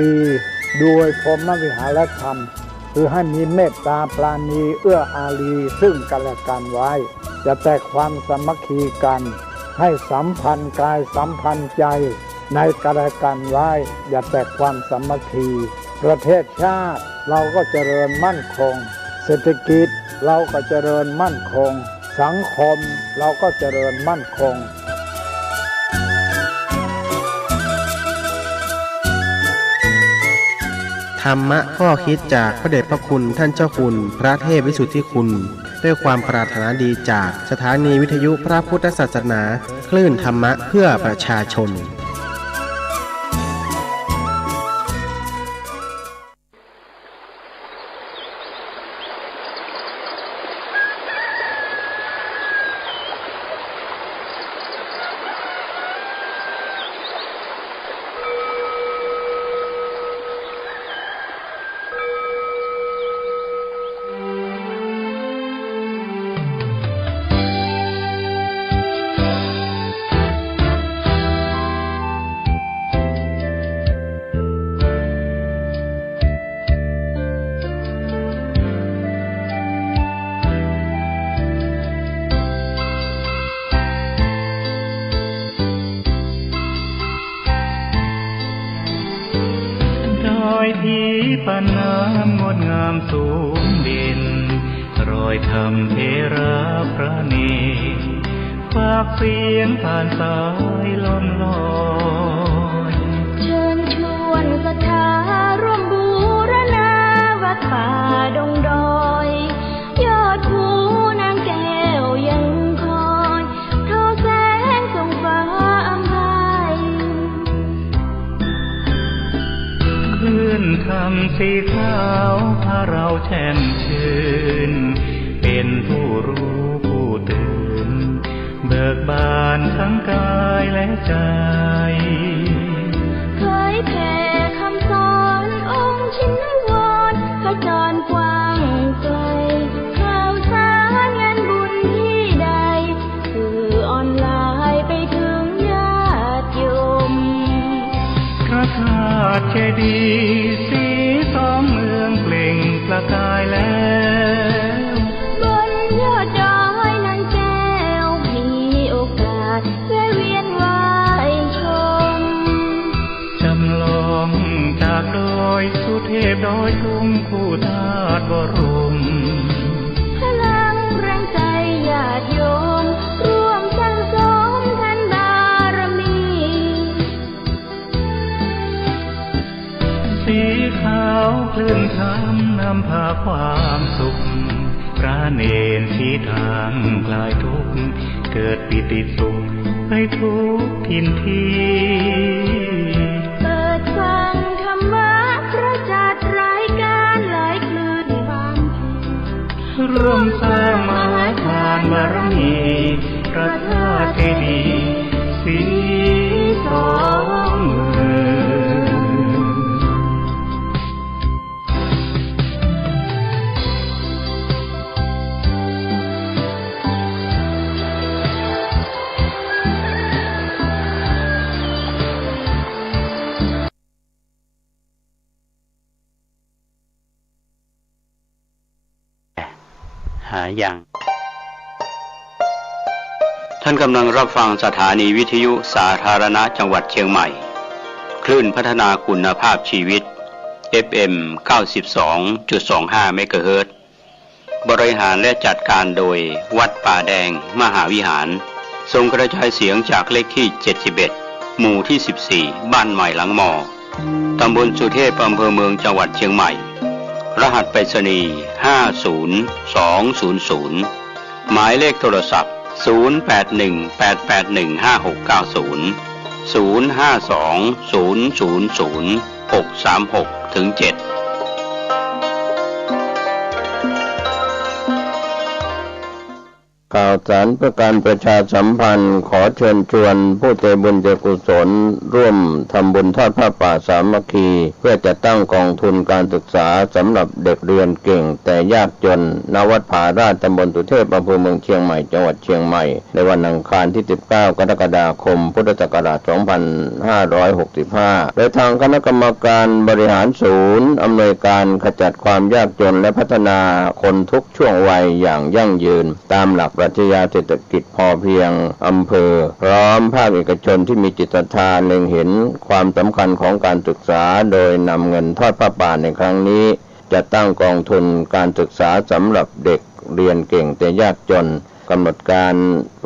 รีด้วยพรหมวิหารธรรมคือให้มีเมตตาปราณีเอื้ออารีซึ่งกันและกันไว้จะแต่ความสามัคคีกันให้สัมพันธ์กายสัมพันธ์ใจในกันและกันไว้อย่าแต่ความสามัคคีประเทศชาติเราก็เจริญมั่นคงเศรษฐกิจเราก็เจริญมั่นคงสังคมเราก็เจริญมั่นคงธรรมะข้อคิดจากพระเดชพระคุณท่านเจ้าคุณพระเทพวิสุทธิคุณด้วยความปรารถนาดีจากสถานีวิทยุพระพุทธศาสนาคลื่นธรรมะเพื่อประชาชนที่ปานน้ำงดงามสูงเด่นรอยธรรมเทระพระเนตรฝากเสียงผ่านสายลมลอยเชิญชวนศรัทธาร่วมบูรณาวัดป่าดงดอยยอดภูนางแก้วยังคอยทอแสงส่องฟ้าอำไพคลื่นคำสีขาวพาเราแช่มชื่นเป็นผู้รู้ผู้ตื่นเบิกบานทั้งกายและใจเคยแผ่คำสอนองค์ชินวรขจรกว้างไกลข่าวสารงานบุญที่ใดสื่อออนไลน์ไปถึงญาติโยมพระธาตุเจดีย์สีสองเมืองเปล่งประกายแล้วบนยอดดอยนางแก้วมีโอกาสแวะเวียนไหว้ชมจำลองจากดอยสุเทพดอยทุ่งคู่ธาตุบรมพลังแรงใจญาติโยมร่วมสร้างสมทันบารมีสีขาวคลื่นธรรมนำพาความสุขพระเนรชี้ทางคลายทุกข์เกิดปิติสุขให้ทุกทินทีเปิดฟังธรรมะพระจัดรายการหลายคลื่นความร่วมสร้างมหาทานบารมีพระธาตุเจดีย์สีสองเมืองหายังท่านกำลังรับฟังสถานีวิทยุสาธารณะจังหวัดเชียงใหม่คลื่นพัฒนาคุณภาพชีวิต FM 92.25 เมกะเฮิรตซ์บริหารและจัดการโดยวัดป่าแดงมหาวิหารทรงกระจายเสียงจากเลขที่71หมู่ที่14บ้านใหม่หลังมอตำบลสุเทพอำเภอเมืองจังหวัดเชียงใหม่รหัสไปรษณีย์50200หมายเลขโทรศัพท์0818818815900520000636-7 ข่าวสารเพื่อการประชาสัมพันธ์ขอเชิญชวนผู้ใจบุญใจกุศลร่วมทำบุญทอดผ้าป่าสามัคคีเพื่อจะตั้งกองทุนการศึกษาสำหรับเด็กเรียนเก่งแต่ยากจนณวัดผาราชตำบลสุเทพอำเภอเมืองเชียงใหม่จังหวัดเชียงใหม่ในวันอังคารที่19 กรกฎาคมพุทธศักราช 2565 โดยทางคณะกรรมการบริหารศูนย์อำนวยการขจัดความยากจนและพัฒนาคนทุกช่วงวัยอย่างยั่งยืนตามหลักปรัชญาเศรษฐกิจพอเพียงอำเภอพร้อมภาคเอกชนที่มีจิตศรัทธาเล็งเห็นความสำคัญของการศึกษาโดยนำเงินทอดผ้าป่าในครั้งนี้จะตั้งกองทุนการศึกษาสำหรับเด็กเรียนเก่งแต่ยากจนกำหนดการ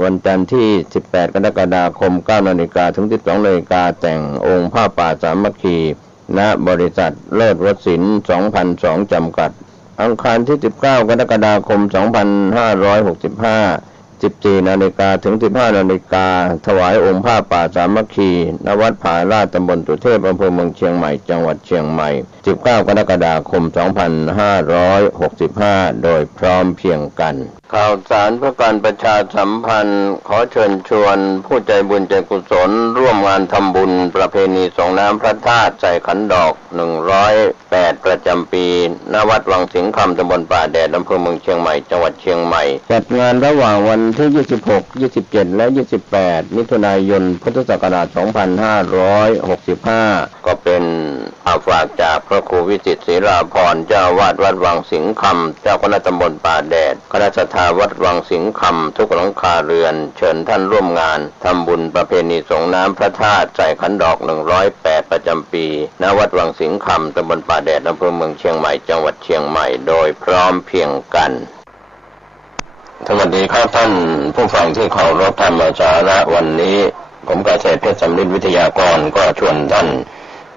วันจันทร์ที่18 กรกฎาคม 9 นาฬิกาถึง 12 นาฬิกาแต่งองค์ผ้าป่าสามัคคีณบริษัทเลิศวสินทร์ 2002 จำกัดอังคารที่ 19 กรกฎาคม 2565 14 นาฬิกาถึง 15 นาฬิกาถวายองค์ผ้าป่าสามัคคีณวัดผาราชตำบลสุเทพอำเภอเมืองเชียงใหม่จังหวัดเชียงใหม่ 19 กรกฎาคม 2565 โดยพร้อมเพรียงกันข่าวสารเพื่อการประชาสัมพันธ์ขอเชิญชวนผู้ใจบุญใจกุศลร่วมงานทำบุญประเพณีส่งน้ำพระธาตุใส่ขันดอก108ประจำปีณวัดวังสิงห์คำตำบลป่าแดดอำเภอเมืองเชียงใหม่จังหวัดเชียงใหม่จัดงานระหว่างวันที่ 26, 27 และ 28 มิถุนายน พุทธศักราช 2565 ก็เป็นฝากจากพระครูวิจิตรศิราพรเจ้าวาดวัดวังสิงห์คำเจ้าคณะตำบลป่าแดดคณะศรัทธาวัดวังสิงห์คำทุกหลังคาเรือนเชิญท่านร่วมงานทำบุญประเพณีส่งน้ำพระธาตุใส่ขันดอก108ประจำปีณวัดวังสิงห์คำตำบลป่าแดดอำเภอเมืองเชียงใหม่จังหวัดเชียงใหม่โดยพร้อมเพรียงกันสวัสดีครับท่านผู้ฟังที่เคารพธรรมสาระวันนี้ผมเกษตรเพชรสำลิดวิทยากรก็ชวนท่าน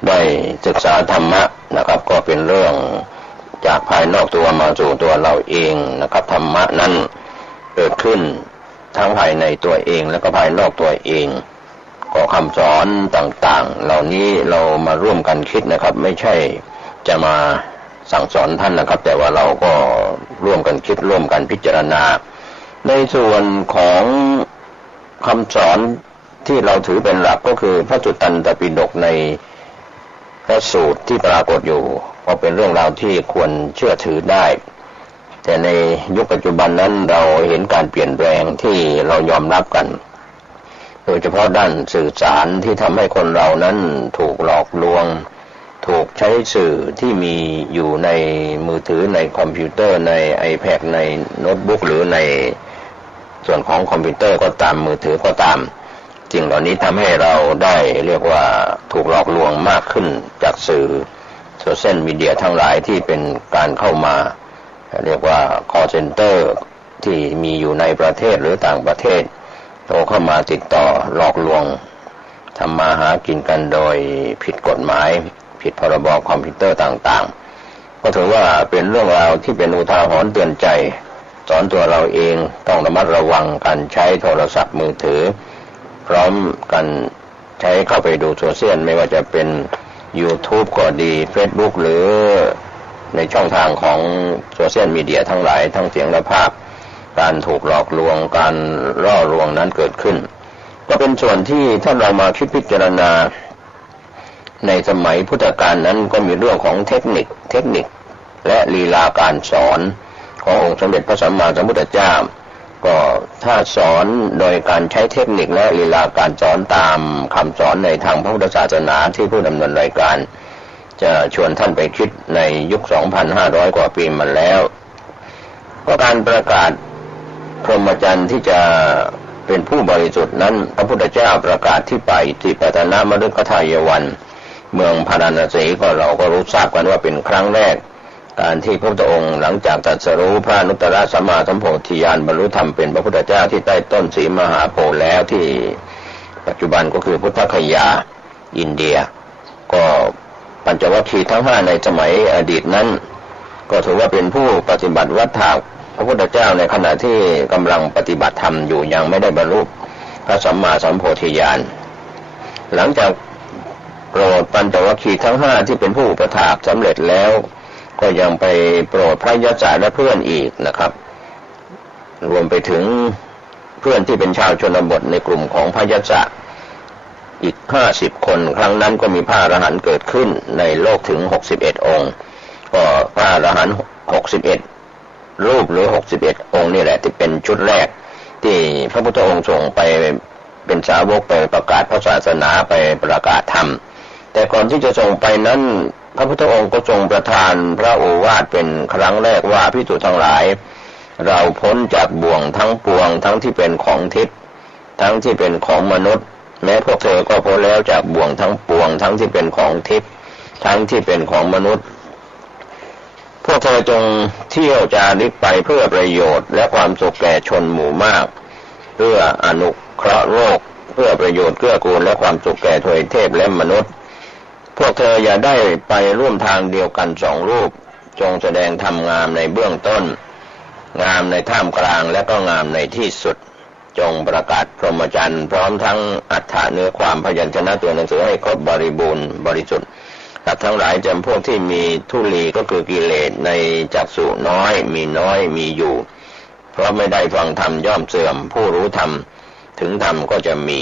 ได้ศึกษาธรรมะนะครับก็เป็นเรื่องจากภายนอกตัวมาสู่ตัวเราเองนะครับธรรมะนั้นเกิดขึ้นทั้งภายในตัวเองและก็ภายนอกตัวเองก็คำสอนต่างๆเหล่านี้เรามาร่วมกันคิดนะครับไม่ใช่จะมาสั่งสอนท่านนะครับแต่ว่าเราก็ร่วมกันคิดร่วมกันพิจารณาในส่วนของคำสอนที่เราถือเป็นหลักก็คือพระสุตตันตปิฎกในพระสูตรที่ปรากฏอยู่ก็เป็นเรื่องราวที่ควรเชื่อถือได้แต่ในยุคปัจจุบันนั้นเราเห็นการเปลี่ยนแปลงที่เรายอมรับกันโดยเฉพาะด้านสื่อสารที่ทำให้คนเรานั้นถูกหลอกลวงถูกใช้สื่อที่มีอยู่ในมือถือในคอมพิวเตอร์ใน iPad ในโน้ตบุ๊กหรือในส่วนของคอมพิวเตอร์ก็ตามมือถือก็ตามสิ่งเหล่านี้ทำให้เราได้เรียกว่าถูกหลอกลวงมากขึ้นจากสื่อโซเชียลมีเดียทั้งหลายที่เป็นการเข้ามาเรียกว่า call center ที่มีอยู่ในประเทศหรือต่างประเทศโทรเข้ามาติดต่อหลอกลวงทำมาหากินกันโดยผิดกฎหมายผิดพรบคอมพิวเตอร์ต่างๆก็ถือว่าเป็นเรื่องราวที่เป็นอุทาหรณ์เตือนใจสอนตัวเราเองต้องระมัดระวังการใช้โทรศัพท์มือถือพร้อมกันใช้เข้าไปดูโซเชียลไม่ว่าจะเป็น YouTube ก็ดี Facebook หรือในช่องทางของโซเชียลมีเดียทั้งหลายทั้งเสียงและภาพการถูกหลอกลวงการล่อลวงนั้นเกิดขึ้นก็เป็นส่วนที่ถ้าเรามาคิดพิจารณาในสมัยพุทธกาลนั้นก็มีเรื่องของเทคนิคและลีลาการสอนขององค์สมเด็จพระสัมมาสัมพุทธเจ้าก็ถ้าสอนโดยการใช้เทคนิคและลีลาการสอนตามคำสอนในทางพระพุทธศาสนาที่ผู้ดำเนินรายการจะชวนท่านไปคิดในยุค 2,500 กว่าปีมาแล้วก็การประกาศพรหมจรรย์ที่จะเป็นผู้บริสุทธิ์นั้นพระพุทธเจ้าประกาศที่ป่าอิติปตนมฤคทายวันเมืองพาราณสีก็เราก็รู้ทราบกันว่าเป็นครั้งแรกการที่พระพุทธองค์หลังจากตรัสรู้พระอนุตตรสัมมาสัมโพธิญาณบรรลุธรรมเป็นพระพุทธเจ้าที่ใต้ต้นศรีมหาโพธิ์แล้วที่ปัจจุบันก็คือพุทธคยาอินเดียก็ปัญจวัคคีย์ทั้ง5ในสมัยอดีตนั้นก็ถือว่าเป็นผู้ปฏิบัติวัฏฏะพระพุทธเจ้าในขณะที่กำลังปฏิบัติธรรมอยู่ยังไม่ได้บรรลุพระสัมมาสัมโพธิญาณหลังจากโปรดปัญจวัคคีย์ทั้ง5ที่เป็นผู้อุปถากสำเร็จแล้วก็ยังไปโปรดพระยศและเพื่อนอีกนะครับ รวมไปถึงเพื่อนที่เป็นชาวชนบทในกลุ่มของพยัสสะอีก50 คนครั้งนั้นก็มีพระอรหันต์เกิดขึ้นในโลกถึง61 องค์ก็พระอรหันต์61รูปหรือ61 องค์นี่แหละที่เป็นชุดแรกที่พระพุทธองค์ส่งไปเป็นสาวกไปประกาศพระศาสนาไปประกาศธรรมแต่ก่อนที่จะส่งไปนั้นพระพุทธองค์ก็ทรงประทานพระโอวาทเป็นครั้งแรกว่าภิกษุทั้งหลายเราพ้นจากบ่วงทั้งปวงทั้งที่เป็นของทิพย์ทั้งที่เป็นของมนุษย์แม้พวกเธอก็พ้นแล้วจากบ่วงทั้งปวงทั้งที่เป็นของทิพย์ทั้งที่เป็นของมนุษย์พวกเธอจงเที่ยวจาริกไปเพื่อประโยชน์และความสุขแก่ชนหมู่มากเพื่ออนุเคราะห์โลกเพื่อประโยชน์เกื้อกูลและความสุขแก่ทวยเทพและมนุษย์พวกเธออย่าได้ไปร่วมทางเดียวกัน2 รูปจงแสดงธรรมงามในเบื้องต้นงามในท่ามกลางและก็งามในที่สุดจงประกาศพรหมจรรย์พร้อมทั้งอรรถะเนื้อความพยัญชนะตัวหนังสือให้ครบบริบูรณ์บริสุทธิ์กับทั้งหลายจำพวกที่มีทุลีก็คือกิเลสในจักษุน้อยมีอยู่เพราะไม่ได้ฟังธรรมย่อมเสื่อมผู้รู้ธรรมถึงธรรมก็จะมี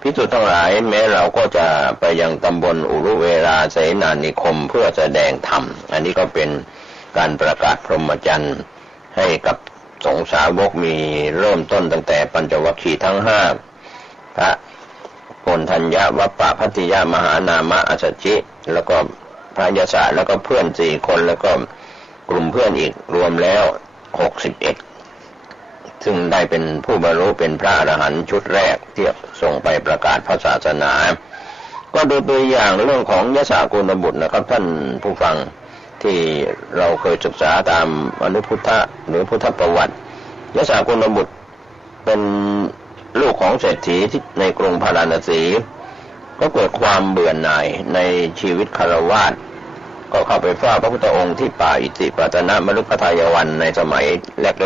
ภิกษุทั้งหลายแม้เราก็จะไปยังตำบลอุรุเวลาเสนานิคมเพื่อแสดงธรรมอันนี้ก็เป็นการประกาศพรหมจรรย์ให้กับสงฆ์สาวกมีเริ่มต้นตั้งแต่ปัญจวัคคีย์ทั้ง5พระโกณทัญญวัปปะพัทติยมหานามะอัสสชิแล้วก็พระยศแล้วก็เพื่อน4 คนแล้วก็กลุ่มเพื่อนอีกรวมแล้ว61ซึ่งได้เป็นผู้บรรลุเป็นพระอรหันต์ชุดแรกที่ส่งไปประกาศพระศาสนาก็โดยตัวอย่างเรื่องของยศกุลบุตรนะครับท่านผู้ฟังที่เราเคยศึกษาตามอนุพุทธะหรือพุทธประวัติยศกุลบุตรเป็นลูกของเศรษฐีที่ในกรุงพาราณสีก็เกิดความเบื่อหน่ายในชีวิตคฤหัสถ์ก็เข้าไปเฝ้าพระพุทธองค์ที่ป่าอิสิปตนมฤคทายวันในสมัย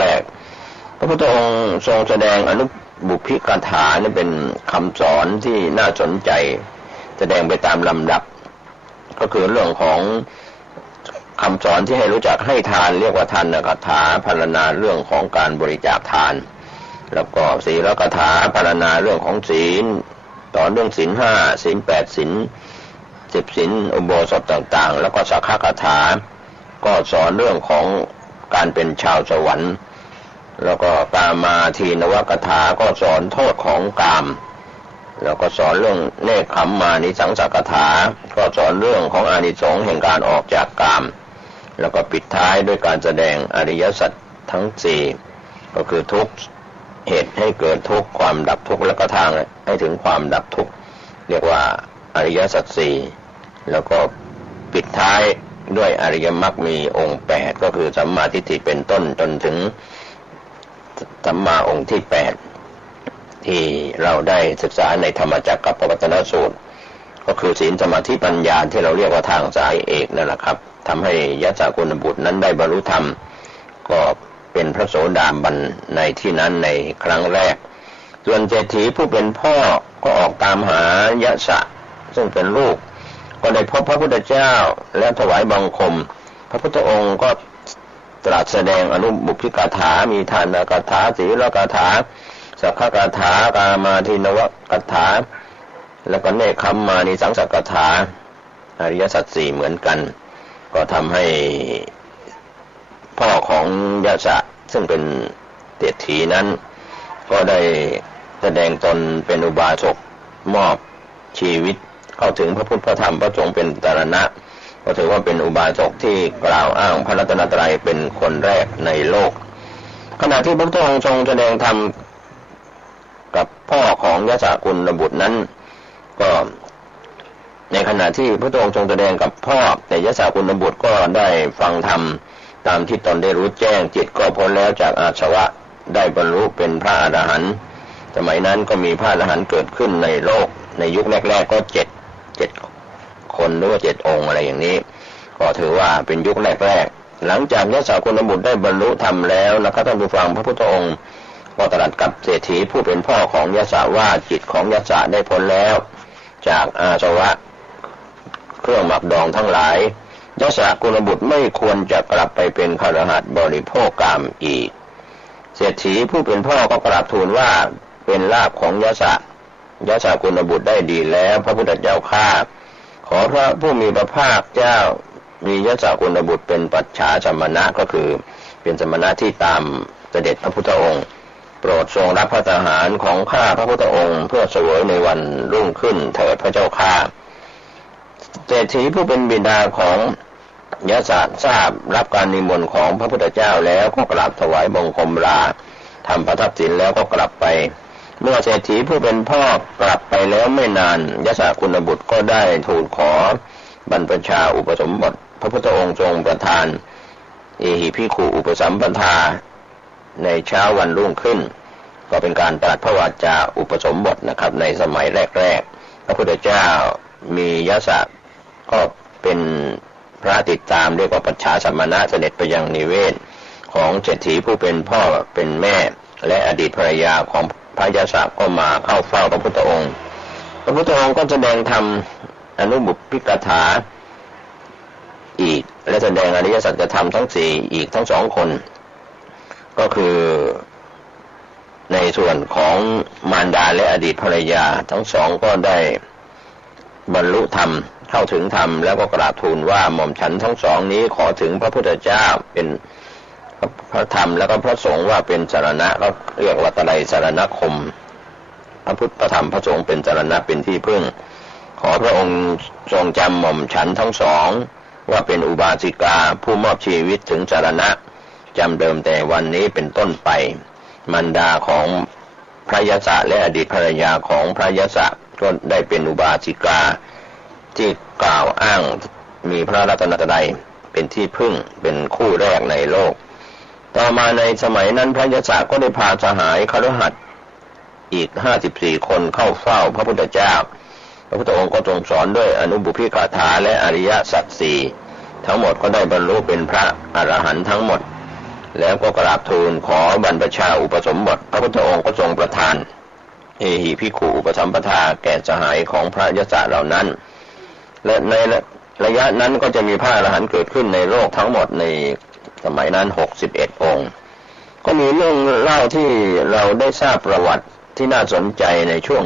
แรกๆพระพุทธองค์ทรงแสดงอนุบุพพิกถานี่เป็นคำสอนที่น่าสนใจแสดงไปตามลำดับก็คือเรื่องของคำสอนที่ให้รู้จักให้ทานเรียกว่าทานกถาพรรณนาเรื่องของการบริจาคทานแล้วก็ศีลกถาพรรณนาเรื่องของศีลสอนเรื่องศีล5ศีล8ศีล10ศีลอุโบสถต่างๆแล้วก็สักขกถาก็สอนเรื่องของการเป็นชาวสวรรค์แล้วก็กามาทีนวกถาก็สอนโทษของกามแล้วก็สอนเรื่องเนคขมมานิสังสกถาก็สอนเรื่องของอานิสงส์แห่งการออกจากกามแล้วก็ปิดท้ายด้วยการแสดงอริยสัจทั้ง4ก็คือทุกข์เหตุให้เกิดทุกข์ความดับทุกข์และก็ทางให้ถึงความดับทุกข์เรียกว่าอริยสัจ4แล้วก็ปิดท้ายด้วยอริยมรรคมีองค์8ก็คือสัมมาทิฏฐิเป็นต้นจนถึงสัมมาองค์ที่8ที่เราได้ศึกษาในธรรมจักรกับปวัตตนสูตรก็คือศีลสมาธิปัญญาที่เราเรียกว่าทางสายเอกนั่นแหละครับทำให้ยศกุลบุตรนั้นได้บรรลุธรรมก็เป็นพระโสดาบันในที่นั้นในครั้งแรกส่วนเศรษฐีผู้เป็นพ่อก็ออกตามหายศซึ่งเป็นลูกก็ได้พบพระพุทธเจ้าและถวายบังคมพระพุทธองค์ก็ตรัสแสดงอนุบุพพิกถามีทานกถาศีลกถาสักขกถากามาทินวกถาแล้วก็เนคขมมานิสังสกถาอริยสัจ4เหมือนกันก็ทำให้พ่อของยศซึ่งเป็นเศรษฐีนั้นก็ได้แสดงตนเป็นอุบาสกมอบชีวิตเข้าถึงพระพุทธพระธรรมพระสงฆ์เป็นสรณะก็ถือว่าเป็นอุบาสกที่กล่าวอ้างพระรัตนตรัยเป็นคนแรกในโลกขณะที่พระพุทธองค์ทรงแสดงธรรมกับพ่อของยศกุลบุตรนั้นก็ในขณะที่พระองค์ทรงแสดงกับพ่อแต่ยศกุลบุตรก็ได้ฟังธรรมตามที่ตนได้รู้แจ้งจิตก็พ้นแล้วจากอาสวะได้บรรลุเป็นพระอรหันต์สมัยนั้นก็มีพระอรหันต์เกิดขึ้นในโลกในยุคแรกๆก็7คนหรือว่า7องค์อะไรอย่างนี้ก็ถือว่าเป็นยุคแรกๆหลังจากยศกุลบุตรได้บรรลุธรรมแล้วนะครับท่านผู้ฟังพระพุทธองค์ก็ตรัสกับเศรษฐีผู้เป็นพ่อของยศว่าจิตของยศได้พ้นแล้วจากอาสวะเครื่องหมักดองทั้งหลายยศกุลบุตรไม่ควรจะกลับไปเป็นคฤหัสถ์บริโภคกามอีก เศรษฐีผู้เป็นพ่อก็กราบทูลว่าเป็นลาภของยศกุลบุตรได้ดีแล้วพระพุทธเจ้าข้าขอพระผู้มีพระภาคเจ้ามียศกุลบุตรเป็นปัจฉาสมณะก็คือเป็นสมณะที่ตามเสด็จพระพุทธองค์โปรดทรงรับพระทหารของข้าพระพุทธองค์เพื่อเสวยในวันรุ่งขึ้นเถิดพระเจ้าข้าเศรษฐีผู้เป็นบิดาของยศทราบรับการนิมนต์ของพระพุทธเจ้าแล้วก็กราบถวายบังคมลาทำประทับศีลแล้วก็กลับไปเมื่อเศรษฐีผู้เป็นพ่อกลับไปแล้วไม่นานยศกุลบุตรก็ได้ทูลขอบรรพชาอุปสมบทพระพุทธองค์ทรงประทานเอหิภิกขุอุปสัมปทาในเช้าวันรุ่งขึ้นก็เป็นการตรัสพระวาจาอุปสมบทนะครับในสมัยแรกๆพระพุทธเจ้ามียศก็เป็นพระติดตามด้วยกับปัจฉาสมณะเสด็จไปยังนิเวศของเศรษฐีผู้เป็นพ่อเป็นแม่และอดีตภรรยาของพระยศก็มาเข้าเฝ้าพระพุทธองค์พระพุทธองค์ก็แสดงธรรมอนุบุพพิกถาอีกและแสดงอริยสัจธรรมทั้งสี่อีกทั้งสองคนก็คือในส่วนของมารดาและอดีตภรรยาทั้งสองก็ได้บรรลุธรรมเข้าถึงธรรมแล้วก็กราบทูลว่าหม่อมฉันทั้งสองนี้ขอถึงพระพุทธเจ้าเป็นพระธรรมแล้วก็พระสงฆ์ว่าเป็นสรณะก็เรียกว่าไตรสรณคมพระพุทธธรรมพระสงฆ์เป็นสรณะเป็นที่พึ่งขอพระองค์ทรงจำหม่อมฉันทั้งสองว่าเป็นอุบาสิกาผู้มอบชีวิตถึงสรณะจำเดิมแต่วันนี้เป็นต้นไปมารดาของพระยศและอดีตภรรยาของพระยศก็ได้เป็นอุบาสิกาที่กล่าวอ้างมีพระรัตนตรัยเป็นที่พึ่งเป็นคู่แรกในโลกต่อมาในสมัยนั้นพระยศก็ได้พาสหายคฤหัสถ์อีก54คนเข้าเฝ้าพระพุทธเจ้าพระพุทธองค์ก็ทรงสอนด้วยอนุบุพพิกถาและอริยสัจสี่ทั้งหมดก็ได้บรรลุเป็นพระอรหันต์ทั้งหมดแล้วก็กราบทูลขอบรรพชาอุปสมบทพระพุทธองค์ก็ทรงประทานเอหิภิกขุอุปสัมปทาแก่สหายของพระยศเหล่านั้นและในระยะนั้นก็จะมีพระอรหันต์เกิดขึ้นในโลกทั้งหมดในสมัยนั้น61องค์ก็มีเรื่องเล่าที่เราได้ทราบประวัติที่น่าสนใจในช่วง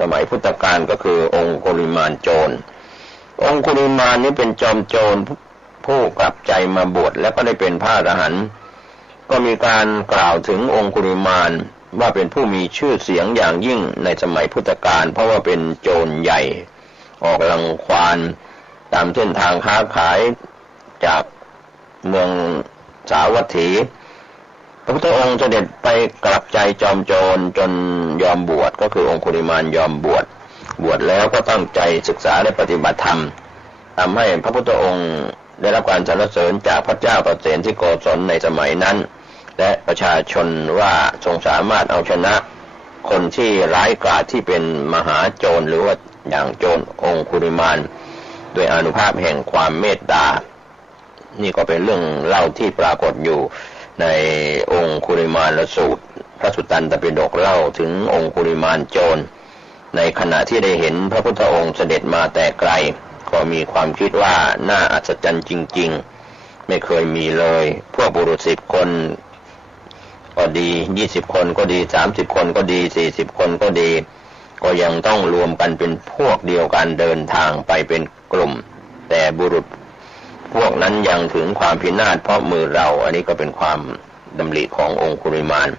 สมัยพุทธกาลก็คือองคุลิมานโจรองคุลิมานนี้เป็นจอมโจรผู้กลับใจมาบวชแล้วก็ได้เป็นพระอรหันต์ก็มีการกล่าวถึงองคุลิมานว่าเป็นผู้มีชื่อเสียงอย่างยิ่งในสมัยพุทธกาลเพราะว่าเป็นโจรใหญ่ออกรังควานตามเส้นทางค้าขายจากเมืองสาวัตถีพระพุทธองค์เสด็จไปกลับใจจอมโจรจนยอมบวชก็คือองคุลิมานยอมบวชแล้วก็ตั้งใจศึกษาและปฏิบัติธรรมทำให้พระพุทธองค์ได้รับการสรรเสริญจากพระเจ้าประเสนที่โกศลในสมัยนั้นและประชาชนว่าทรงสามารถเอาชนะคนที่ร้ายกาจที่เป็นมหาโจรหรือว่าอย่างโจรองคุลิมานด้วยอานุภาพแห่งความเมตตานี่ก็เป็นเรื่องเล่าที่ปรากฏอยู่ในองคุลิมานสูตรพระสุตตันตปิฎกเล่าถึงองคุลิมานโจรในขณะที่ได้เห็นพระพุทธองค์เสด็จมาแต่ไกลก็มีความคิดว่าน่าอัศจรรย์จริงๆไม่เคยมีเลยพวกบุรุษ10คนก็ดี20คนก็ดี30คนก็ดี40คนก็ดีก็ยังต้องรวมกันเป็นพวกเดียวกันเดินทางไปเป็นกลุ่มแต่บุรุษพวกนั้นยังถึงความพินาศเพราะมือเราอันนี้ก็เป็นความดำริขององคุลิมาน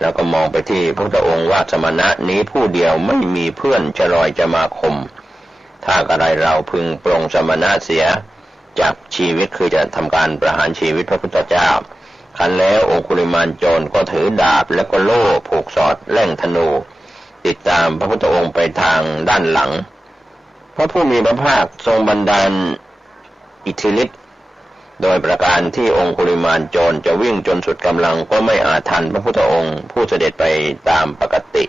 แล้วก็มองไปที่พระพุทธองค์ว่าสมณะนี้ผู้เดียวไม่มีเพื่อนจะลอยจะมาคมถ้ากระไรเราพึงปรงสมณะเสียจากชีวิตคือจะทำการประหารชีวิตพระพุทธเจ้าคันแล้วองคุลิมานโจรก็ถือดาบแล้วก็โล่ผูกสอดแล่งธนูติดตามพระพุทธองค์ไปทางด้านหลังพระผู้มีพระภาคทรงบันดาลอิทธิฤทธิ์โดยประการที่องคุลิมานโจรจะวิ่งจนสุดกำลังก็ไม่อาจทันพระพุทธองค์ผู้เสด็จไปตามปกติ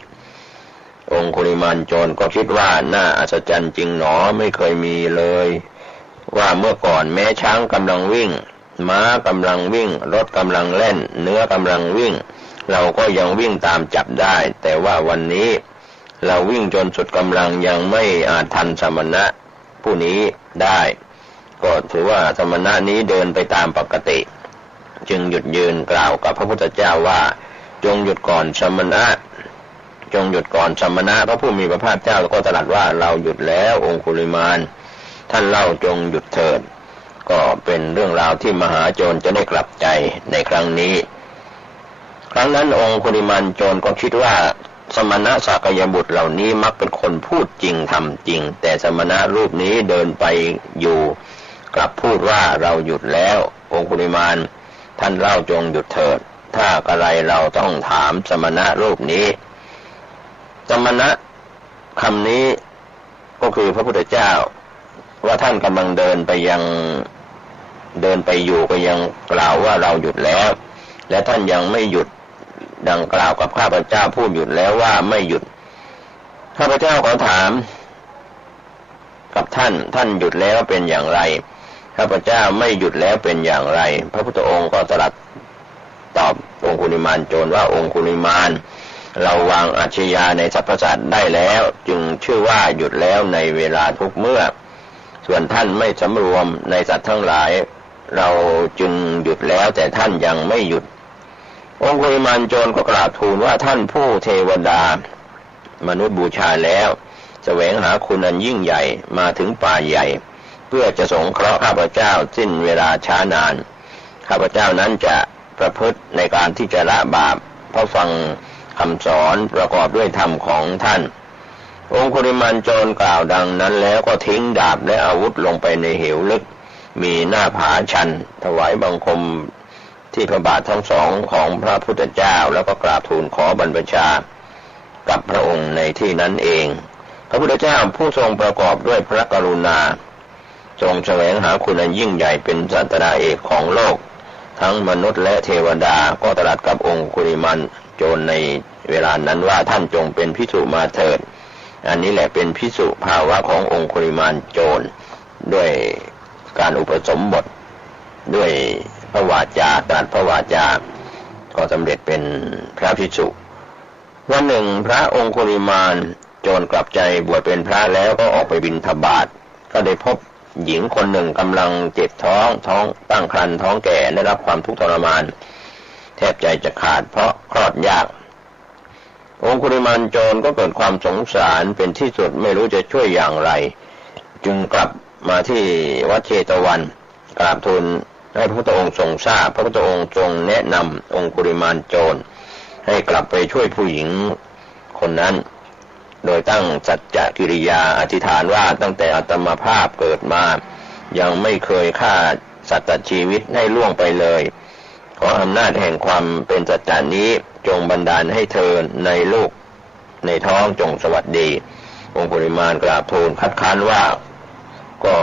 องคุลิมานโจรก็คิดว่าน่าอัศจรรย์จริงหนอไม่เคยมีเลยว่าเมื่อก่อนแม้ช้างกำลังวิ่งม้ากำลังวิ่งรถกำลังเล่นเนื้อกำลังวิ่งเราก็ยังวิ่งตามจับได้แต่ว่าวันนี้เราวิ่งจนสุดกำลังยังไม่อาจทันสมณะผู้นี้ได้ก็ถือว่าสมณะนี้เดินไปตามปกติ จึงหยุดยืนกล่าวกับพระพุทธเจ้าว่าจงหยุดก่อนสมณะจงหยุดก่อนสมณะพระผู้มีพระภาคเจ้าก็ตรัสว่าเราหยุดแล้วองคุลิมานท่านเล่าจงหยุดเถิดก็เป็นเรื่องราวที่มหาโจรจะได้กลับใจในครั้งนี้ครั้งนั้นองคุลิมานโจรก็คิดว่าสมณะสากยบุตรเหล่านี้มักเป็นคนพูดจริงทำจริงแต่สมณะรูปนี้เดินไปอยู่กลับพูดว่าเราหยุดแล้วองคุลิมานท่านเล่าจงหยุดเถิดถ้าอะไรเราต้องถามสมณะรูปนี้สมณะคำนี้ก็คือพระพุทธเจ้าว่าท่านกำลังเดินไปอยู่ก็ยังกล่าวว่าเราหยุดแล้วและท่านยังไม่หยุดดังกล่าวกับข้าพเจ้าผู้หยุดแล้วว่าไม่หยุดข้าพเจ้าขอถามกับท่านหยุดแล้วเป็นอย่างไรข้าพเจ้าไม่หยุดแล้วเป็นอย่างไรพระพุทธองค์ก็ตรัสตอบองคุลิมานโจรว่าองคุลิมานเราวางอาชญาในสรรพสัตว์ได้แล้วจึงชื่อว่าหยุดแล้วในเวลาทุกเมื่อส่วนท่านไม่สำรวมในสัตว์ทั้งหลายเราจึงหยุดแล้วแต่ท่านยังไม่หยุดองคุลิมานโจรก็กราบทูลว่าท่านผู้เทวดามนุษย์บูชาแล้วแสวงหาคุณอันยิ่งใหญ่มาถึงป่าใหญ่เพื่อจะสงเคราะห์ข้าพเจ้าสิ้นเวลาช้านานข้าพเจ้านั้นจะประพฤติในการที่จะละบาปเพราะฟังคำสอนประกอบด้วยธรรมของท่านองคุลิมานโจรกล่าวดังนั้นแล้วก็ทิ้งดาบและอาวุธลงไปในเหวลึกมีหน้าผาชันถวายบังคมที่พระบาททั้งสองของพระพุทธเจ้าแล้วก็กราบทูลขอบรรพชากับพระองค์ในที่นั้นเองพระพุทธเจ้าผู้ทรงประกอบด้วยพระกรุณาทรงแสวงหาคุณอันยิ่งใหญ่เป็นศาสดาเอกของโลกทั้งมนุษย์และเทวดาก็ตรัสกับองคุลิมานโจรในเวลานั้นว่าท่านจงเป็นภิกษุมาเถิดอันนี้แหละเป็นภิกษุภาวะขององคุลิมานโจรด้วยการอุปสมบทด้วยพระวาจาตรัสพระวาจาก็สำเร็จเป็นพระภิกษุวันหนึ่งพระองคุลิมานโจรกลับใจบวชเป็นพระแล้วก็ออกไปบิณฑบาตก็ได้พบหญิงคนหนึ่งกำลังเจ็บท้องตั้งครรภ์ท้องแก่ได้รับความทุกข์ทรมานแทบใจจะขาดเพราะคลอดยากองคุลิมานโจรก็เกิดความสงสารเป็นที่สุดไม่รู้จะช่วยอย่างไรจึงกลับมาที่วัดเชตวันกราบทูลให้พระพุทธองค์ทรงทราบพระพุทธองค์ทรงแนะนำองคุลิมานโจรให้กลับไปช่วยผู้หญิงคนนั้นโดยตั้งสัจจกิริยาอธิษฐานว่าตั้งแต่อาตมาภาพเกิดมายังไม่เคยฆ่าสัตว์ชีวิตให้ล่วงไปเลยขออำนาจแห่งความเป็นสัจจานี้จงบันดาลให้เธอในลูกในท้องจงสวัสดีองคุลิมานกราบทูลคัดค้านว่าก็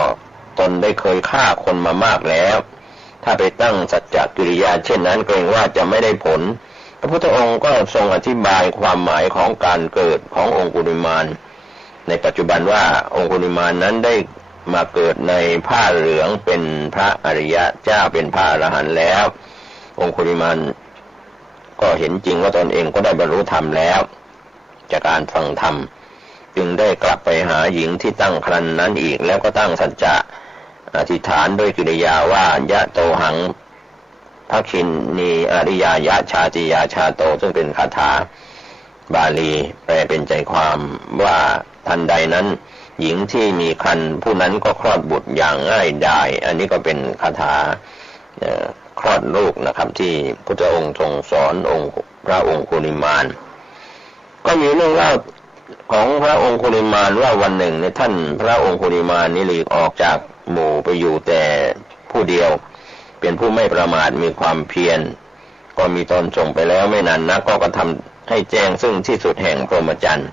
ตนได้เคยฆ่าคนมามากแล้วถ้าไปตั้งสัจจกิริยาเช่นนั้นเกรงว่าจะไม่ได้ผลพระพุทธองค์ก็ทรงอธิบายความหมายของการเกิดขององคุลิมานในปัจจุบันว่าองคุลิมานนั้นได้มาเกิดในผ้าเหลืองเป็นพระอริยะเจ้าเป็นพระอรหันต์แล้วองคุลิมานก็เห็นจริงว่าตนเองก็ได้บรรลุธรรมแล้วจากการฟังธรรมจึงได้กลับไปหาหญิงที่ตั้งครรภ์นั้นอีกแล้วก็ตั้งสัจจะอธิษฐานด้วยกิริยาว่ายะโตหังภคินีอริยายะชาติยาชาโตซึ่งเป็นคาถาบาลีแปลเป็นใจความว่าทันใดนั้นหญิงที่มีครรภ์ผู้นั้นก็คลอดบุตรอย่างง่ายดายอันนี้ก็เป็นคาถาคลอดลูกนะครับที่พุทธองค์ทรงสอนพระองคุลิมานก็มีเรื่องเล่าของพระองคุลิมานว่าวันหนึ่งในท่านพระองคุลิมานนี้หลีกออกจากหมู่ไปอยู่แต่ผู้เดียวเป็นผู้ไม่ประมาทมีความเพียรก็มีตนส่งไปแล้วไม่นานนักก็กระทำให้แจ้งซึ่งที่สุดแห่งพรหมจรรย์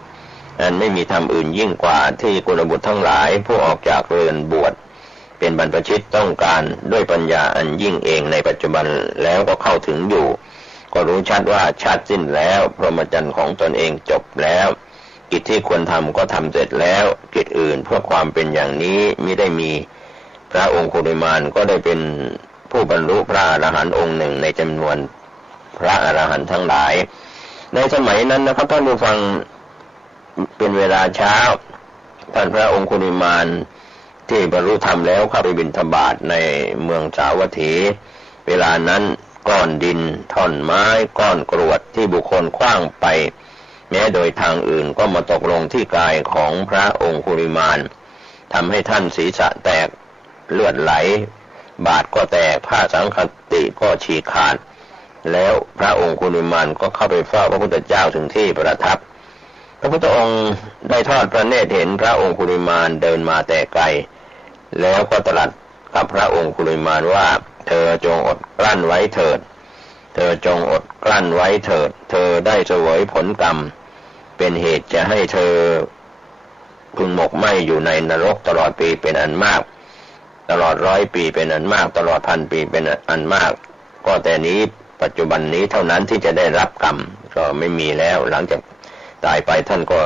อันไม่มีธรรมอื่นยิ่งกว่าที่กุลบุตรทั้งหลายผู้ออกจากเรือนบวชเป็นบรรพชิตต้องการด้วยปัญญาอันยิ่งเองในปัจจุบันแล้วก็เข้าถึงอยู่ก็รู้ชัดว่าชาติสิ้นแล้วพรหมจรรย์ของตนเองจบแล้วกิจที่ควรทำก็ทำเสร็จแล้วกิจอื่นเพื่อความเป็นอย่างนี้มิได้มีพระองคุลิมานก็ได้เป็นผู้บรรลุพระอรหันต์องค์หนึ่งในจำนวนพระอรหันต์ทั้งหลายในสมัยนั้นนะครับท่านผู้ฟังเป็นเวลาเช้าท่านพระองคุลิมานที่บรรลุธรรมแล้วเข้าไปบิณฑบาตในเมืองสาวัตถีเวลานั้น ก้อนดินท่อนไม้ก้อนกรวดที่บุคคลขว้างไปแม้โดยทางอื่นก็มาตกลงที่กายของพระองคุลิมานทำให้ท่านศีรษะแตกเลือดไหลบาทก็แตกผ้าสังฆติก็ฉีกขาดแล้วพระองคุลิมานก็เข้าไปเฝ้าพระพุทธเจ้าถึงที่ประทับพระพุทธองค์ได้ทอดพระเนตรเห็นพระองคุลิมานเดินมาแต่ไกลแล้วก็ตรัสกับพระองคุลิมานว่าเธอจงอดกลั้นไว้เถิดเธอจงอดกลั้นไว้เถิดเธอได้เสวยผลกรรมเป็นเหตุจะให้เธอพึงหมกไหม้อยู่ในนรกตลอดปีเป็นอันมากตลอด100 ปีเป็นอันมากตลอด1,000 ปีเป็นอันมากก็แต่นี้ปัจจุบันนี้เท่านั้นที่จะได้รับกรรมก็ไม่มีแล้วหลังจากตายไปท่านก็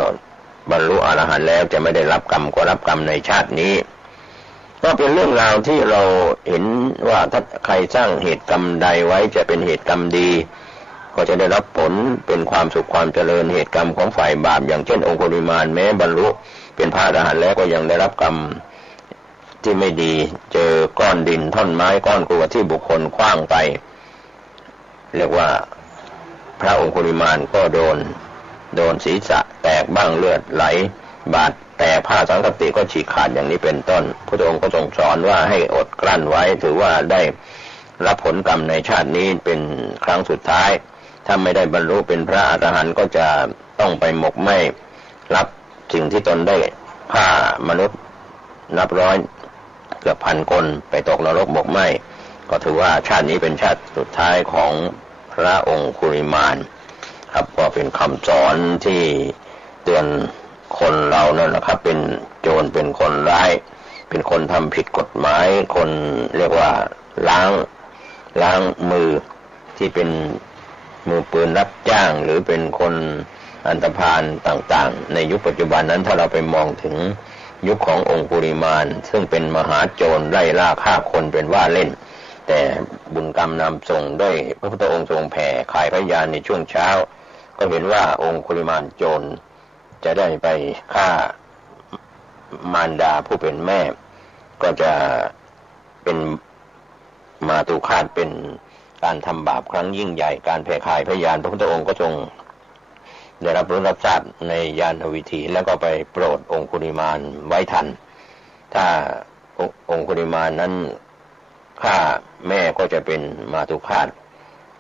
บรรลุอรหันต์แล้วจะไม่ได้รับกรรมก็รับกรรมในชาตินี้ก็เป็นเรื่องราวที่เราเห็นว่าถ้าใครสร้างเหตุกรรมใดไว้จะเป็นเหตุกรรมดีก็จะได้รับผลเป็นความสุขความเจริญเหตุกรรมของฝ่ายบาปอย่างเช่นองคุลิมานแม้บรรลุเป็นพระอรหันต์แล้วก็ยังได้รับกรรมที่ไม่ดีเจอก้อนดินท่อนไม้ก้อนกรวดที่บุคคลขว้างไปเรียกว่าพระองคุลิมานก็โดนศีรษะแตกบ้างเลือดไหลบาดแต่ผ้าสังฆติก็ฉีกขาดอย่างนี้เป็นต้นพระองค์ก็ทรงสอนว่าให้อดกลั้นไว้ถือว่าได้รับผลกรรมในชาตินี้เป็นครั้งสุดท้ายถ้าไม่ได้บรรลุเป็นพระอรหันต์ก็จะต้องไปหมกไหม้รับสิ่งที่ตนได้ฆ่ามนุษย์นับร้อยเกือบ1,000 คนไปตกนรกหมกไหม้ก็ถือว่าชาตินี้เป็นชาติสุดท้ายของพระองคุลิมานครับก็เป็นคำสอนที่เตือนคนเรานั่นแหละครับเป็นโจรเป็นคนร้ายเป็นคนทำผิดกฎหมายคนเรียกว่าล้างมือที่เป็นมือปืนรับจ้างหรือเป็นคนอันธพาลต่างๆในยุคปัจจุบันนั้นถ้าเราไปมองถึงยุคขององคุลิมานซึ่งเป็นมหาโจรไล่ล่าฆ่าคนเป็นว่าเล่นแต่บุญกรรมนำส่งด้วยพระพุทธองค์ทรงแผ่ข่ายพยานในช่วงเช้าก็เห็นว่าองคุลิมานโจรจะได้ไปฆ่ามารดาผู้เป็นแม่ก็จะเป็นมาตุฆาตเป็นการทำบาปครั้งยิ่งใหญ่การแผ่ข่ายพยานพระพุทธองค์ก็ทรงได้รับรู้รับทราบในญาณวิธีแล้วก็ไปโปรดองคุลิมานไว้ทันถ้าองคุลิมานนั้นฆ่าแม่ก็จะเป็นมาตุฆาต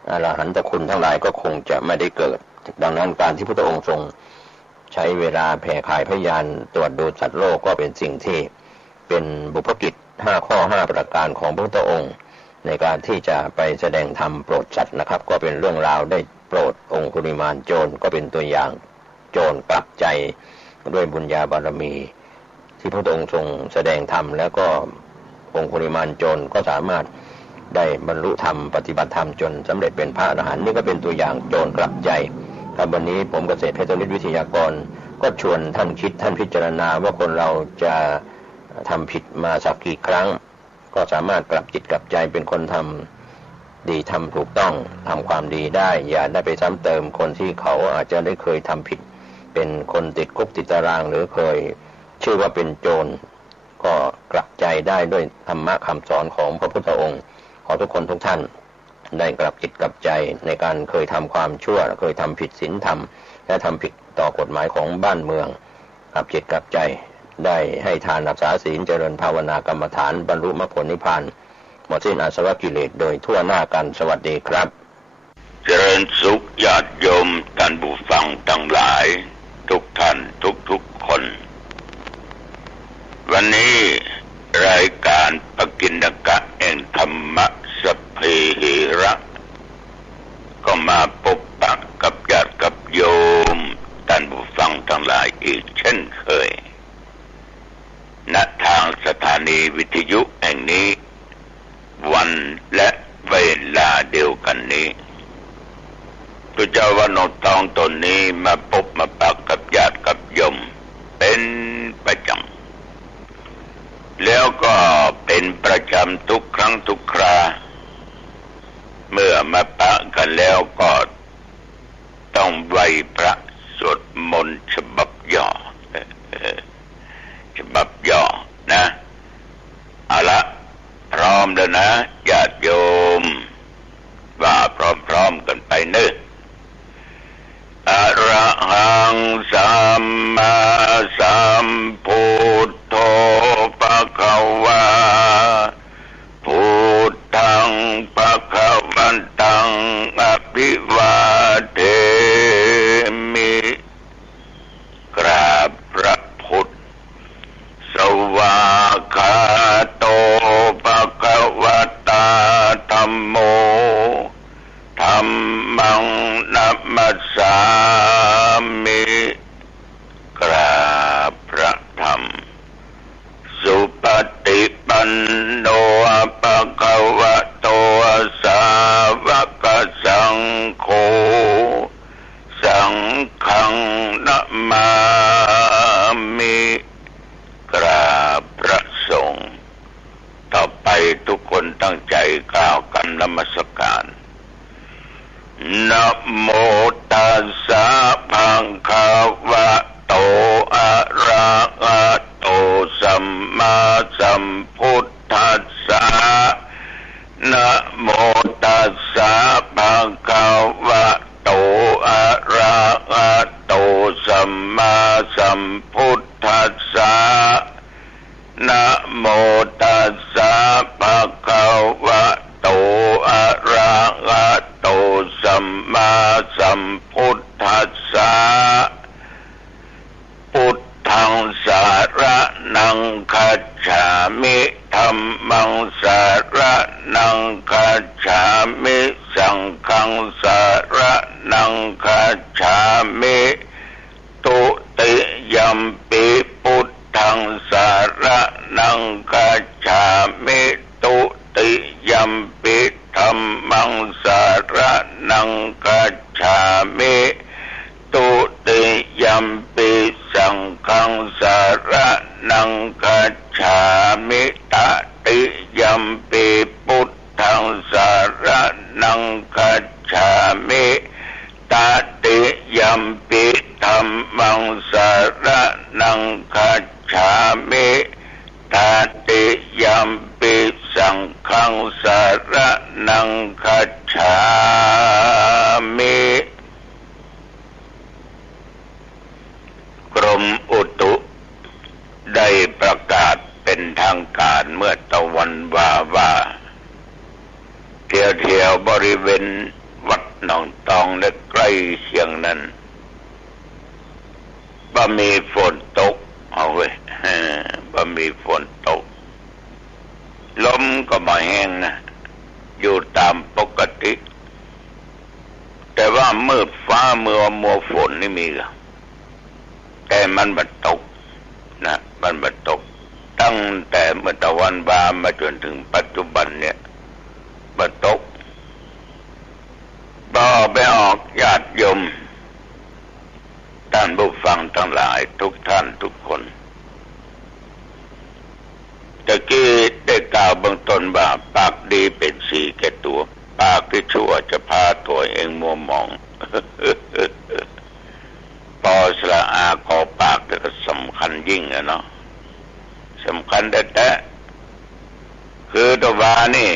อรหันตคุณทั้งหลายก็คงจะไม่ได้เกิดดังนั้นการที่พระองค์ทรงใช้เวลาแผ่ข่ายพยานตรวจดูสัตว์โลกก็เป็นสิ่งที่เป็นบุพกิจ5 ข้อ 5 ประการของพระพุทธองค์ในการที่จะไปแสดงธรรมโปรดสัตว์นะครับก็เป็นเรื่องราวได้โปรดองคุลิมานโจรก็เป็นตัวอย่างโจรกลับใจด้วยบุญญาบารมีที่พระองค์ทรงแสดงธรรมแล้วก็องคุลิมานโจรก็สามารถได้บรรลุธรรมปฏิบัติธรรมจนสำเร็จเป็นพระอรหันต์นี่ก็เป็นตัวอย่างโจรกลับใจครับวันนี้ผมเกษตรเพชรฤทธิ์วิทยากรก็ชวนท่านคิดท่านพิจารณาว่าคนเราจะทำผิดมาสักกี่ครั้งก็สามารถกลับจิตกลับใจเป็นคนทำดีทำถูกต้องทำความดีได้อย่าได้ไปซ้ำเติมคนที่เขาอาจจะได้เคยทำผิดเป็นคนติดคุกติดตารางหรือเคยชื่อว่าเป็นโจรก็กลับใจได้ด้วยธรรมะคำสอนของพระพุทธองค์ขอทุกคนทุกท่านได้กลับจิตกลับใจในการเคยทำความชั่วเคยทำผิดศีลธรรมและทำผิดต่อกฎหมายของบ้านเมืองกลับจิตกลับใจได้ให้ทานรักษาศีลเจริญภาวนากรรมฐานบรรลุมรรคผลนิพพานหมดสิ้นอาสวะกิเลสโดยทั่วหน้ากันสวัสดีครับเจริญสุขญาติโยมท่านผู้ฟังทั้งหลายทุกท่านทุกคน วันนี้รายการปกิณกะแห่งธรรมะสัพเพเหระก็มาพบปะกับญาติกับโยมท่านผู้ฟังทั้งหลายอีกเช่นเคยณทางสถานีวิทยุแห่งนี้วันและเวลาเดียวกันนี้พระเจ้าว่านกทองตนนี้มาพบมาปะกับญาติกับโยมเป็นประจำแล้วก็เป็นประจำทุกครั้งทุกคราเมื่อมาปะกันแล้วก็ต้องไหว้พระสวดมนต์ฉบับย่อฉบับย่อนะเอาละพร้อมแล้วนะญาติโยมว่า เนอะอะระหังสัมมาสัมพุทโธภควาพุทธังภวันตังอภิวาเทมิกราบพระพุทธสวากขาโตภควตาธัมโมธัมมังนัมมัสสามิกราบพระธรรมสุปฏิปันโนภควโตสาวกสังโฆสังฆังนะมามิกราบพระสงฆ์ต่อไปทุกคนตั้งใจกล่าวคำนมัสการนะโมตัสสะภะคะวะโตอะระหะโตสัมมาสัมพุทธัสสะนะโมตัสสะภะคะวะโตอะระหะโตสัมมาสัมพุทธัสสะนะโมตัสสะภะคะวะโตอะระหะโตสัมมาสัมพุทธัสสะพุทธังสารนังคัจฉามิธัมมังสารนังคัจฉามิสังฆังสารนังคัจฉามิตุติยัมปิพุทธังสารนังคัจฉามิตุติยัมปิธัมมังสารนังคัจฉามิตุติยัมปิสังฆังสารนังคัจฉามิตติยัมปิพุทธังสารนังคัจฉามิตติยัมปิธัมมังสารนังคัจฉามิตติยัมปิสังฆังสารนังคัจฉามิกรมอุตุได้ประกาศเป็นทางการเมื่อตะวันว่าเที่ยวบริเวณวัดหนองตองและใกล้เคียงนั้นบ่มีฝนตกเอาเว้ยบ่มีฝนตกลมก็มาแห้งนะอยู่ตามปกติแต่ว่ามืดฟ้ามัวฝนนี่มีแต่มันบัดตกนะมันบัดตกตั้งแต่เมื่อตะวันบ่ามาจนถึงปัจจุบันเนี่ยบัดตกต่อไปออกญาติโยมท่านผู้ฟังทั้งหลายทุกท่านทุกคนตะกี้ได้กล่าวเบื้องต้นว่าปากดีเป็นสีแก่ตัวปากที่ชั่วจะพาตัวเองมัวหมอง ปอสระอากอปากก็สำคัญยิ่งอะเนาะสำคัญแต่คือตัววานี่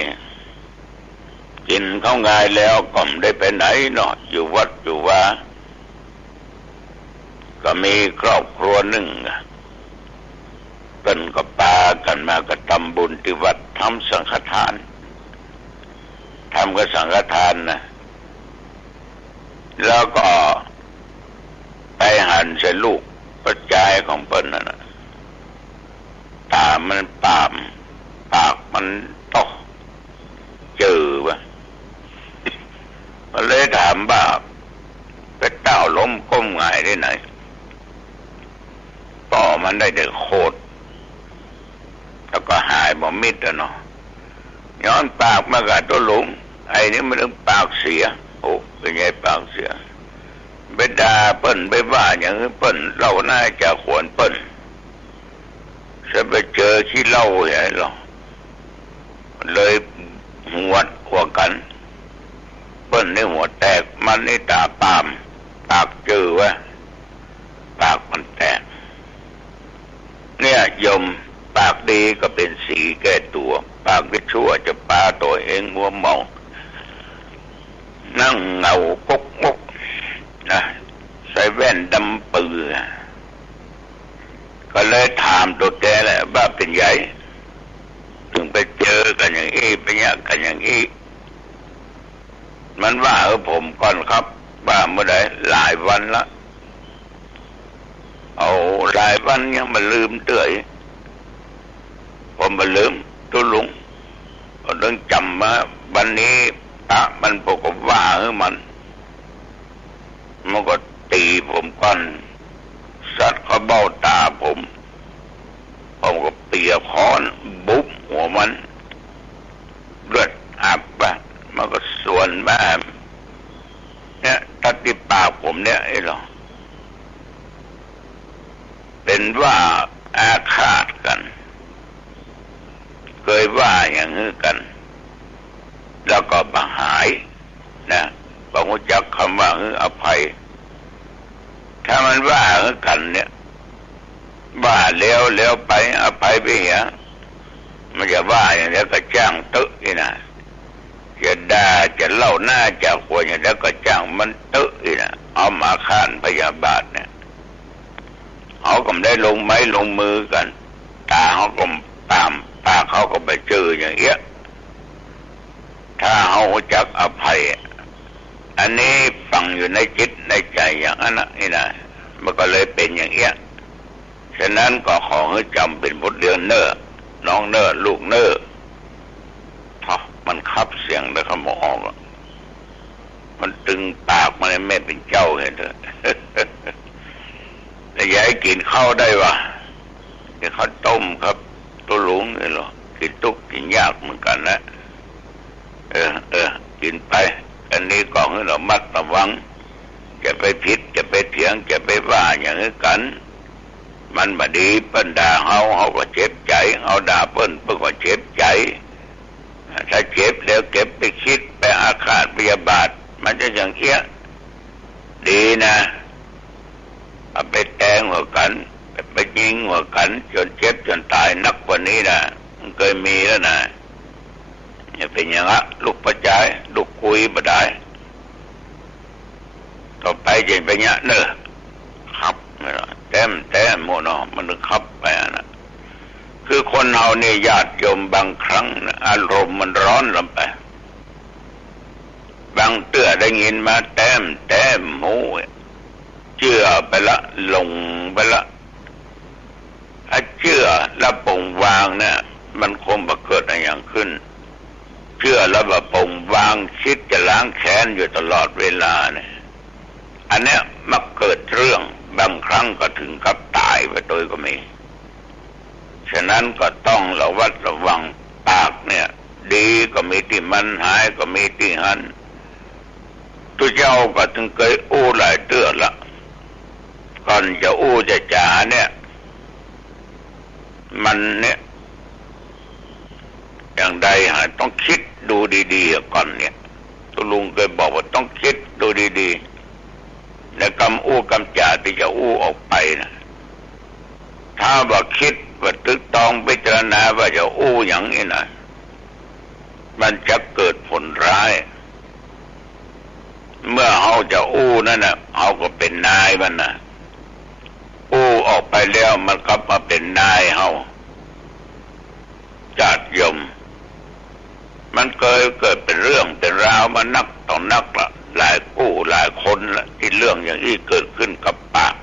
กินเข้าง่ายแล้วก็ไม่ได้ไปไหนเนาะอยู่วัดอยู่ว่าก็มีครอบครัวหนึ่งเป็นก็ปากันมาก็ทำบุญที่วัดทำสังฆทานทำก็สังฆทานนะแล้วก็ไปหั่นใส่ลูกปัจจัยของเปิ้นนั่นตามันปามปากมันตกจืดวะมันเลยถามว่าไปเต้าล้มก้มหงายได้ไหนต่อมันได้แต่โคตรแล้วก็หายบ่มิดอะเนาะย้อนปากมากับตัวหลุมไอ้นี่มันต้องปากเสียโอ้เป็นไงปากเสียไปด่าเปิ้นไปว่าอย่างนี้เปิ้นเล่าน่าจะขวนเปิ้นจะไปเจอขี้เล่าอย่างนี้หรอเลยหัวหัวกันเปิ้นนี่หัวแตกมันนี่ตาปามปากจืดวะปากมันแตกเนี่ยโยมปากดีก็เป็นสีแก้ตัวปากที่ชั่วจะปาตัวเองมัวเมานั่งเหงา ากุกมุกนะใส่แว่นดำปือก็เลยถามตัวแกแหละว่าเป็นใหญ่ถึงไปเจอกันอย่างนี้ไปเนี่ยกันอย่างนี้มันว่าผมก่อนครับว่าเมื่อใดหลายวันละเอาหลายวันยังมาลืมเตื่อยผมมาลืมตัวลุงก็ต้องจำมาวันนี้พระมันบอกว่ามันก็ตีผมก่อนสัตว์เขาเบ้าตาผมก็เปียกค้อนบุบหัวมันเลือดอาบไปมันก็ส่วนแม่เนี่ยตัดที่ปากผมเนี่ยไอ้หรอเป็นว่าอาฆาตกันเคยว่าอย่างนี้กันแล้วก็มาหายนะบางคนจักคำว่าอภัยถ้ามันว่ากันเนี่ยว่าแล้วไปอภัยไปเหี้ยมันจะว่าอย่างนี้ก็จ้างตึ๊นี่นะจะด่าจะเล่าหน้าจะควรอย่างนี้ก็จ้างมันตึ๊นี่นะเอามาฆ่าพยาบาทเนี่ยเขาก็ไม่ได้ลงไม้ลงมือกันตาเขาก็ตามปากเขาก็ไปเจออย่างเงี้ยถ้าเขาจักอภัยอันนี้ฝังอยู่ในจิตในใจอย่างนั้นนี่นะมันก็เลยเป็นอย่างเงี้ยฉะนั้นก็ขอให้จำเป็นบทเรียนเนอน้องเนอลูกเนอมันคับเสียงแล้วเขาบอกออกมันตึงปากมันไม่เป็นเจ้าเห็นเถอะแต่ยายกินข้าวได้วะกินข้าวต้มครับตัวหลงนี่หรอกินตุกกินยากเหมือนกันนะกินไปอันนี้ก็ให้เรามัดระวังจะไปผิดจะไปเถียงจะไปว่าอย่างนี้กันมันมาดีเปิ้นด่าเขาก็เจ็บใจเอาด่าเปิ้นก็เจ็บใจถ้าเจ็บแล้วเก็บไปคิดไปอาฆาตพยาบาทมันจะอย่างเงี้ยดีนะเอาไปแทงหัวกันไปยิงหัวกันจนเจ็บจนตายนักกว่านี้นะมันเคยมีแล้วนะอย่าเป็นอย่างนั้นลูกประจายลูกคุยบ่ได้ต่อไปจะเป็นอย่างเนอะครับแต้มโมโนมันขับไปนะคือคนเราเนี่ยญาติโยมบางครั้งอารมณ์มันร้อนลงไปบางเตื้อได้ยินมาแต้มหมูเชื่อไปละลงไปละถ้าเชื่อแล้วปล่งวางเนี่ยมันคงบ่เกิดอะไรอย่างขึ้นเชื่อแล้วบ่ปล่งวางคิดจะล้างแค้นอยู่ตลอดเวลาเนี่ยอันเนี้ยมักเกิดเรื่องบางครั้งก็ถึงกับตายไปโดยก็มีฉะนั้นก็ต้องระวัดระวังปากเนี่ยดีก็มีที่มันหายก็มีที่หันตัวเจ้าก็ถึงเคยอู้หลายเตื้อละก่อนจะอู้จะจ่าเนี่ยมันเนี่ยอย่างใดต้องคิดดูดีๆก่อนเนี่ยตัวลุงเคยบอกว่าต้องคิดดูดีๆและคำอู้คำจ่าที่จะอู้ออกไปนะถ้าว่าคิดว่าตึกตองพิจารณาว่าจะอู้อย่างนี้นะมันจะเกิดผลร้ายเมื่อเขาจะอู้นั่นนะเขาก็เป็นนายมันนะอู้ออกไปแล้วมันก็มาเป็นนายเขาญาติโยมมันเกิดเป็นเรื่องเป็นราวมานักต่อนักละหลายกู้หลายคนละที่เรื่องอย่างนี้เกิดขึ้นกับปาก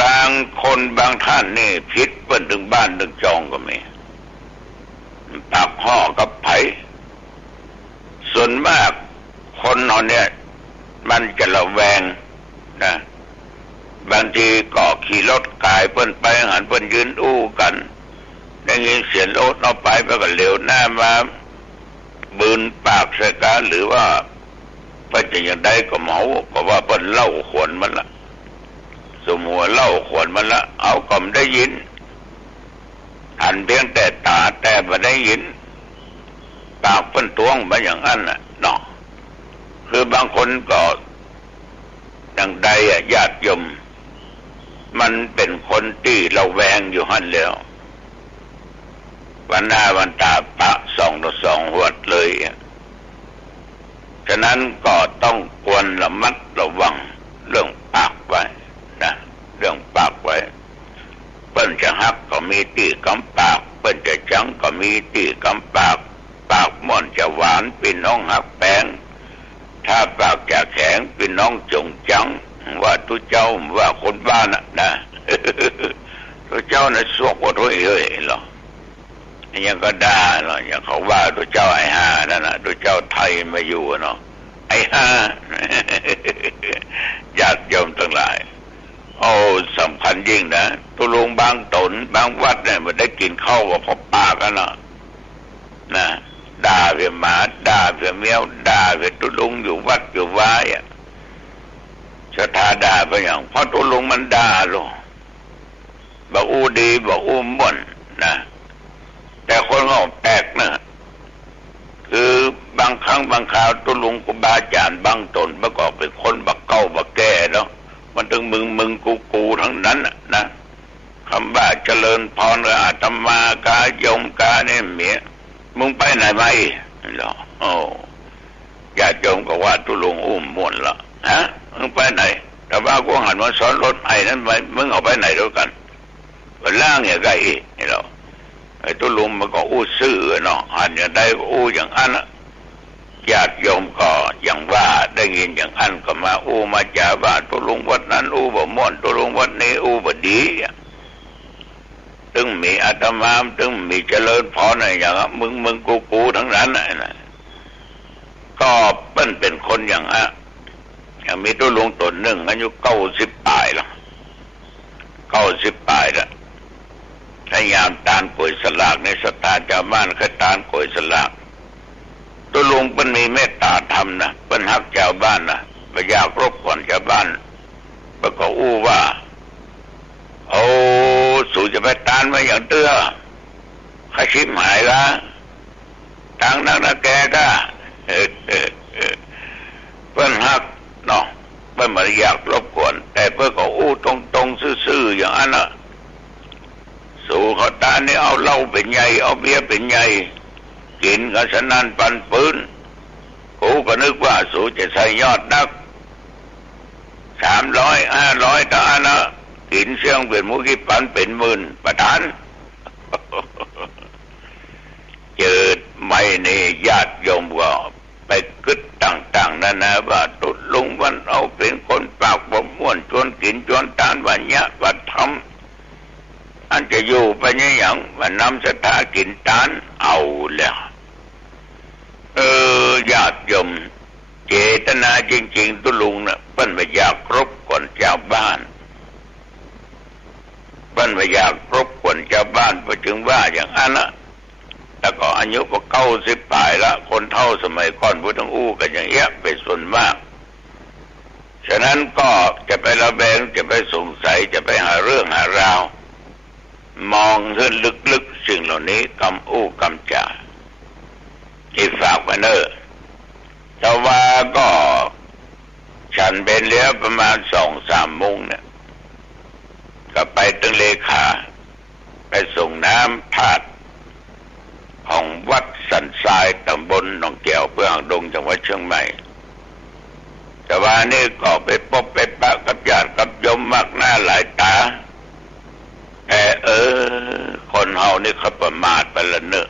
บางคนบางท่านนี่พิษเปิ้นถึงบ้านถึงจองก็มีปากห่อกับไผส่วนมากคนเราเนี่ยมันจะระแวงนะบางทีก็ขี่รถกายเปิ้นไปหันเปิ้นยืนอู้กันได้ยินเสียงรถเอาไปก็เร็วหน้ามาบืนปากใส่กันหรือว่าเปิ้นจะอย่างใดก็เมาก็ว่าเปิ้นเล่าขวนมันละสมหัวเล่าขวนมันละเอาก็ไม่ได้ยินหันเพียงแต่ตาแต่ไม่ได้ยินปากเปิ้นตวงมาอย่างนั้นน่ะเนาะคือบางคนก็อย่างใดญาติโยมมันเป็นคนที่เราแวงอยู่หั่นแล้ววันหน้าวันตาปะ2 ต่อ 2หวดเลยฉ ฉะนั้นก็ต้องควรระมัดระวังเรื่องปากไว้นะเรื่องปากไว้เปิ้นจะฮักก็มีตีกำปากเปิ้นจะจังก็มีตีกำปากปากม่อนจะหวานเป็นน้องหักแป้งถ้าปากจะแข็งเป็นน้องจงจังว่าตุเจ้าว่าคนบ้านนะตุเจ้าน่ะสวกว่าตัวเอ้ยหรอยังก็ด่าเนาะอย่างเขาว่าตุเจ้าไอ้ห่านั่นน่ะตุเจ้าไทยมาอยู่เนาะไอ้ห่าญาติโยมทั้งหลายโอ้สำคัญยิ่งนะตุลุงบางตนบางวัดเนี่ยมันได้กินข้าวกับพอปากกันเนาะนะด่าเพื่อหมาด่าเพื่อแมวด่าเพื่อตุลุงอยู่วัดอยู่วายศรัทธาด่าไปอย่างเพราะตุลุงมันด่าลงบอกอู้ดีบอกอู้ม่วนนะแต่คนก็แปลกนะคือบางครั้งบางคราวตุลุงกูบาอาจารย์บางตนเมื่อก่อนเป็นคนบักเก้าบักแก่เนาะมันถึงมึงกูทั้งนั้นนะคำว่าเจริญพรอาตมากายมกาเนี่ยเมียมึงไปไหนมาอีกเหรอโอ้ญาติโยมก็ว่าตุลุงอุ้มม่วนละฮะมึงไปไหนแต่ว่ากูหันมาสอนรถไอ้นั้นไปมึงเอาไปไหนด้วยกันไปล่างอย่างไรอีกเหรอไอ้ตุลุงมันก็อู้ซื่อเนาะหันอย่างใดก็อู้อย่างนั้นญาติโยมก็อย่างว่าได้ยินอย่างนั้นก็มาอู้มาจ่าว่าตุลุงวัดนั้นอู้บ่ม่วนตุลุงวัดนี้อู้บ่ดีตึงมีอาตมาตึงมีเจริญพรอะไรอย่างมึงกูทั้งนั้นนะก็เป็นคนอย่างอย่างมีตุลุงตนหนึ่งอายุ90 ปลายแล้ว90 ปลายแล้วพยายามตานป่วยสลากในสถานชาวบ้านเคยตานป่วยสลากตุลุงเป็นมีเมตตาธรรมนะเป็นฮักชาวบ้านนะไปอยากรบกวนชาวบ้านแล้วก็อู้ว่าโอ้สู่จะไปตานมาอย่างเตื้อข้าชิบหายละทางนั้นนะแกก็เพิ่นฮักเนาะเพิ่นไม่อยากรบกวนแต่เพิ่นก็อู้ตรงซื่อๆอย่างนั้นนะสู่เขาตานนี่เอาเหล้าเป็นใหญ่เอาเบียร์เป็นใหญ่กินกันสนั่นปันปืนกูก็นึกว่าสู่จะใส่ยอดนัก300 500ต่ออันนะกินเสียงเป็นมุกิปันเป็นหมื่นประธานเจอไม่ในญาติโยมก็ไปกึศต่างๆนั่นนะว่าตุลุงวันเอาเป็นคนปากบ่ม่วนชวนกินชวนทานวันยะวัดธรรมอันจะอยู่ไปเนี่ยอย่างมันนำศรัทธากินทานเอาแล้วญาติโยมเจตนาจริงๆตุลุงน่ะเปิ้นไม่อยากรบกวนชาวบ้านเปิ้นไม่อยากรบกวนชาวบ้านเพราะจึงว่าอย่างนั้นนะแล้วก็อายุก็90 ปลายละคนเฒ่าสมัยก่อนผู้ทั้งอู้กันอย่างเงี้ยเป็นส่วนมากฉะนั้นก็จะไประแวงจะไปสงสัยจะไปหาเรื่องหาราวมองขึ้นลึกๆสิ่งเหล่านี้กำอู้กำจ่าที่ฝากไว้เนอะแต่ว่าก็ฉันเป็นเลี้ยประมาณ2-3 โมงเนี่ยก็ไปถึงเลขาไปส่งน้ำธาตุของวัดสันทรายตำบลหนองแก้วอำเภอหางดงจังหวัดเชียงใหม่แต่ว่านี่ก็ไปพบไปปะกับญาติกับโยมมากหน้าหลายตาแต่คนเฮานี่เขาประมาทไปละเนอะ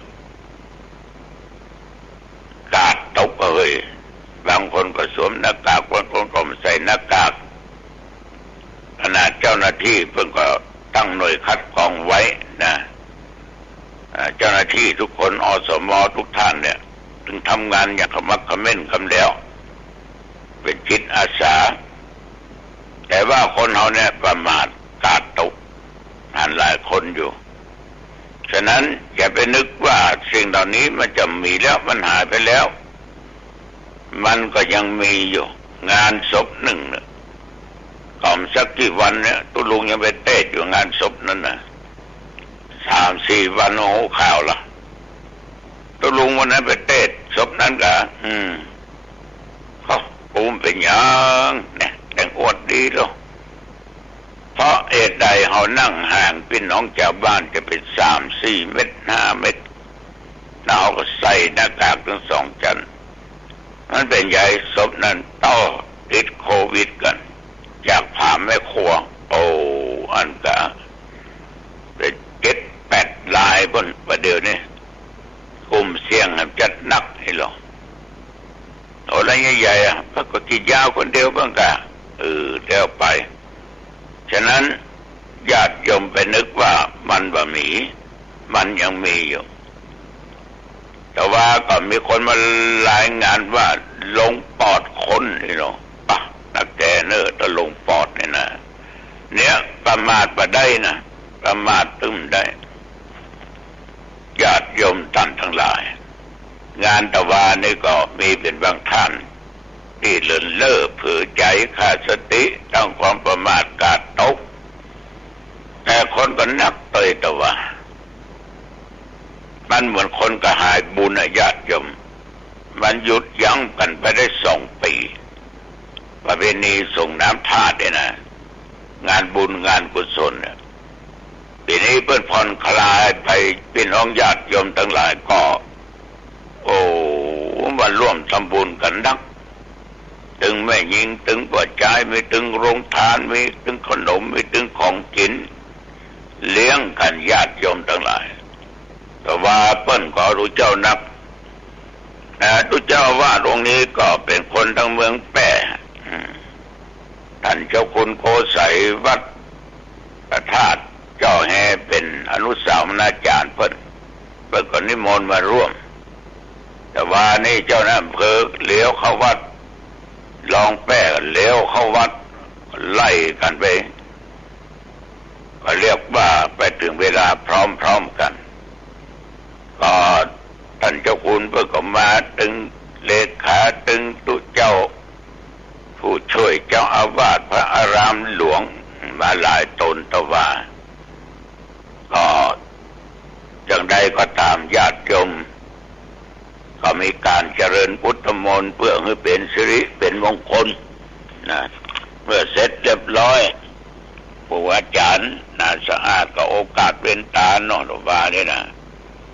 กาดตกบางคนก็สวมหน้ากากบางคนก็ไม่ใส่หน้ากากขณะเจ้าหน้าที่เพิ่งก็ตั้งหน่วยคัดกรองไว้นะเจ้าหน้าที่ทุกคนอสม.ทุกท่านเนี่ยถึงทำงานอย่างขมักเขม้นคำแล้วเป็นจิตอาสาแต่ว่าคนเราเนี่ยประมาทกาดตกหลายคนอยู่ฉะนั้นอย่าไปนึกว่าสิ่งเหล่านี้มันจะมีแล้วมันหายไปแล้วมันก็ยังมีอยู่งานศพหนึ่งเนี่ยก่อนสักกี่วันเนี่ยตุลุงยังไปเต้อยู่งานศพนั่นนะ3-4 วันโอ้โหข่าวละตุลุงวันนั้นไปเต้ศพนั้นก็เขาปูมเป็นอย่างเนี่ยแต่งอวดดีหรอเพราะเหตุใดเขานั่งห่างพี่น้องชาวบ้านจะเป็น3-4 เมตร 5 เมตรแล้วเขาก็ใส่หน้ากากทั้ง2 ชั้น มันเป็นใหญ่ศพนั้นต่อติดโควิดกันอยากผ่าแม่ครัวโอ้อันกะเป็น7-8 รายบนประเดี๋ยวนี้กลุ่มเสี่ยงจัดหนักให้หรออะไรใหญ่ๆก็กินยาวคนเดียวบ้างกะเดี๋ยวไปฉะนั้นญาติโยมไปนึกว่ามันบ่มีมันยังมีอยู่แต่ว่าก็มีคนมารายงานว่าลงปอดคนนี่เนาะปะนักแกเนอตะลงปอดเนี่ยนะเนี่ยประมาทบ่ได้นะประมาทตึมได้ญาติโยมท่านทั้งหลายงานตะวานี่ก็มีเป็นบางท่านที่เลินเล่อเผลอใจขาดสติตั้งความประมาทกาดตกแต่คนก็นักเตยตะวามันเหมือนคนกระหายบุญญาติโยมมันหยุดยั้งกันไปได้2 ปีประเพณีส่งน้ำธาตุเนี่ยนะงานบุญงานกุศลเนี่ยปีนี้เพิ่นผ่อนคลายไปพี่น้องญาติโยมทั้งหลายก็มาร่วมทำบุญกันนักตึงแม่ยิงตึงปัจจัยมีตึงโรงทานมีตึงขนมมีตึงของกินเลี้ยงกันญาติโยมทั้งหลายแต่ว่าเปิ้นก็รู้เจ้านักรู้เจ้าว่าตรงนี้ก็เป็นคนทั้งเมืองแปะท่านเจ้าคุณโกไสวัดพระธาตุเจ้าแห่เป็นอนุสาวนาจารย์เปิ้นก็นิมนต์มาร่วมแต่ว่านี่เจ้าหน้าอำเภอเลี้ยวเข้าวัดลองแป้เลี้ยวเข้าวัดไล่กันไปก็เรียกว่าไปถึงเวลาพร้อมกันก็ท่านเจ้าคุณเพิ่งก็มาตึงเลขาตึงตุเจ้าผู้ช่วยเจ้าอาวาสพระอารามหลวงมาหลายตนตะว่าก็อย่างใดก็ตามญาติโยมก็มีการเจริญพุทธมนต์เพื่อให้เป็นสิริเป็นมงคลนะเมื่อเสร็จเรียบร้อยผู้อาจารย์น่าสะอาดก็โอกาสเป็นตาเนาะว่านี่นะ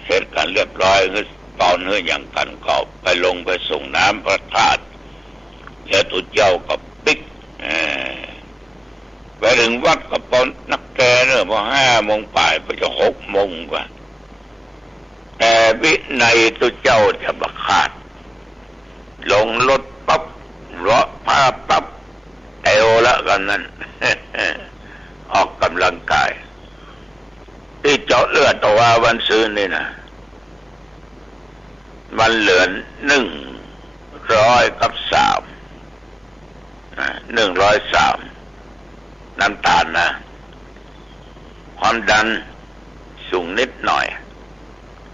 เสร็จกันเรียบร้อยคือตอนนี้อย่างกันก็ไปลงไปส่งน้ำพระธาตุแล้วตุเจ้าก็ปิ๊กไปถึงวัดก็ปอนนักแกเนอะพอ5 โมงป่ายไปจะ6 โมงกว่าแต่วินัยตุเจ้าจะบักขาดลงรถปั๊บรถพาปั๊บเอวละกันนั้น ออกกำลังกายที่เจาะเลือดตัวว่าวันซื้อนี่นะมันเหลือ103น้ำตาลนะความดันสูงนิดหน่อย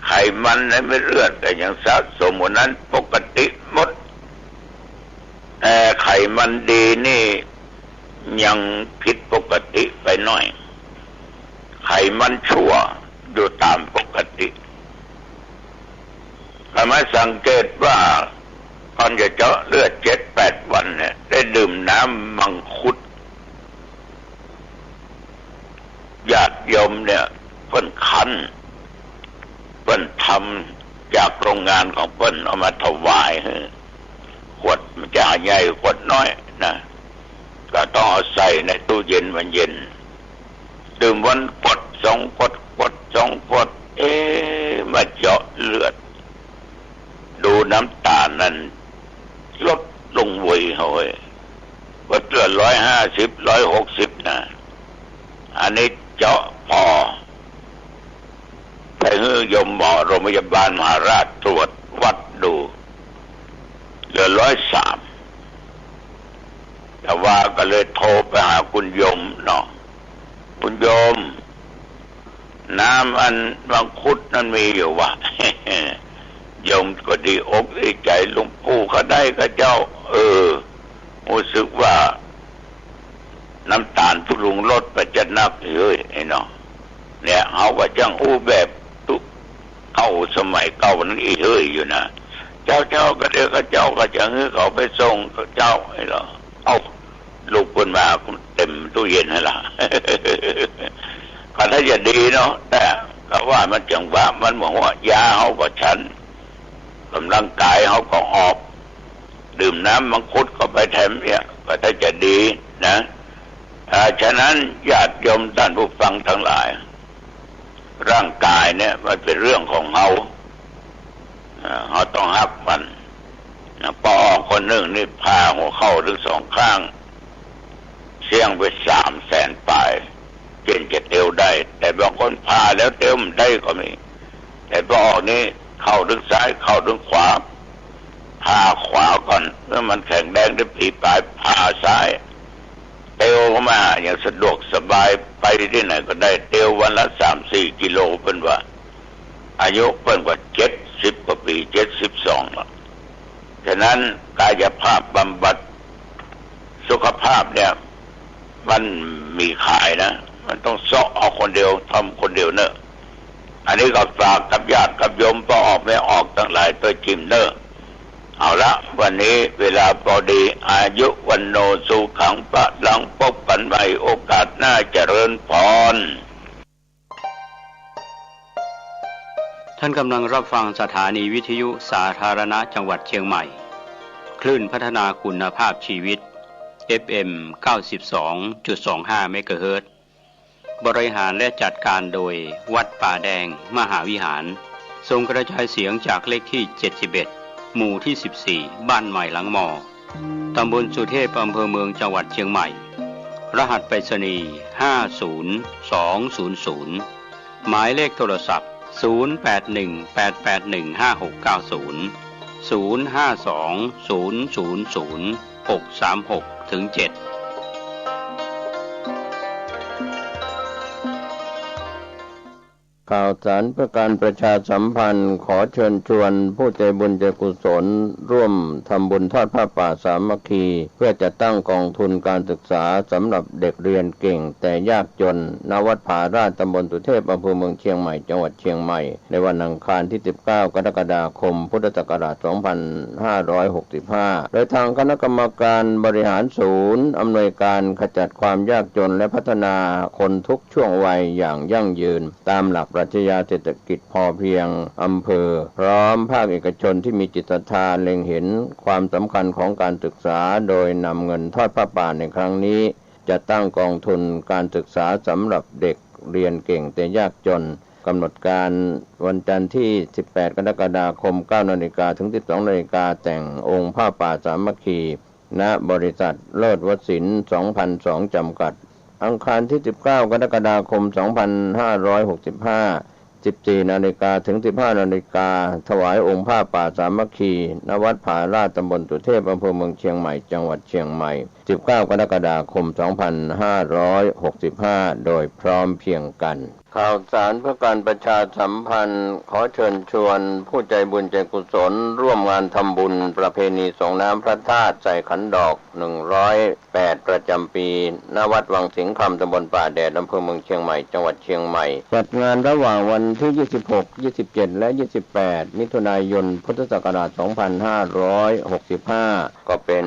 ไขมันในเม็ดเลือดแต่ยังสะสมวันนั้นปกติหมดแต่ไขมันดีนี่ยังผิดปกติไปหน่อยไขมันชั่วอยู่ตามปกติทำให้สังเกตว่าก่อนจะเจาะเลือด 7-8 วันเนี่ยได้ดื่มน้ำมังคุดญาติโยมเนี่ยเพิ่นคั้นเปิ้นทำจากโรงงานของเปิ้นเอามาถวายขวดมันจะใหญ่ขวดน้อยนะก็ต้องเอาใส่ในตู้เย็นมันเย็นดื่มวันกด2 กด2 กดมาเจาะเลือดดูน้ำตาลนั้นลดลงเว้ยเฮ้ยว่าเลือด150 160นะอันนี้เจาะพอไปให้ยมหมอโรงพยาบาลมหาราชตรวจวัดดูเหลือ103แต่ว่าก็เลยโทรไปหาคุณโยมเนาะคุณโยมน้ำอันมังคุดนั้นมีอยู่วะ โยมก็ดีอกดีใจหลวงปู่เขาได้ก็เจ้ารู้สึกว่าน้ำตาลทุลุงลดไปจะนักเฮ้ยไอ้เนาะเนี่ยเอาก็จังอู้แบบเข้าสมัยเก่านั้นอีเฮ้ยอยู่นะเจ้าก็เดี๋ยวก็เจ้าก็จะให้เขาไปส่งเจ้าไอ้เนาะเอาลูกคนมาเต็มตู้เย็นให้ละ ก็ถ้าจะดีเนาะแต่ก็ว่ามันจังว่ามันบอกว่ายาเขาก็ฉันกำลังกายเขาก็ออก ดื่มน้ำมังคุดเข้าไปแถมเนี่ยก็ถ้าจะดีนะฉะนั้นญาติโยมท่านผู้ฟังทั้งหลายร่างกายเนี่ยมันเป็นเรื่องของเราต้องฮักมันปอคนหนึ่งนี่พาหัวเข้าถึง2 ข้างเสี่ยงไป300,000 ปลายเกณฑ์จะเตียวได้แต่บางคนพาแล้วเตียวมันได้ก็มีแต่ปอนี้เข้าถึงซ้ายเข้าถึงขวาพาขวาก่อนเมื่อมันแข็งแรงได้ผีปลายพาซ้ายเตียวเข้ามาอย่างสะดวกสบายไปที่ไหนก็ได้เตียววันละ 3-4 กิโลเป็นว่าอายุเพิ่นกว่า70 กว่าปี72แล้วฉะนั้นกายภาพบำบัดสุขภาพเนี่ยมันมีขายนะมันต้องเสาะเอาคนเดียวทำคนเดียวเนอะอันนี้ก็ฝากกับญาติกับโยมพอออกไม่ออกทั้งหลายตัวจิมเนอะเอาละวันนี้เวลาพอดีอายุวันโนสุขังปะลังพบกันใหม่โอกาสหน้าเจริญพร ท่านกำลังรับฟังสถานีวิทยุสาธารณะจังหวัดเชียงใหม่คลื่นพัฒนาคุณภาพชีวิต FM 92.25 เมกะเฮิรตซ์บริหารและจัดการโดยวัดป่าแดงมหาวิหารส่งกระจายเสียงจากเลขที่71หมู่ที่14บ้านใหม่หลังมอตำบลสุเทพอำเภอเมืองจังหวัดเชียงใหม่รหัสไปรษณีย์50200หมายเลขโทรศัพท์0818815690 0520000636-7ข่าวสารเพื่อการประชาสัมพันธ์ขอเชิญชวนผู้ใจบุญใจกุศลร่วมทำบุญทอดผ้าป่าสามัคคีเพื่อจะตั้งกองทุนการศึกษาสำหรับเด็กเรียนเก่งแต่ยากจนณวัดผาราชตำบลสุเทพอำเภอเมืองเชียงใหม่จังหวัดเชียงใหม่ในวันอังคารที่19 กรกฎาคมพุทธศักราช 2565โดยทางคณะกรรมการบริหารศูนย์อำนวยการขจัดความยากจนและพัฒนาคนทุกช่วงวัยอย่างยั่งยืนตามหลักปรัชญาเศรษฐกิจพอเพียงอำเภอพร้อมภาคเอกชนที่มีจิตศรัทธาเล็งเห็นความสำคัญของการศึกษาโดยนำเงินทอดผ้าป่าในครั้งนี้จะตั้งกองทุนการศึกษาสำหรับเด็กเรียนเก่งแต่ยากจนกำหนดการวันจันทร์ที่18 กรกฎาคม 9:00 น. ถึง 12:00 น. แต่งองค์ผ้าป่าสามัคคีณบริษัทเลิศวสินทร์ 2002 จำกัดอังคารที่19 กรกฎาคม 2565 14 นาฬิกาถึง 15 นาฬิกาถวายองค์ผ้าป่าสามัคคีณวัดผาราชตำบลสุเทพอำเภอเมืองเชียงใหม่จังหวัดเชียงใหม่19 กรกฎาคม 2565 โดยพร้อมเพรียงกันข่าวสารเพื่อการประชาสัมพันธ์ขอเชิญชวนผู้ใจบุญใจกุศลร่วมงานทำบุญประเพณีส่งน้ำพระธาตุใส่ขันดอก108ประจำปีณวัดวังสิงห์คำตำบลป่าแดดอำเภอเมืองเชียงใหม่จังหวัดเชียงใหม่จัดงานระหว่างวันที่26 27 และ 28 มิถุนายนพุทธศักราช 2565 ก็เป็น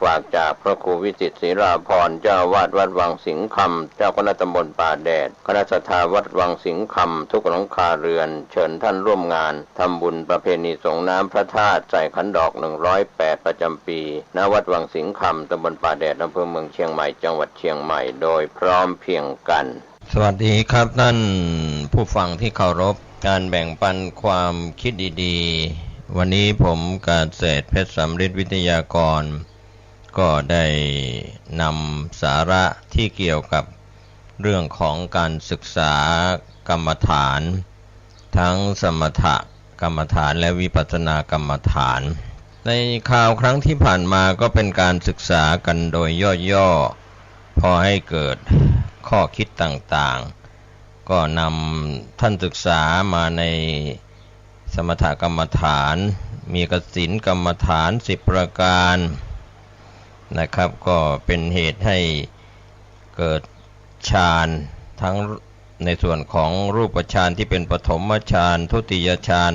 ฝากจากพระครูวิจิตรศิราพรเจ้าวาดวัดวังสิงห์คำเจ้าคณะตำบลป่าแดดคณะศรัทธาวัดวังสิงห์คำทุกหลังคาเรือนเชิญท่านร่วมงานทำบุญประเพณีส่งน้ำพระธาตุใส่ขันดอก108ประจำปีณวัดวังสิงห์คำตำบลป่าแดดอำเภอเมืองเชียงใหม่จังหวัดเชียงใหม่โดยพร้อมเพรียงกันสวัสดีครับท่านผู้ฟังที่เคารพการแบ่งปันความคิดดีๆวันนี้ผมเกษตรเพชรสำริดวิทยากรก็ได้นำสาระที่เกี่ยวกับเรื่องของการศึกษากรรมฐานทั้งสมถกรรมฐานและวิปัสสนากรรมฐานในข่าวครั้งที่ผ่านมาก็เป็นการศึกษากันโดยย่อๆพอให้เกิดข้อคิดต่างๆก็นำท่านศึกษามาในสมถกรรมฐานมีกสิณกรรมฐาน10ประการนะครับก็เป็นเหตุให้เกิดฌานทั้งในส่วนของรูปฌานที่เป็นปฐมฌานทุติยฌาน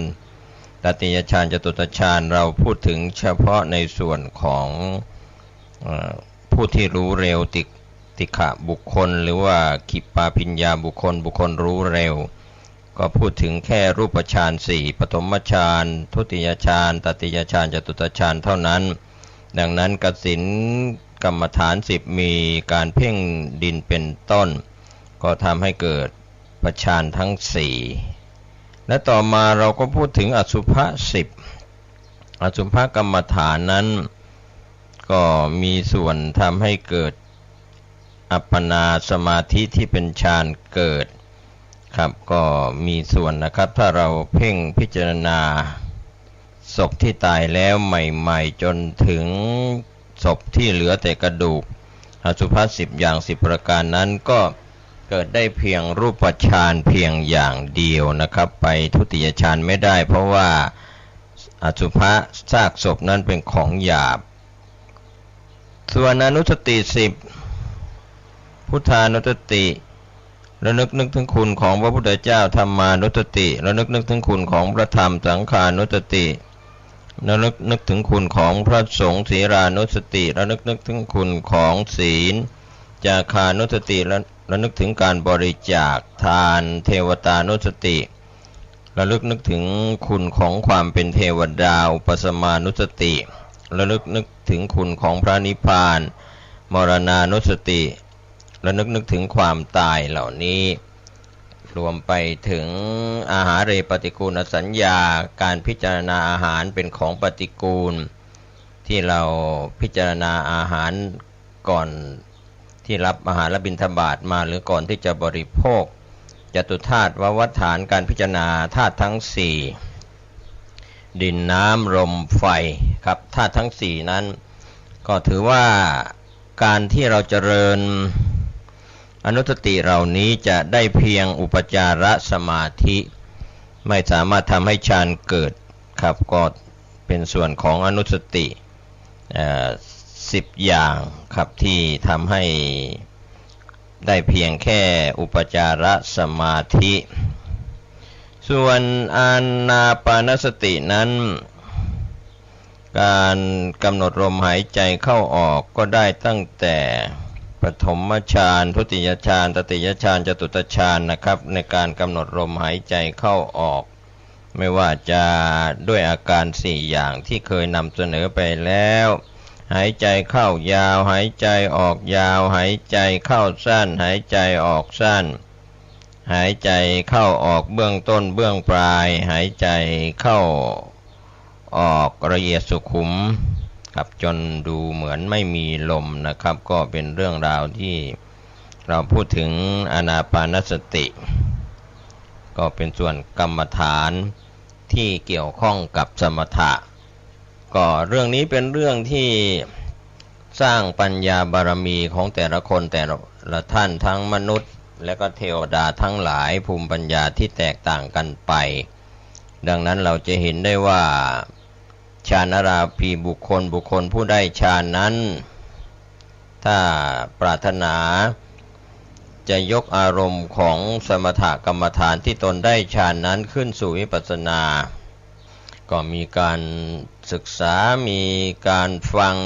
ตติยฌานจตุตฌานเราพูดถึงเฉพาะในส่วนของผู้ที่รู้เร็วติขะบุคคลหรือว่าขิปปาภิญญาบุคคลรู้เร็ว ก็พูดถึงแค่รูปฌานสี่ปฐมฌานทุติยฌานตติยฌานจตุตฌานเท่านั้นดังนั้นกสิณกรรมฐาน10มีการเพ่งดินเป็นต้นก็ทำให้เกิดฌานทั้ง4และต่อมาเราก็พูดถึงอสุภะ10อสุภกรรมฐานนั้นก็มีส่วนทำให้เกิดอัปปนาสมาธิที่เป็นฌานเกิดครับก็มีส่วนนะครับถ้าเราเพ่งพิจารณาศพที่ตายแล้วใหม่ๆจนถึงศพที่เหลือแต่กระดูกอสุภะ10อย่าง10ประการนั้นก็เกิดได้เพียงรูปฌานเพียงอย่างเดียวนะครับไปทุติยฌานไม่ได้เพราะว่าอสุภะซากศพนั้นเป็นของหยาบส่วนอนุสติ10พุทธานุสติระลึกนึกถึงคุณของพระพุทธเจ้าธรรมานุสติระลึกนึกถึงคุณของพระธรรมสังฆานุสติระลึกนึกถึงคุณของพระสงฆ์ศีรานุสติระลึกนึกถึงคุณของศีลจาคานุสติระลึกถึงการบริจาคทานเทวตานุสติระลึกนึกถึงคุณของความเป็นเทวดาอุปสมานุสติระลึกนึกถึงคุณของพระนิพพานมรณานุสติระลึกนึกถึงความตายเหล่านี้รวมไปถึงอาหารเรปฏิกูลสัญญาการพิจารณาอาหารเป็นของปฏิกูลที่เราพิจารณาอาหารก่อนที่รับอาหารและบิณฑบาตมาหรือก่อนที่จะบริโภคจตุธาตุววัฏฐานการพิจารณาธาตุทั้ง4ดินน้ำลมไฟครับธาตุทั้ง4นั้นก็ถือว่าการที่เราเจริญอนุสติเหล่านี้จะได้เพียงอุปจารสมาธิไม่สามารถทำให้ฌานเกิดครับก็เป็นส่วนของอนุสติ10อย่างครับที่ทำให้ได้เพียงแค่อุปจารสมาธิส่วนอานาปานสตินั้นการกำหนดลมหายใจเข้าออกก็ได้ตั้งแต่ปฐมฌานทุติยฌานตติยฌานจตุตฌานนะครับในการกำหนดลมหายใจเข้าออกไม่ว่าจะด้วยอาการ4อย่างที่เคยนำเสนอไปแล้วหายใจเข้ายาวหายใจออกยาวหายใจเข้าสั้นหายใจออกสั้นหายใจเข้าออกเบื้องต้นเบื้องปลายหายใจเข้าออกละเอียดสุขุมครับจนดูเหมือนไม่มีลมนะครับก็เป็นเรื่องราวที่เราพูดถึงอานาปานสติก็เป็นส่วนกรรมฐานที่เกี่ยวข้องกับสมถะก็เรื่องนี้เป็นเรื่องที่สร้างปัญญาบารมีของแต่ละคนแต่ละท่านทั้งมนุษย์และก็เทวดาทั้งหลายภูมิปัญญาที่แตกต่างกันไปดังนั้นเราจะเห็นได้ว่าฌานราภีบุคคลผู้ได้ฌานนั้นถ้าปรารถนาจะยกอารมณ์ของสมถกรรมฐานที่ตนได้ฌานนั้นขึ้นสู่วิปัสสนาก็มีการศึกษามีการฟัง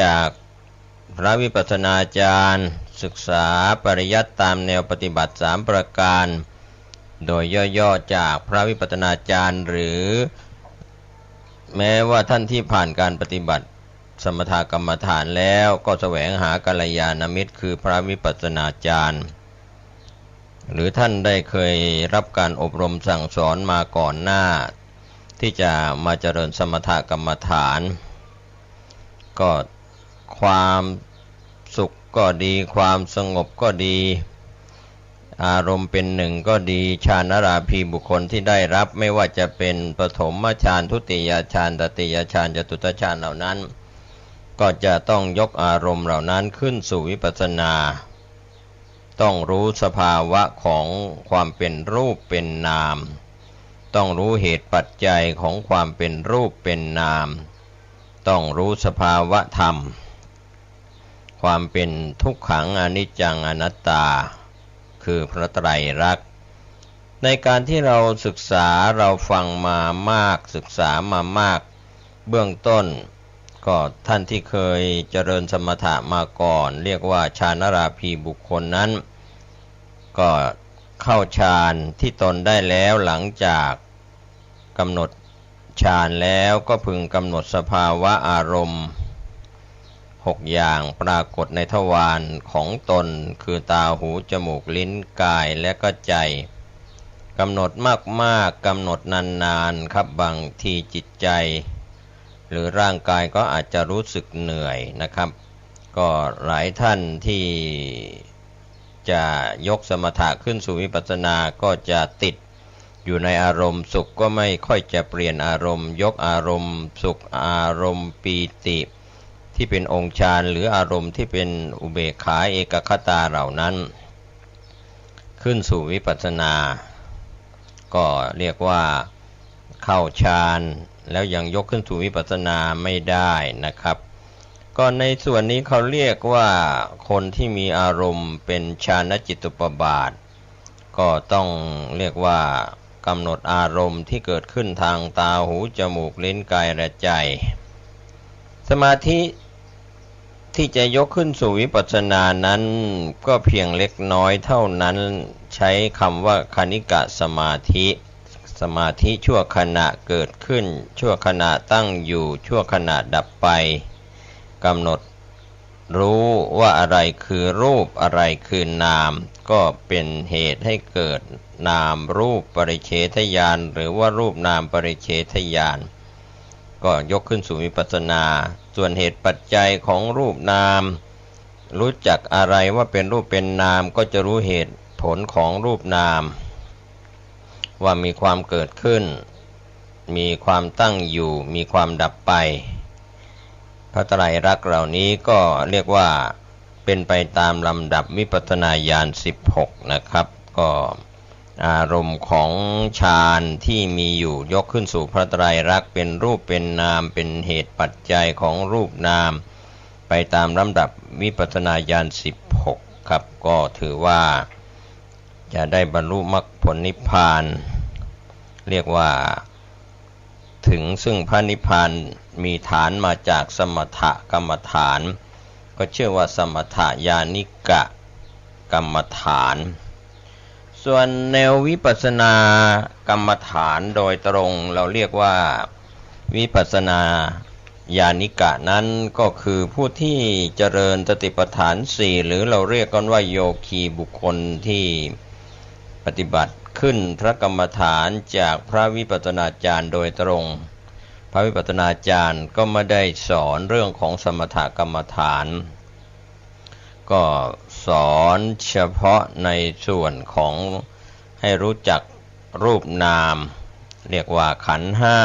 จากพระวิปัสสนาจารย์ศึกษาปริยัติตามแนวปฏิบัติ3ประการโดยย่อๆจากพระวิปัสสนาจารย์หรือแม้ว่าท่านที่ผ่านการปฏิบัติสมถกรรมฐานแล้วก็แสวงหากัลยาณมิตรคือพระวิปัสสนาจารย์หรือท่านได้เคยรับการอบรมสั่งสอนมาก่อนหน้าที่จะมาเจริญสมถกรรมฐานก็ความสุขก็ดีความสงบก็ดีอารมณ์เป็นหนึ่งก็ดีฌานราภีบุคคลที่ได้รับไม่ว่าจะเป็นปฐมฌานทุติยฌานตติยฌานจตุตฌานเหล่านั้นก็จะต้องยกอารมณ์เหล่านั้นขึ้นสู่วิปัสสนาต้องรู้สภาวะของความเป็นรูปเป็นนามต้องรู้เหตุปัจจัยของความเป็นรูปเป็นนามต้องรู้สภาวะธรรมความเป็นทุกขังอนิจจังอนัตตาคือพระไตรลักษณ์ในการที่เราศึกษาเราฟังมามากศึกษามามากเบื้องต้นก็ท่านที่เคยเจริญสมถะมาก่อนเรียกว่าฌานราภีบุคคลนั้นก็ เข้าฌานที่ตนได้แล้วหลังจากกำหนดฌานแล้วก็พึงกำหนดสภาวะอารมณ์6อย่างปรากฏในทวารของตนคือตาหูจมูกลิ้นกายและก็ใจกำหนดมากๆกำหนดนานๆครับบางทีจิตใจหรือร่างกายก็อาจจะรู้สึกเหนื่อยนะครับก็หลายท่านที่จะยกสมถะขึ้นสู่วิปัสสนาก็จะติดอยู่ในอารมณ์สุขก็ไม่ค่อยจะเปลี่ยนอารมณ์ยกอารมณ์สุขอารมณ์ปีติที่เป็นองค์ฌานหรืออารมณ์ที่เป็นอุเบกขาเอกคตาเหล่านั้นขึ้นสู่วิปัสสนาก็เรียกว่าเข้าฌานแล้วยังยกขึ้นสู่วิปัสสนาไม่ได้นะครับก็ในส่วนนี้เขาเรียกว่าคนที่มีอารมณ์เป็นฌานจิตตุปบาทก็ต้องเรียกว่ากำหนดอารมณ์ที่เกิดขึ้นทางตาหูจมูกลิ้นกายและใจสมาธิที่จะยกขึ้นสู่วิปัสสนานั้นก็เพียงเล็กน้อยเท่านั้นใช้คำว่าคณิกะสมาธิสมาธิชั่วขณะเกิดขึ้นชั่วขณะตั้งอยู่ชั่วขณะดับไปกำหนดรู้ว่าอะไรคือรูปอะไรคือนามก็เป็นเหตุให้เกิดนามรูปปริเฉทญาณหรือว่ารูปนามปริเฉทญาณก็ยกขึ้นสู่วิปัสสนาส่วนเหตุปัจจัยของรูปนามรู้จักอะไรว่าเป็นรูปเป็นนามก็จะรู้เหตุผลของรูปนามว่ามีความเกิดขึ้นมีความตั้งอยู่มีความดับไปพระไตรลักษณ์เหล่านี้ก็เรียกว่าเป็นไปตามลำดับวิปัสสนาญาณ16นะครับก็อารมณ์ของฌานที่มีอยู่ยกขึ้นสู่พระไตรลักษณ์เป็นรูปเป็นนามเป็นเหตุปัจจัยของรูปนามไปตามลำดับวิปัสสนาญาณ16ครับก็ถือว่าจะได้บรรลุมรรคผลนิพพานเรียกว่าถึงซึ่งพระนิพพานมีฐานมาจากสมถกรรมฐานก็ชื่อว่าสมถญาณิกะกรรมฐานส่วนแนววิปัสสนากรรมฐานโดยตรงเราเรียกว่าวิปัสสนาญาณิกะนั้นก็คือผู้ที่เจริญสติปัฏฐาน4หรือเราเรียกกันว่าโยคีบุคคลที่ปฏิบัติขึ้นพระกรรมฐานจากพระวิปัสสนาจารย์โดยตรงพระวิปัสสนาจารย์ก็ไม่ได้สอนเรื่องของสมถกรรมฐานก็สอนเฉพาะในส่วนของให้รู้จักรูปนามเรียกว่าขันธ์ห้า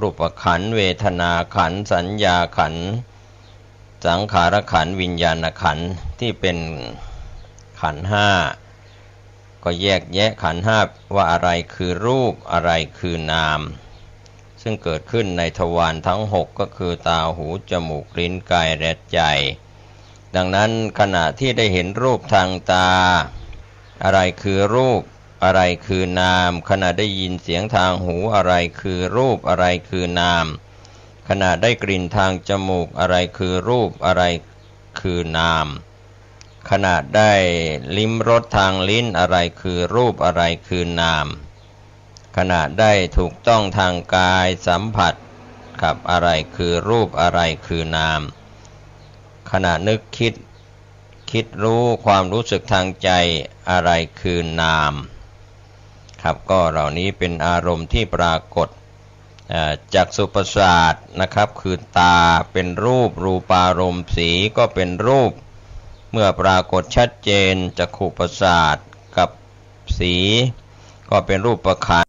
รูปขันธ์เวทนาขันธ์สัญญาขันธ์สังขารขันธ์วิญญาณขันธ์ที่เป็นขันธ์ห้าก็แยกแยะขันธ์ห้าว่าอะไรคือรูปอะไรคือนามซึ่งเกิดขึ้นในทวารทั้ง6ก็คือตาหูจมูกลิ้นกายและใจดังนั้นขณะที่ได้เห็นรูปทางตาอะไรคือรูปอะไรคือนามขณะได้ยินเสียงทางหูอะไรคือรูปอะไรคือนามขณะได้กลิ่นทางจมูกอะไรคือรูปอะไรคือนามขณะได้ลิ้มรสทางลิ้นอะไรคือรูปอะไรคือนามขณะได้ถูกต้องทางกายสัมผัสกับอะไรคือรูปอะไรคือนามขณะนึกคิดรู้ความรู้สึกทางใจอะไรคือนามครับก็เหล่านี้เป็นอารมณ์ที่ปรากฏจักษุประสาทนะครับคือตาเป็นรูปรูปารมณ์สีก็เป็นรูปเมื่อปรากฏชัดเจนจักขุประสาทกับสีก็เป็นรูปประขันธ์ เ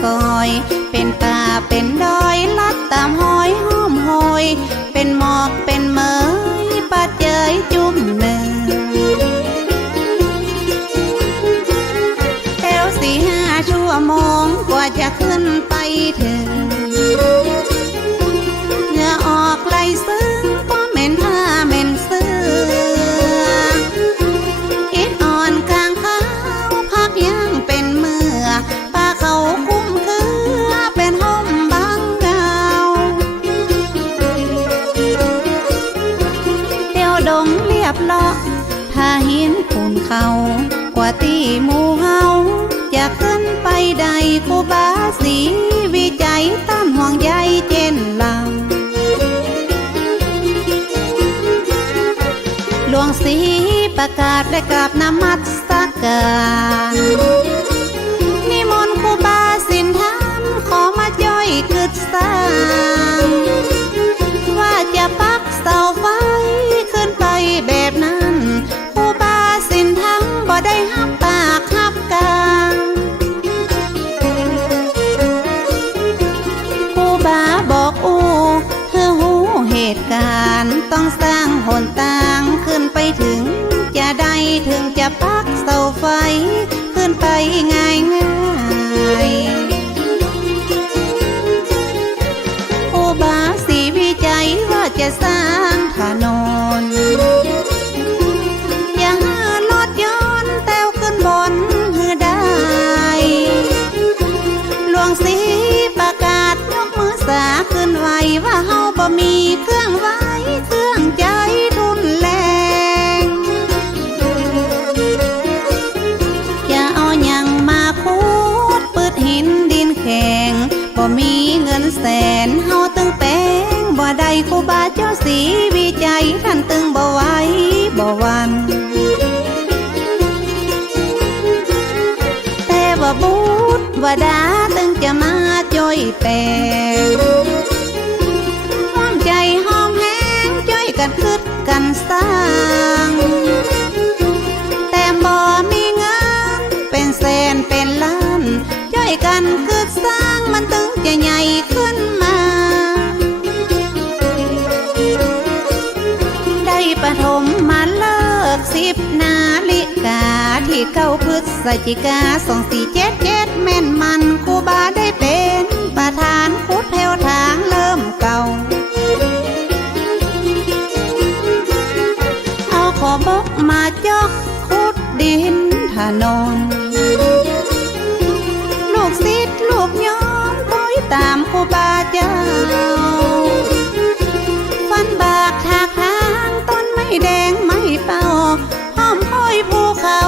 ซอยเป็นกาเป็นดอยลัดตามหอยห้อมหอยเป็นหมอกเป็นเหมยปัดเจยจุ่มหนึ่งแถว4-5 ชั่วโมงกว่าจะขึ้นไปถึงเหงื่อออกไหลซึ้งก็เหม็นผ้าเหม็นเสื้ออิดอ่อนกลางเขาพักยังเป็นเมื่อป่าเขาคุ้มคือเป็นห่มบางดาวเดี่ยวดงเรียบเลาะพาหินปูนเขากว่าตีหมู่เฮาจะขึ้นไปใดครูบาศรีวิจัยต้านห่วงใยเจนลาหลวงศรีประกาศและกราบนมัสการนิมนต์ครูบาสินทานขอมาย่อยกึศสร้างว่าจะปักเสาไฟขึ้นไปแบบนั้นครูบาสินทานบ่ได้หับปากหับกาครูบาบอกเธอหูเหตุการณ์ต้องสร้างหนทางขึ้นไปถึงจะได้ถึงจะปักเสาไฟขึ้นไปง่ายครูบาศรีวิจัยว่าจะสร้างถนนอย่าหารถยนต์แต้วขึ้นบนหือได้หลวงศรีประกาศยกมือสาขึ้นไว้ว่าเฮาบ่มีเครื่องไว้เครื่องใจทุนแรงอย่าเอาหยังมาพูดปืดหินดินแข็งบ่มีเงินแสนเฮาตึงแปลงบ่ได้ครูบาเจ้าศรีวิจัยท่านตึงบ่ไหวบ่วัน แต่ว่าบุตรว่าดาตึงจะมาจ่อยแปลงห้องใจห้องแห้งจ่อยกันคึกกันสร้างแต่บ่มีเงินเป็นแสนเป็นล้านจ่อยกันคึกสร้างมันตึงจะใหญ่ขึ้นมาได้ปฐมมาเลิก10 นาฬิกาที่9 พฤศจิกา2477แม่นมันครูบาได้เป็นประธานขุดแถวทางเริ่มเก่าเอาขอบกมาจกขุดดินถนนลูกศิษย์ลูกย้อนคอยตามครูบาเจ้าฟันบากถากทางต้นไม้แดงไม้เป่าห้อมห้อยภูเขา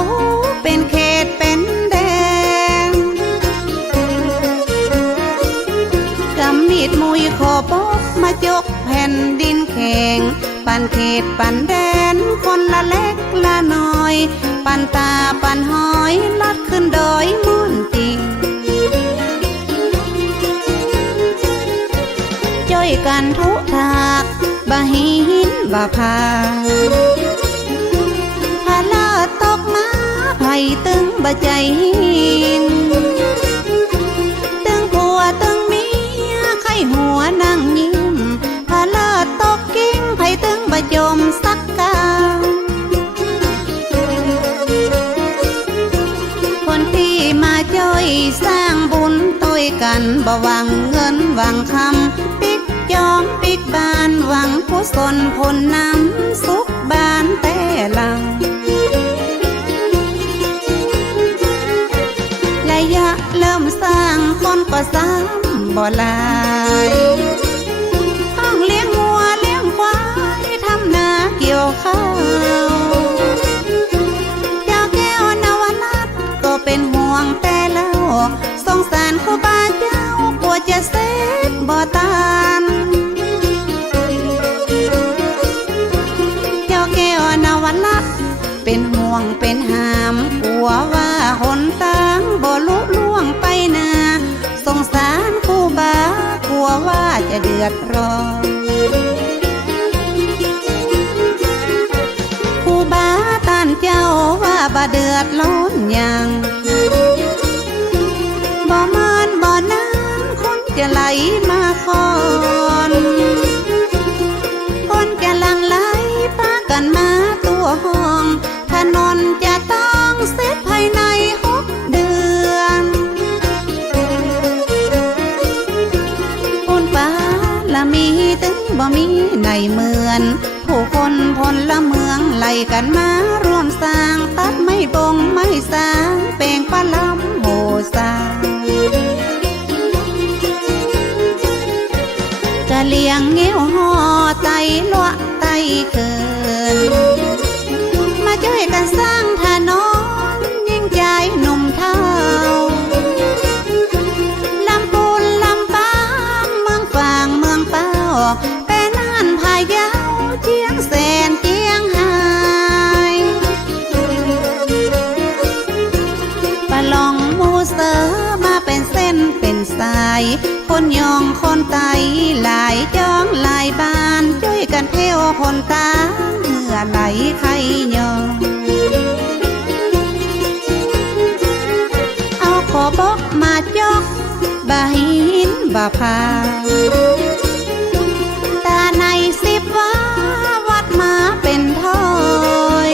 เป็นเขตเป็นแดงกำมีดมุยขอบกมาจกแผ่นดินแข็งปั่นเขตปั่นแดนคนละเล็กละน้อย ละเมืองไล่กันมาร่วมสร้างตัดไม่บงไม่สร้างเป่งปลาลำโหสร้างกะเลียงเงี้ยวห่อไตลวะไตเกินมาช่วยกันสร้างถนนยิ่งใจหนุ่มเท่าลำพูนลำปางเมืองฝางเมืองเป้าเป็นน่านพะเยาเจียงแสนเจียงไฮ้ปะลองมูเสอมาเป็นเส้นเป็นสายคนยองคนไตหลายจองหลายบ้านช่วยกันเที่ยวคนตาเมื่อไหลไข่ยองเอาขอบอกมาจกบะหินบะพาตาในสิบว่าวัดมาเป็นทอย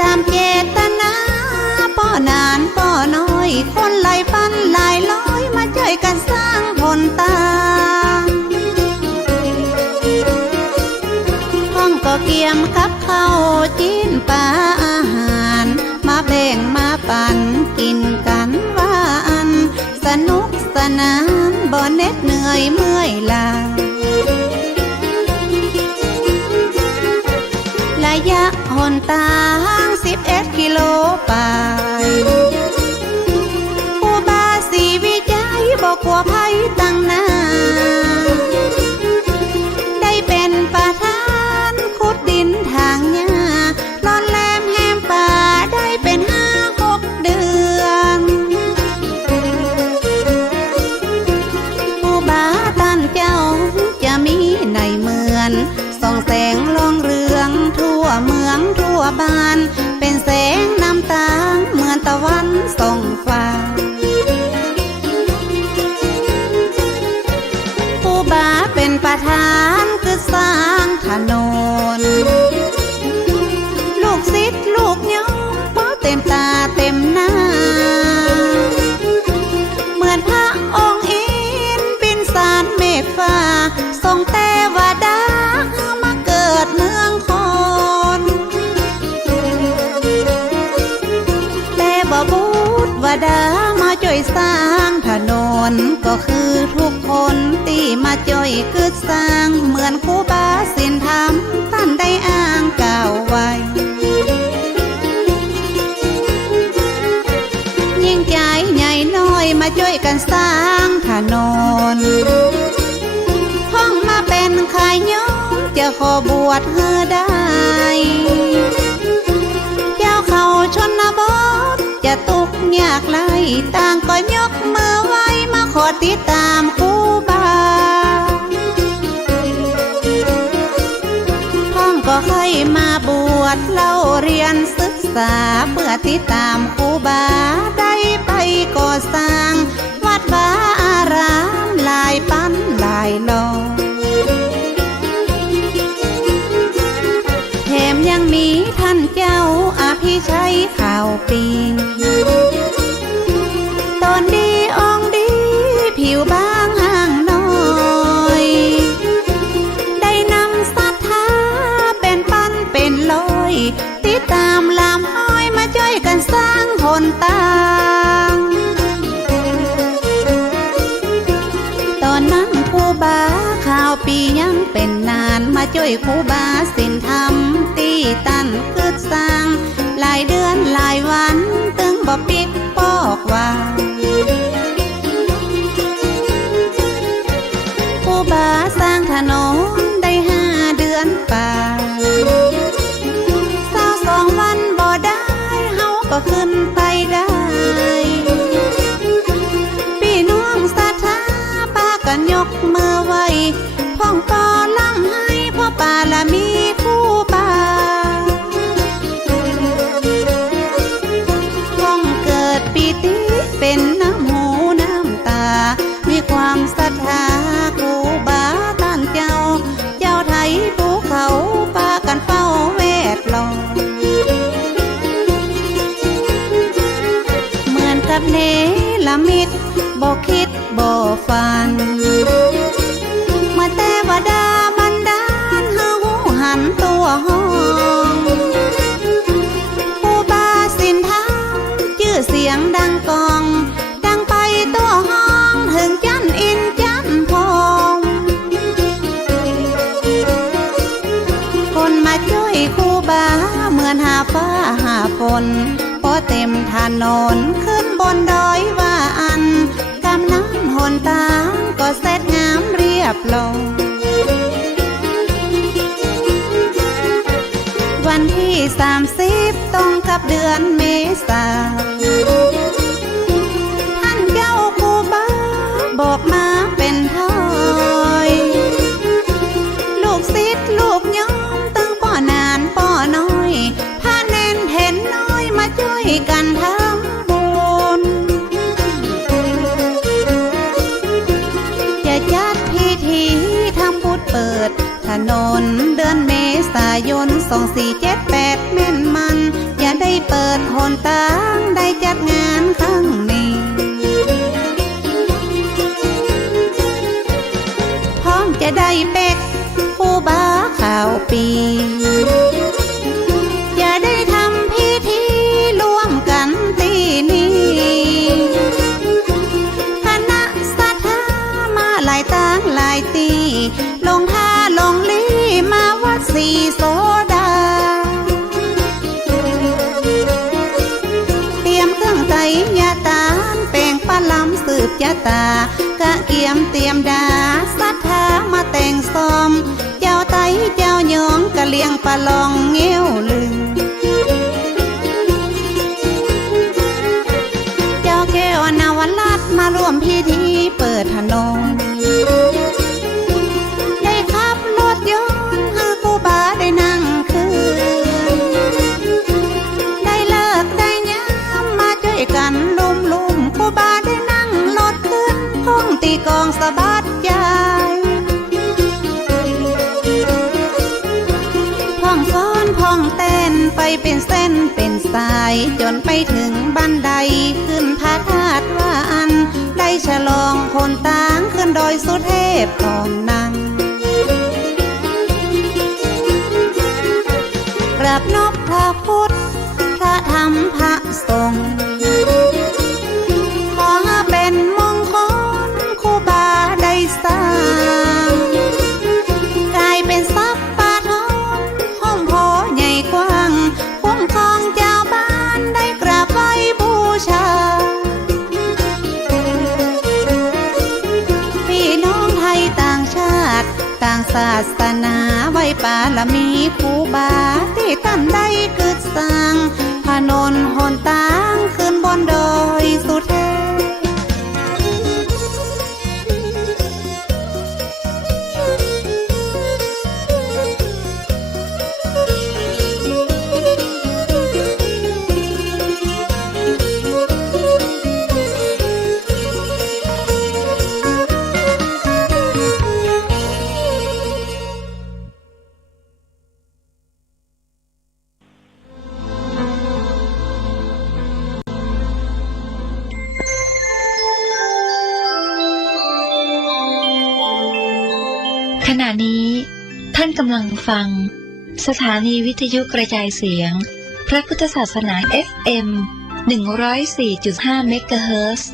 ตามเจตนาป้อนานป้อน้อยคนหลายปันหลายร้อยมาช่วยกันสร้างคนตาห้องก็เกียมกับข้าวจีนปลาอาหารมาแบ่งมาปันกินกันว่าอันสนุกสนานบ่เหน็ดเหนื่อยเมื่อยล้าระยะหนทาง11 กิโลไปผู้บาสีวิจัยบอกกลัวภัยตั้งหน้าได้เป็นประธานขุดดินทางหญ้าลอนแลมแหมป่าได้เป็น5-6 เดือนผู้บาท่านเจ้าจะมีในเหมือนส่องแสงลองเรืองทั่วเมืองทั่วบ้านเป็นแสงน้ำตาเหมือนตะวันส่องฟ้าผู้บาเป็นประธานคือสร้างถนนลูกศิษย์ลูกน้องเพราะเต็มตาเต็มหน้าเหมือนพระองค์อินบินสารเมฆฟ้าทรงเทวดามาเกิดเมืองคนแต่บ่บุตรวดามาช่วยสร้างถนนก็คือทุกคนที่มาช่วยคือสร้างเหมือนครูบาศีลธรรมท่านได้อ้างกล่าวไว้ยิ่งใหญ่ใหญ่น้อยมาช่วยกันสร้างถนนห้องมาเป็นขายย้อมจะขอบวชเธอได้เจ้าเขาชนบทจะตุกยากไรต่างก็ยกมือไว้มาขอติดตามครูบาห้องก็ให้มาบวชเล่าเรียนศึกษาเพื่อติดตามครูบาได้ไปก่อสร้างวัดวาอารามหลายปันหลายลอยแถมยังมีท่านเจ้าอภิชัยข่าวปีตอนดีองดีผิวบางห่างน้อยได้นำศรัทธาเป็นปันเป็นลอยติดตามลำห้อยมาช่วยกันสร้างคนตาตอนนั้นครูบาข่าวปียังเป็นนานมาช่วยครูบาศีลธรรมตีตันคือสร้างหลายเดือนหลายวันตึงบ่ปิดบอกว่าครูบาสร้างถนนได้5 เดือนป่า ช่วยครูบาเหมือนหาฟ้าหาฝนพอเต็มถนนขึ้นบนดอยว่าอันกำน้ำหนตาก็เสร็จงามเรียบลงวันที่30ตรงกับเดือนเมษาท่านเจ้าครูบาบอกมาเป็นท้อยลูกศิษย์ลูกย้องตั้งป้อนานป้อน้อยพาเน้นเห็นน้อยมาช่วยกันทำบุญจะจัดพิธีทำบุญเปิดถนนเดือนเมษายน2478แม่นมันอย่าได้เปิดหนตางได้จัดงานครั้งนี้พร้อมจะได้เป็ดครูบาข่าวปีอย่าได้ทำพิธีร่วมกันตีนี้คณะสัทธามาหลายตาหลายตีลงท่าลงลี่มาวัดสีโสดาเตรียมเครื่องไตรยาตาแป่งปลาล้ำสืบยาตากะเกียมเตรียมดาสัทธามาแต่งซอมเจ้าไตเจ้าหยองกะเลียงปลาลองเงี้ยวลืมเจ้าแก้วนาวรัตน์มาร่วมพิธีเปิดถนนได้ขับรถยนต์ให้ครูบาได้นั่งคืนได้เลิกได้ยามมาช่วยกันลุมครูบาได้นั่งรถขึ้นห้องตีกองสะบัดยายพ่องฟ้อนพ่องเต้นไปเป็นเส้นเป็นสายจนไปถึงบันไดขึ้นพระธาตุว่าอันได้ฉลองคนตางขึ้นดอยสุเทพก่อนนั้นกราบนบพระพุทธพระธรรมพระสงฆ์ขอเป็นมงคลครูบาได้สร้างกลายเป็นทรัพย์ป่าทองห้องโพใหญ่กว้างคุ้มครองเจ้าบ้านได้กราบไหว้บูชาพี่น้องไทยต่างชาติต่างศาสนาไหว้ปาละมีครูบาที่ท่านได้กึศสร้างถนนหนตางขึ้นบนดอยสุเทพขณะนี้ท่านกำลังฟังสถานีวิทยุกระจายเสียงพระพุทธศาสนา FM 104.5 เมกะเฮิรตซ์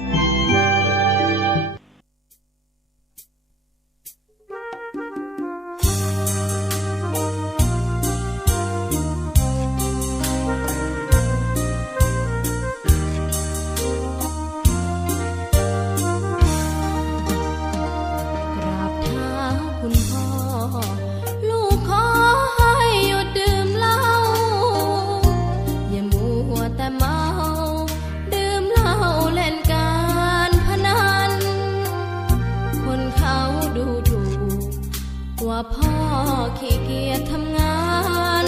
ว่าพ่อขี้เกียจทำงาน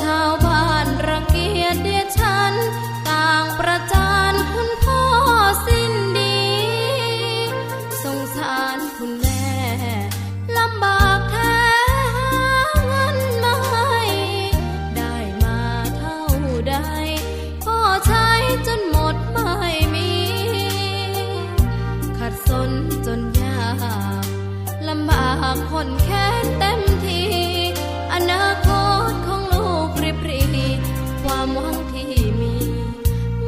ชาวบ้านรังเกียจเดียดฉันต่างประจานคุณพ่อสิ้นดีสงสารคุณแม่ลำบากแท้หาเงินมาให้ได้มาเท่าใดพ่อใช้จนหมดไม่มีขัดสนจนยากลำบากคนแค้นเต็มทีอนาคตของลูกริบหรี่ความหวังที่มี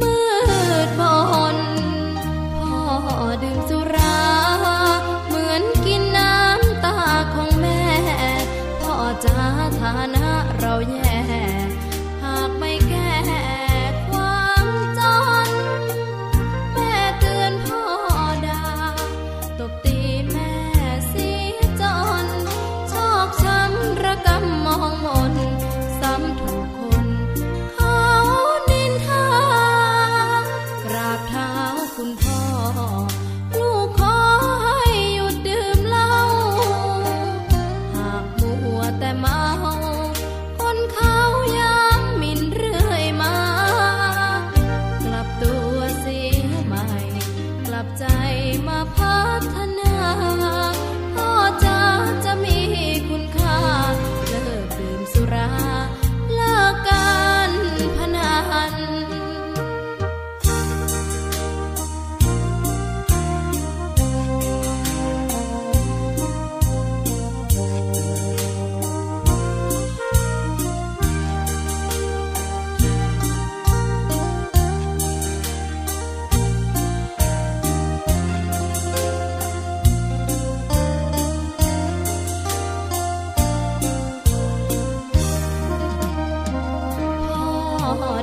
มืดมนพ่อดื่มสุราเหมือนกินน้ำตาของแม่พ่อจ๋าฐานะเราแย่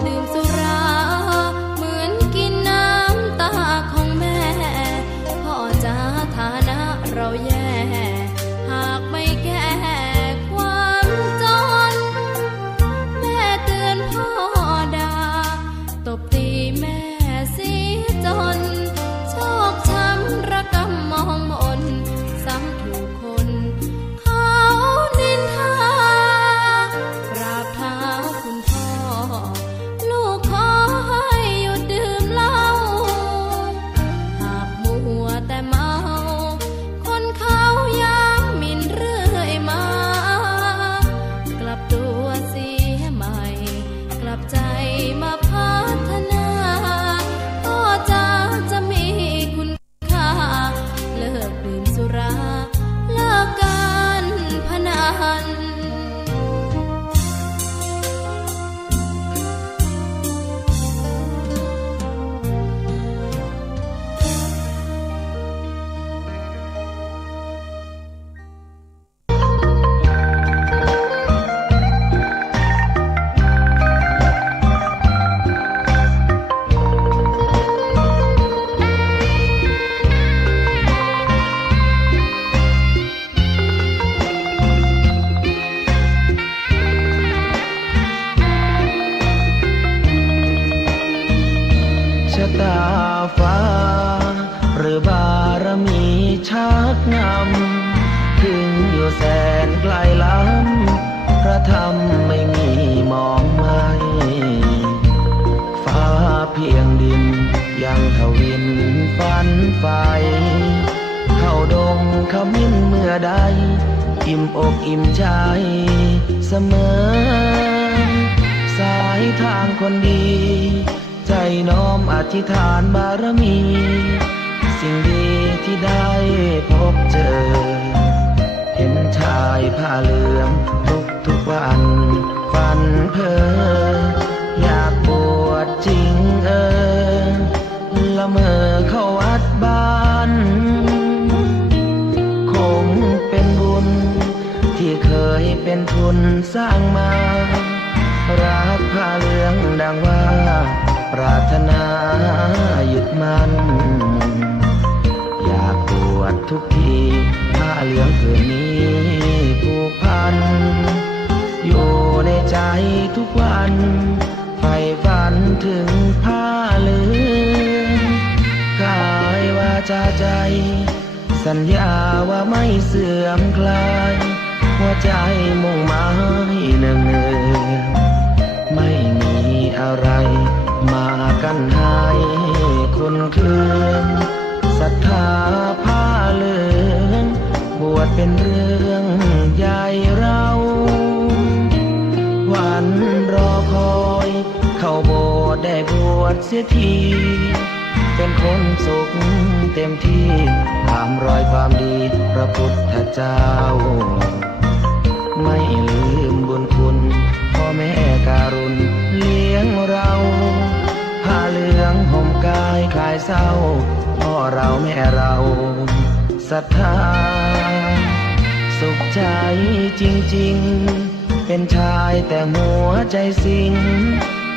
ดื่มสุราเหมือนกินน้ำตาของแม่พ่อจะฐานะเราแย่หากไม่แก้ความจนแม่เตือนพ่อด่าตบตีแม่เสียจนโชคช้ำระกำมองมนซ้ำถูกคนเขานินทากราบเท้าคุณพ่อลูกขอให้หยุดดื่มเหล้าหากมัวแต่เมาคนเขายังหมิ่นเรื่อยมากลับตัวเสียใหม่กลับใจมาพัฒนาก็จะมีคุณค่าเลิกดื่มสุราเลิกการพนันชะตาฟ้าหรือบารมีชักนำถึงอยู่แสนไกลล้ำพระธรรมไม่มีมองไม่ฟ้าเพียงดินยังทวินฝันไฟเข้าดงขมิ้นเมื่อใดอิ่มอกอิ่มใจเสมอสายทางคนดีใจน้อมอธิษฐานบารมี สิ่งดีที่ได้พบเจอ เห็นชายผ้าเหลืองทุกวันฝันเพ้ออยากบวชจริงละเมอเข้าวัดบ้านคงเป็นบุญที่เคยเป็นทุนสร้างมารักผ้าเหลืองดังว่าปรารถนายึดมั่นอยากบวชทุกทีผ้าเหลืองคืนนี้ผูกพันอยู่ในใจทุกวันใฝ่ฝันถึงผ้าเหลืองกายวาจาใจสัญญาว่าไม่เสื่อมคลายหัวใจมุ่งหมายเนืองไม่มีอะไรมากันหายคนเคลื่อนศรัทธาผ้าเหลืองบวชเป็นเรื่องใหญ่เราวันรอคอยเข้าโบสถ์ได้บวชเสียทีเป็นคนสุขเต็มที่ตามรอยความดีพระพุทธเจ้าไม่ลืมบุญคุณพ่อแม่การุณเลี้ยงเราผ้าเหลืองห่มกายคลายเศร้าพ่อเราแม่เราศรัทธาสุขใจจริงๆเป็นชายแต่หัวใจสิง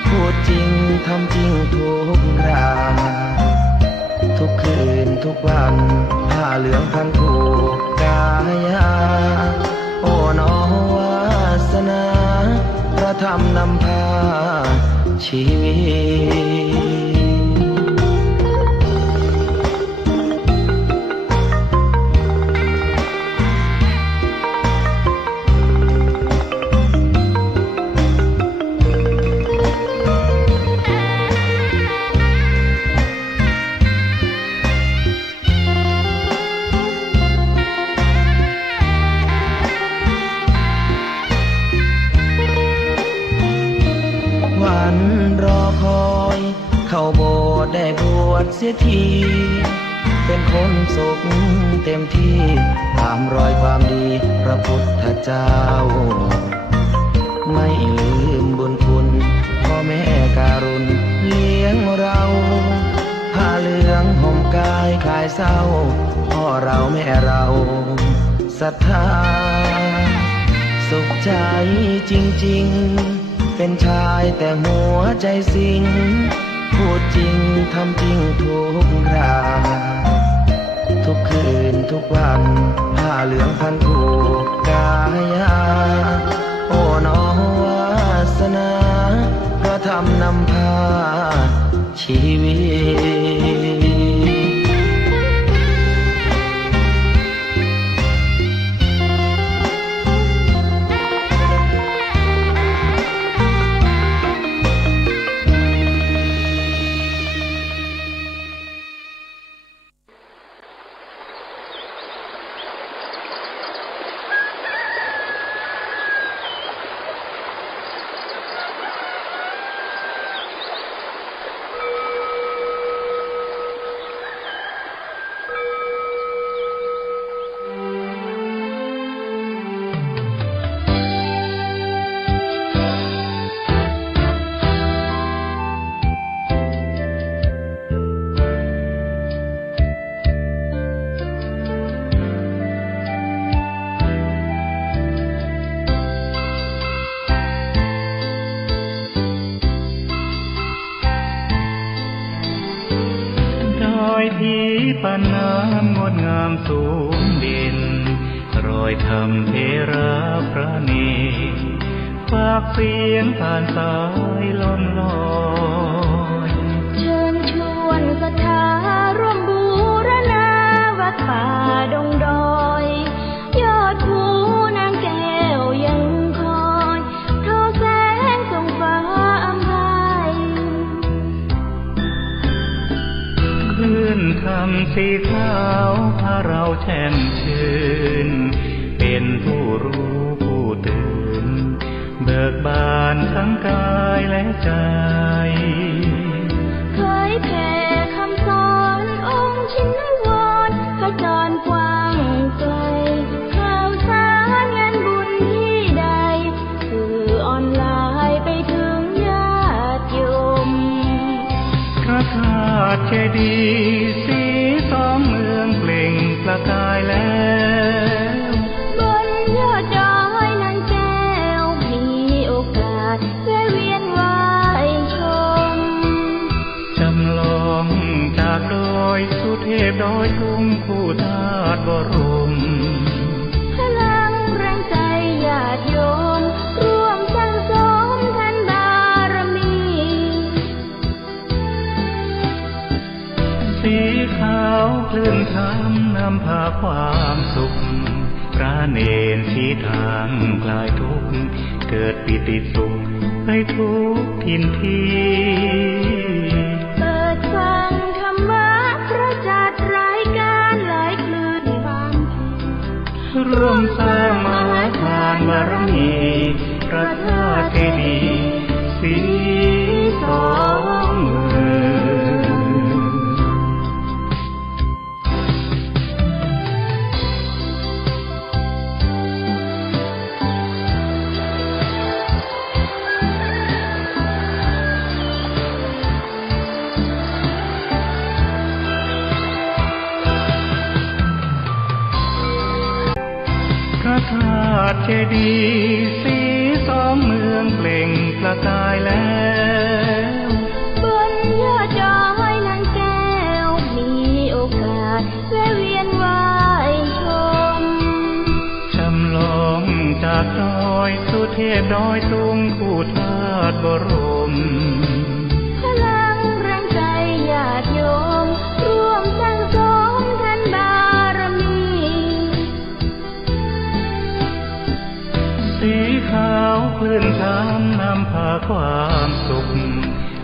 พูดจริงทำจริงทุกคราทุกคืนทุกวันผ้าเหลืองพันผูกกายาโอ้น้อวาสนาพระธรรมนำพาชีวิต สียทีเป็นคนสุขเต็มที่ตามรอยความดีพระพุทธเจ้าไม่ลืมบุญคุณพ่อแม่การุณเลี้ยงเราผ้าเหลืองห่มกายคลายเศร้าพ่อเราแม่เราศรัทธาสุขใจจริงๆ เป็นชายแต่หัวใจสิงพูดจริงทำจริงทุกอย่างทุกคืนทุกวันผ้าเหลืองพันผูกกายาโอ้น้อวาสนาพระธรรมนำพาชีวิตที่ปานน้ำงดงามสูงเด่นรอยธรรมเทระพระเนตรฝากเสียงผ่านสายลมลอยเชิญชวนศรัทธาร่วมบูรณาวัดป่าดงดอยยอดภูนางแก้วยังคอยทอแสงส่องฟ้าอำไพคลื่นธรรมสีขาวพาเราแช่มชื่นเป็นผู้รู้ผู้ตื่นเบิกบานทั้งกายและใจเผยแผ่คำสอนองค์ชินวรขจรกว้างไกลข่าวสารงานบุญที่ใดสื่อออนไลน์ไปถึงญาติโยมพระธาตุเจดีย์สีสองเมืองเปล่งประกายแล้วบนยอดดอยนางแก้วมีโอกาสแวะเวียนไหว้ชมจำลองจากดอยสุเทพดอยทุ่งคู่ธาตุบรมพลังแรงใจญาติโยมร่วมสร้างสมทันบารมีสีขาวคลื่นธรรมนำพาความสุขพระเนรชี้ทางคลายทุกข์เกิดปิติสุขไปทุกทินทีเปิดฟังธรรมะพระจัดรายการหลายคลื่นความร่วมสร้างมหาทานบารมีพระธาตุเจดีย์สีสองเมืองพระธาตุเจดีย์สีสองเมืองเปล่งประกายแล้วบนยอดดอยนางแก้วมีโอกาสแวะเวียนไหว้ชมจำลองจากดอยสุเทพดอยตุงคู่ธาตุบรมพลังแรงใจญาติโยมร่วมสร้างสมทันบารมีสีขาวคลื่นธรรมนำพาความสุข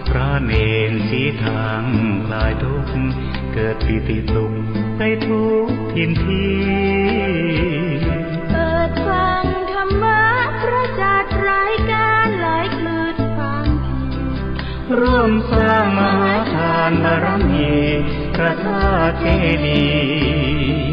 พระเนรชี้ทางคลายทุกข์เกิดปิติสุขไปทุกทินทีเปิดฟังธรรมะพระจัดรายการหลายคลื่นความร่วมสร้างมหาทานบารมีพระธาตุเจดีย์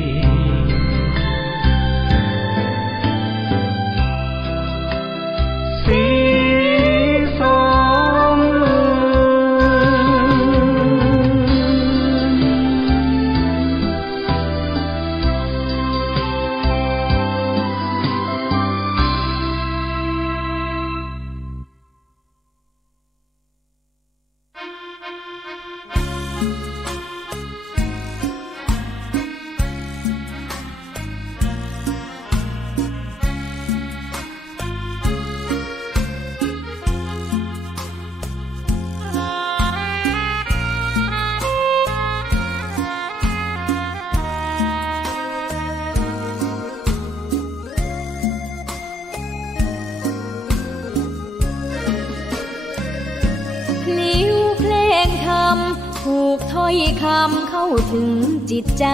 ถูกถ้อยคำเข้าถึงจิตใจ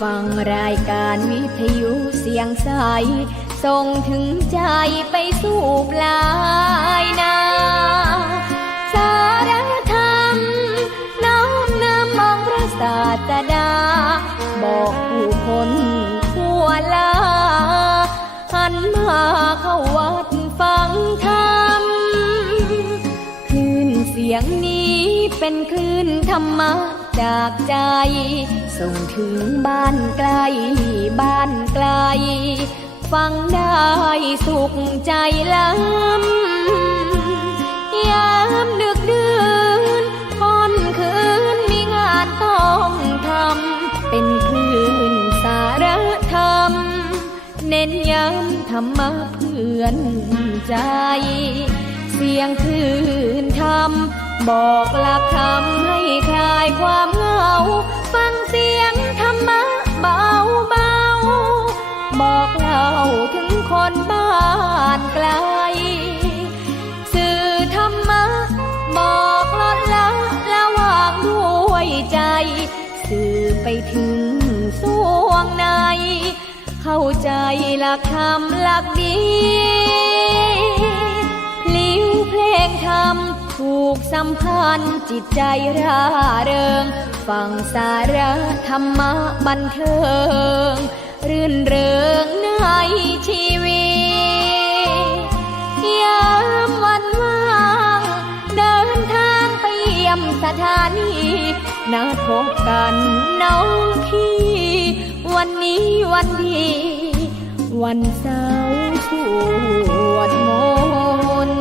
ฟังรายการวิทยุเสียงใสส่งถึงใจไปสู่ปลายนาสารธรรมน้อมนำองค์พระศาสดาบอกผู้คนทั่วลาหันมาเข้าวัดฟังธรรมคลื่นเสียงนี้เป็นคลื่นธรรมะจากใจส่งถึงบ้านไกลบ้านไกลฟังได้สุขใจล้ำยามดึกดื่นค่ำคืนมีงานต้องทำเป็นคลื่นสารธรรมเน้นย้ำธรรมะเพื่อนใจเสียงคลื่นธรรมบอกหลักธรรมให้คลายความเหงาฟังเสียงธรรมะเบาเบาบอกเล่าถึงคนบ้านไกลสื่อธรรมะบอกลดละระหว่างด้วยใจสื่อไปถึงสวงในเข้าใจหลักธรรมหลักดีพลิ้วเพลงธรรมถูกสัมพันธ์จิตใจร่าเริงฟังสาระธรรมะบันเทิงรื่นเริงในชีวิตยามวันว่างเดินทางไปเยี่ยมสถานีนัดพบกันน้องพี่วันนี้วันดีวันเสาร์สวดมนต์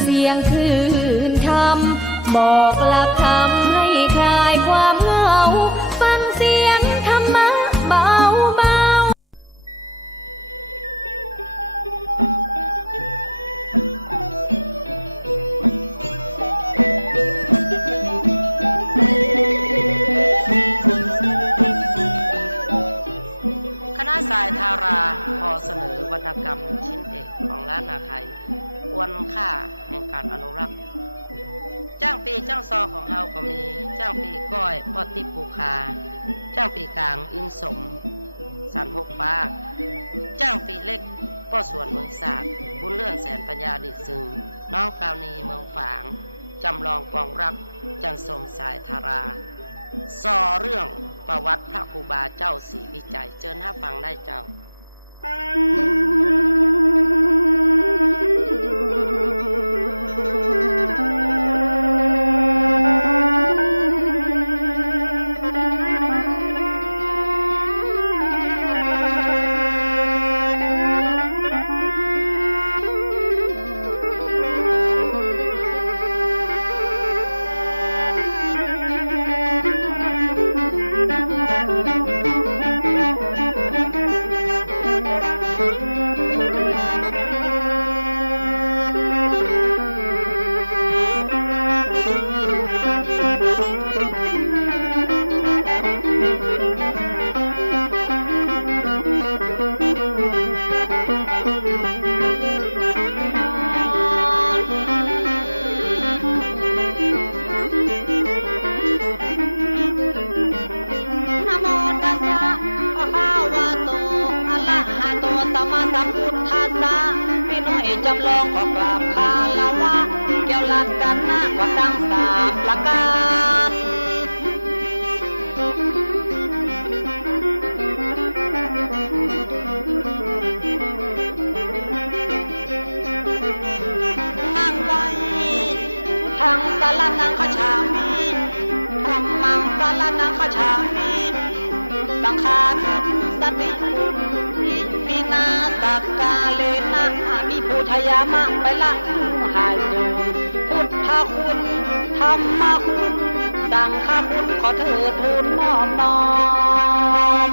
เสียงคลื่นธรรมบอกหลักธรรมให้คลายความเหงาฟังเสียงธรรมะเบาเบาคณะสายทาราขอเสนอวรรณกรรมชิ้นเอกของล้านนาไทยควรค่าแห่งการอนุรักษ์จ้างปีจ้างซอของเฮาก็มีจ้างปีก้อยพ่อติปูคาจ้างปีกลางอินสมสันหกปากจ้างปีเล็กพ่อสวนเมืองศาสตร์บุญเลื่อนแสนปัญญาดิซึ่งน้องปราณีเมืองฝางจำลองกองรักจันทร์สมสายธาราซอเรื่องประวัติพระครูบาเจ้าศรีวิจัยเชิญรับฟังได้เจ้าจำลองขอกราบคาลาวะเกี่ยวหลักกันนะก็ตั้งสามประการนั่งไว้ทางสารนังขฉามิธรรมังสารนังขฉามิสังฆานุสติปินาสักกาเลนะมิพุทธยามะไปละหายโยพุทธคุณธรรมคุณ ดังข้าพุทธขอเถิดทูลน้อมน้อม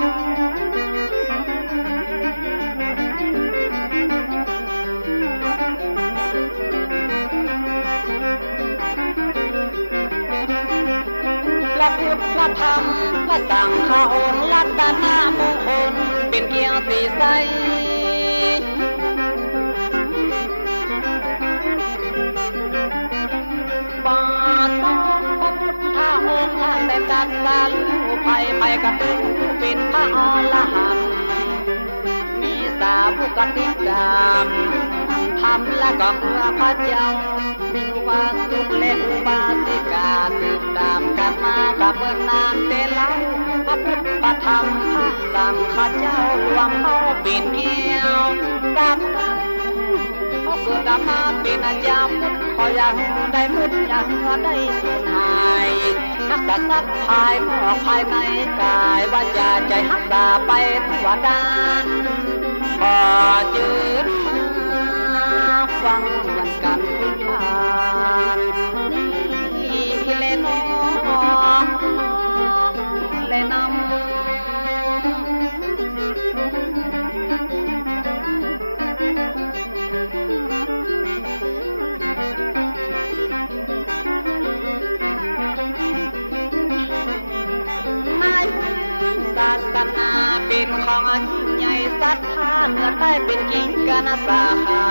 พระพุทธพระธรรมพระสังฆองค์รัตนมงคลเป็นเกียรติไสบาทพระพุทธองค์ท่านได้ตรัสรู้ไปกับเป็นพระอรหันต์มีสาวกติดตามทำและก็เพื่อพระเจ้ามีอุบาสกและอุบาสิกาสืบตามกันมากับเบื้องนานแต่เล่าพระพุทธพระธรรมพระสังฆเจ้ารวมเข้าเป็นเกี่ยวกันเขาเกิดมาเป็นอาญาพุทธขอยังได้มุดยังได้สูญหายนักสัตว์ภายนอกภายในกายว่าจะใจหักดาไปทั่วด้านขอจืดฟังเหมือนกันทุกทานนี่เลยน้องเลยนำศาสนาเป็นของยิ่งใหญ่ศรัทธาเนื้อใต้เป็นกิ่งกันสาขา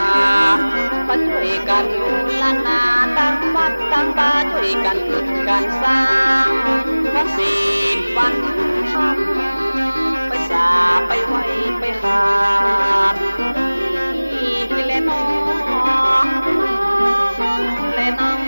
มาช่วยกันบูรณาตั้งวัดตั้งบาช่วยกันขึ้นกันสร้างวัดศีลวันธรรมไปสาไปไว้ไปขาดนี่แหละน้องเลยน้อง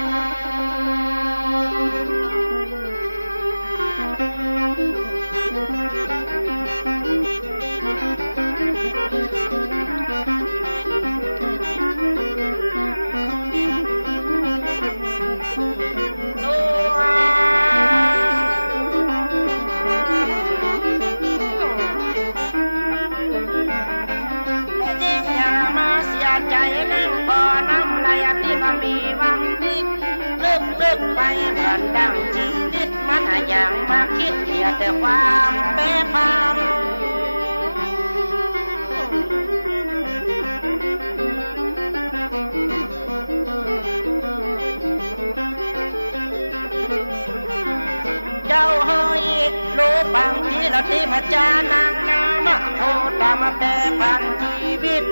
มีวังพิกลึกไปเหมือนดังชีวิตมันอย่างมาคิดเพียแต่ความเป๊ะปังเจ้าเฮ้ยรู้ปังที่เราที่มาจานางนามาโทตามมาแปรพันชีวิต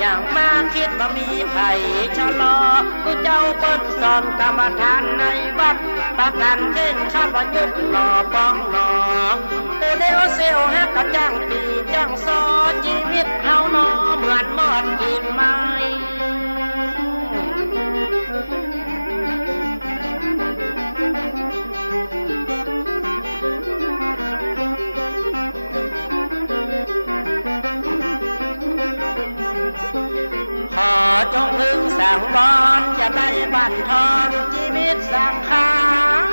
อย่างมาคิดว่ามีไผ่ชะลอผู้เจ้าเปิดสอนกรรมฐานในวัดประกันเช่นข้าพยุทธหล่อป้องหล่อตัวเดียวเซลฮักกระจ้างปีจ้างซอชีวิตเฮาหนอเหมือนมอดกินไม้จงพึงสั่งวอนอย่าได้บั่นทอนชีวิตสังขาร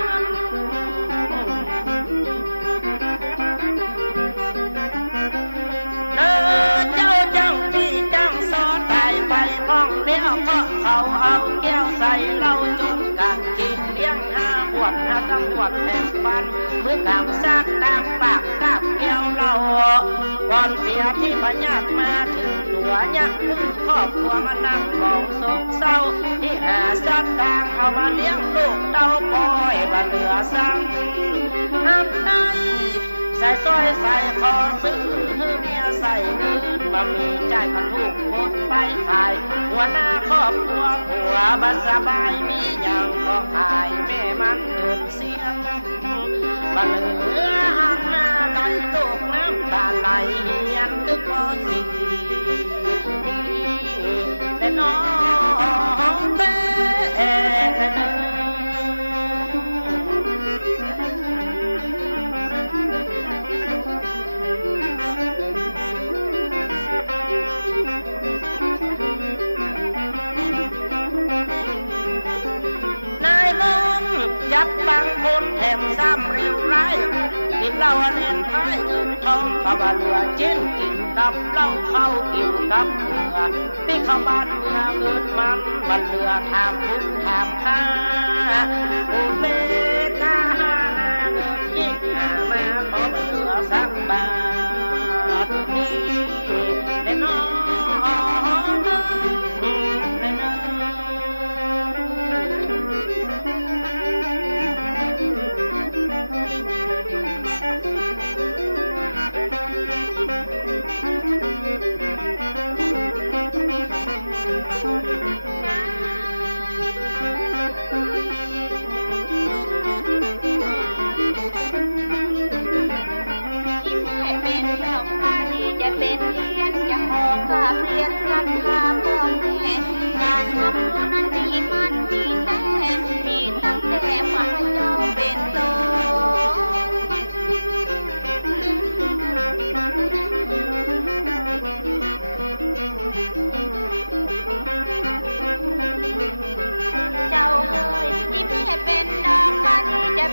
เดินเจ้าจังพี่จังซอตายไปพ้องเลี้ยวเพราะเขาเอาแก้วใส่เหล้าจนกันกินเลี้ยง5 ขวด5 ตำรวจแห่งบ้านมือกำซักตามปากกับแก้วเหล้าก่อนเสียที่พญาตมาถึงตัวยักษ์ครอบครัวมานั่งมองโศกเศร้าที่หาสัตว์ต่างเอามาเลี้ยงลูกเต้าปล่อยว่าเหลือสั่งห้ามได้ใส่สร้อยใส่คอซื้อเมียใส่เงินมามีใจก็ถูกหมดไปขายหัวหน้าครอบครัวผัวบัสบายมีอย่างก็ขายแม่มันเดือดเสียงมาเหลือหักหน้าไก่ลูกน้ำตาไหลเฮียนตึกก็สีแต่น้องเต้นายมึงจับบางคนแถมซ้ำเร็วไรกินเหล้าเล่นไพ่เงินทองกับเหลือเช่นกินกับเหล้าเข้ากินกับเมือที่เข้าบ้านเมืองเงินมันเหลือทำบุญทำค่าอุเบกขา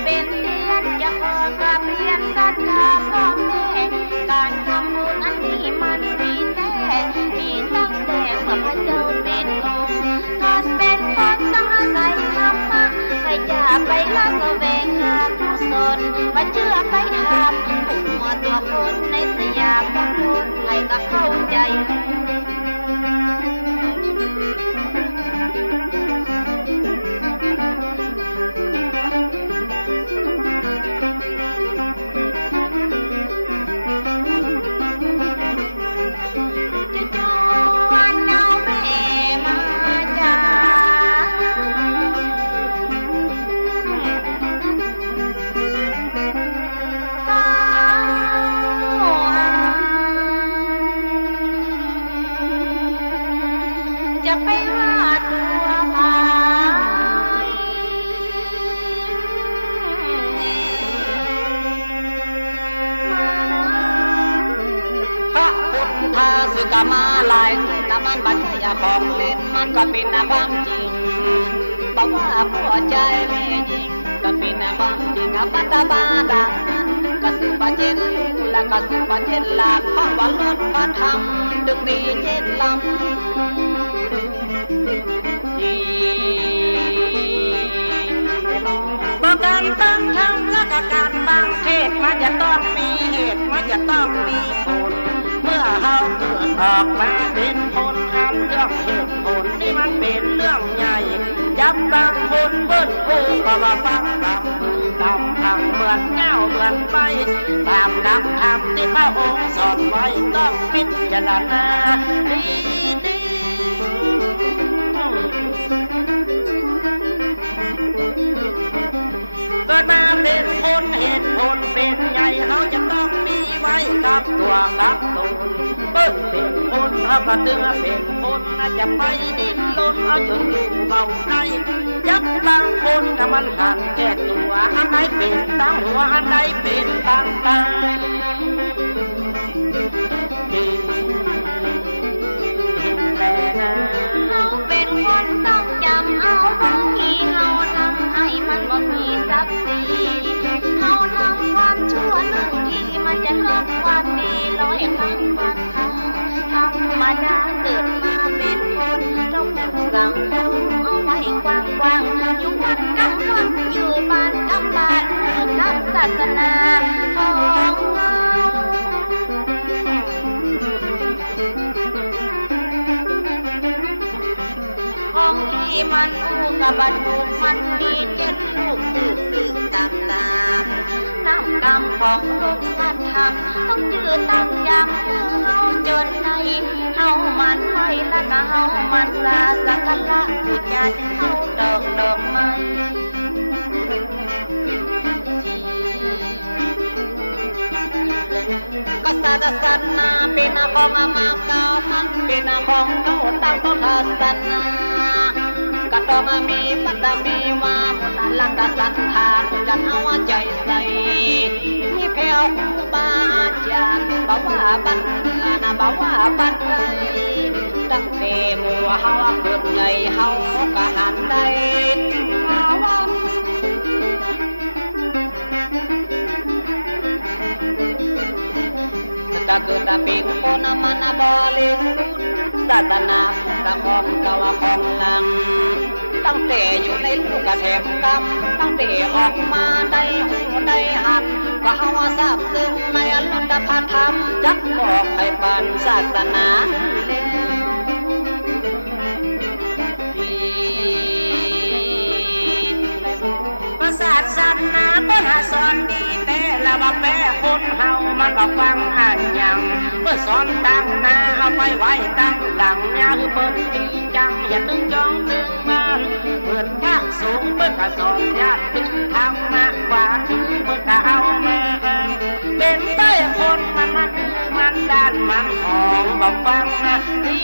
เป็นเดือนจะขอกราบเรียนศรัทธาพ่อแม่การทำบุญอันนี้มันมีตั้งแต่เมื่อพระเจ้าเป็นองค์ท่านเป็นคนต้องอาศัยธรรมะให้อย่าไปละแสวงหากุศลมาเชื่อไปทำผู้มัวตัวคนในสยามบางคนให้ก็เข้าใจกามาลายน้ำมันบัตรยาของเล่นมันก็เป็นความจริงบอกว่าผัวใจแม่หญิงก็เป็นความจริงปัตตาบาดังก็สืบประเจนและก็สืบประเจนลาเพราะว่าลดพระธรรมดึกดีเจ็ดลำบอกการตั้งธรรมและก็การบังเทศมันจะต้องมีเหตุมันจะต้องมีผลเมื่อเราเกิดออกมาเป็นคนอันเรื่องเหตุผลนี่มันเป็นเรื่องใหญ่ยับบางคนเบิ้ลกูก็มาฟังตามมือตามทางเหมือนเงาเหมือนไฟตามหลักธรรมที่พระองค์สอนไว้ต้องพิจารณาดีเกิดมาเป็นคนเหตุผลเป็นใหญ่เราจะต้องมีไว้กับตัวกับตนเปิ้ลเป็นคนเอากระเตือเป็นคนจะไปดิ้นรนเอาจนอยู่เบาใจยับบางคนถ้ามันหันแก่ตัวอันไหนเป็นตั้งหัวอันไหนเป็นตั้งตาเราเป็นคนต้องจำเอาบางทีเราทำให้มันบ่มีศักดิ์ศรีเราทำความชั่วหนึ่งทีมันจะลบความดีร้อยครั้งพันครั้งธรรมดาเกิดมาเป็นคนต้องสังคมเอาไว้กว้างๆอยู่วัดกำวัดอยู่บ้านกำบ้านนับศาสนาของเราของที่มันอู้กับบรรทุกมันมีเจ็ดลูกตื่นตามน้ำกำของลูกท่านทำต้องยืนตั้งยำเฮาจนในเฮามันไว้และก็เฮามันลาสักการะบูชาเฮาดอกไม้ก็ศาสนาเป็นของมาเก่ามันเป็นของเก่าตั้งต้นศาสนาก็ต้องมีปัตตมีว่ามุนลังกศรัทธาจันเอาใจใส่มีแผ่วครูบาอาจารย์บอกว่าบันนะบอกว่าบันไดตั้งแต่มัวเฮาเกิดไงเฮาก็หันได้มาว่าก็เกิดเป็นคนมันบริสุทธิ์ศาสนาตะของเก่าของหลังตั้งแต่อยู่ในลูกกระแทกกรรมตั้งแต่ออกมาได้หูได้หันว่าเฮาทราบซึ้งในอนุตตรธรรมจักบอกให้ปันศาสนาศาสนาเป็นสอนดีแต่ละว่าแปรคนเฮามันก็ฟังอ่านยังเมื่อสอนตั้งหน้าเอาไปไว้ตั้งหลังเนี่ยคือเปิดดีจังอย่าตึงจองตึงบ้านเปิดภาคสูงเปิดกระสอบญาติถึงทำมากกว่าถึงเปิดกะเอามาเป็นได้คนมันด้านมันของบอกฟังดี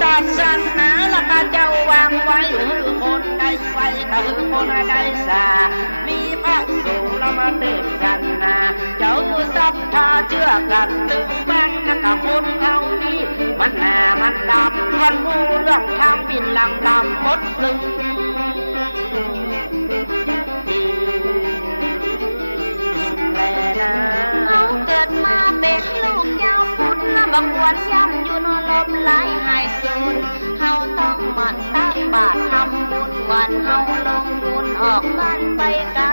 ศาสนาละก็เจ้าวางไว้คือคนได้ไว้ก็คือคนได้สามีพระสงฆ์ละมาเต้นกันนะเจ้าศรัทธาเชื่อกันตึงบ้านนะก็คนเฮานี่มันหน้ามันดำวัน บินลังดำหมดลึงเขาเกิดมาเป็นลูกเจ้าพุทธบังควรย้ำอยู่นลบหลายหายสูญเขาต้องหมั่นตั้งบาตรทำบุญวันเขาลงทุนออกบ้านไปกา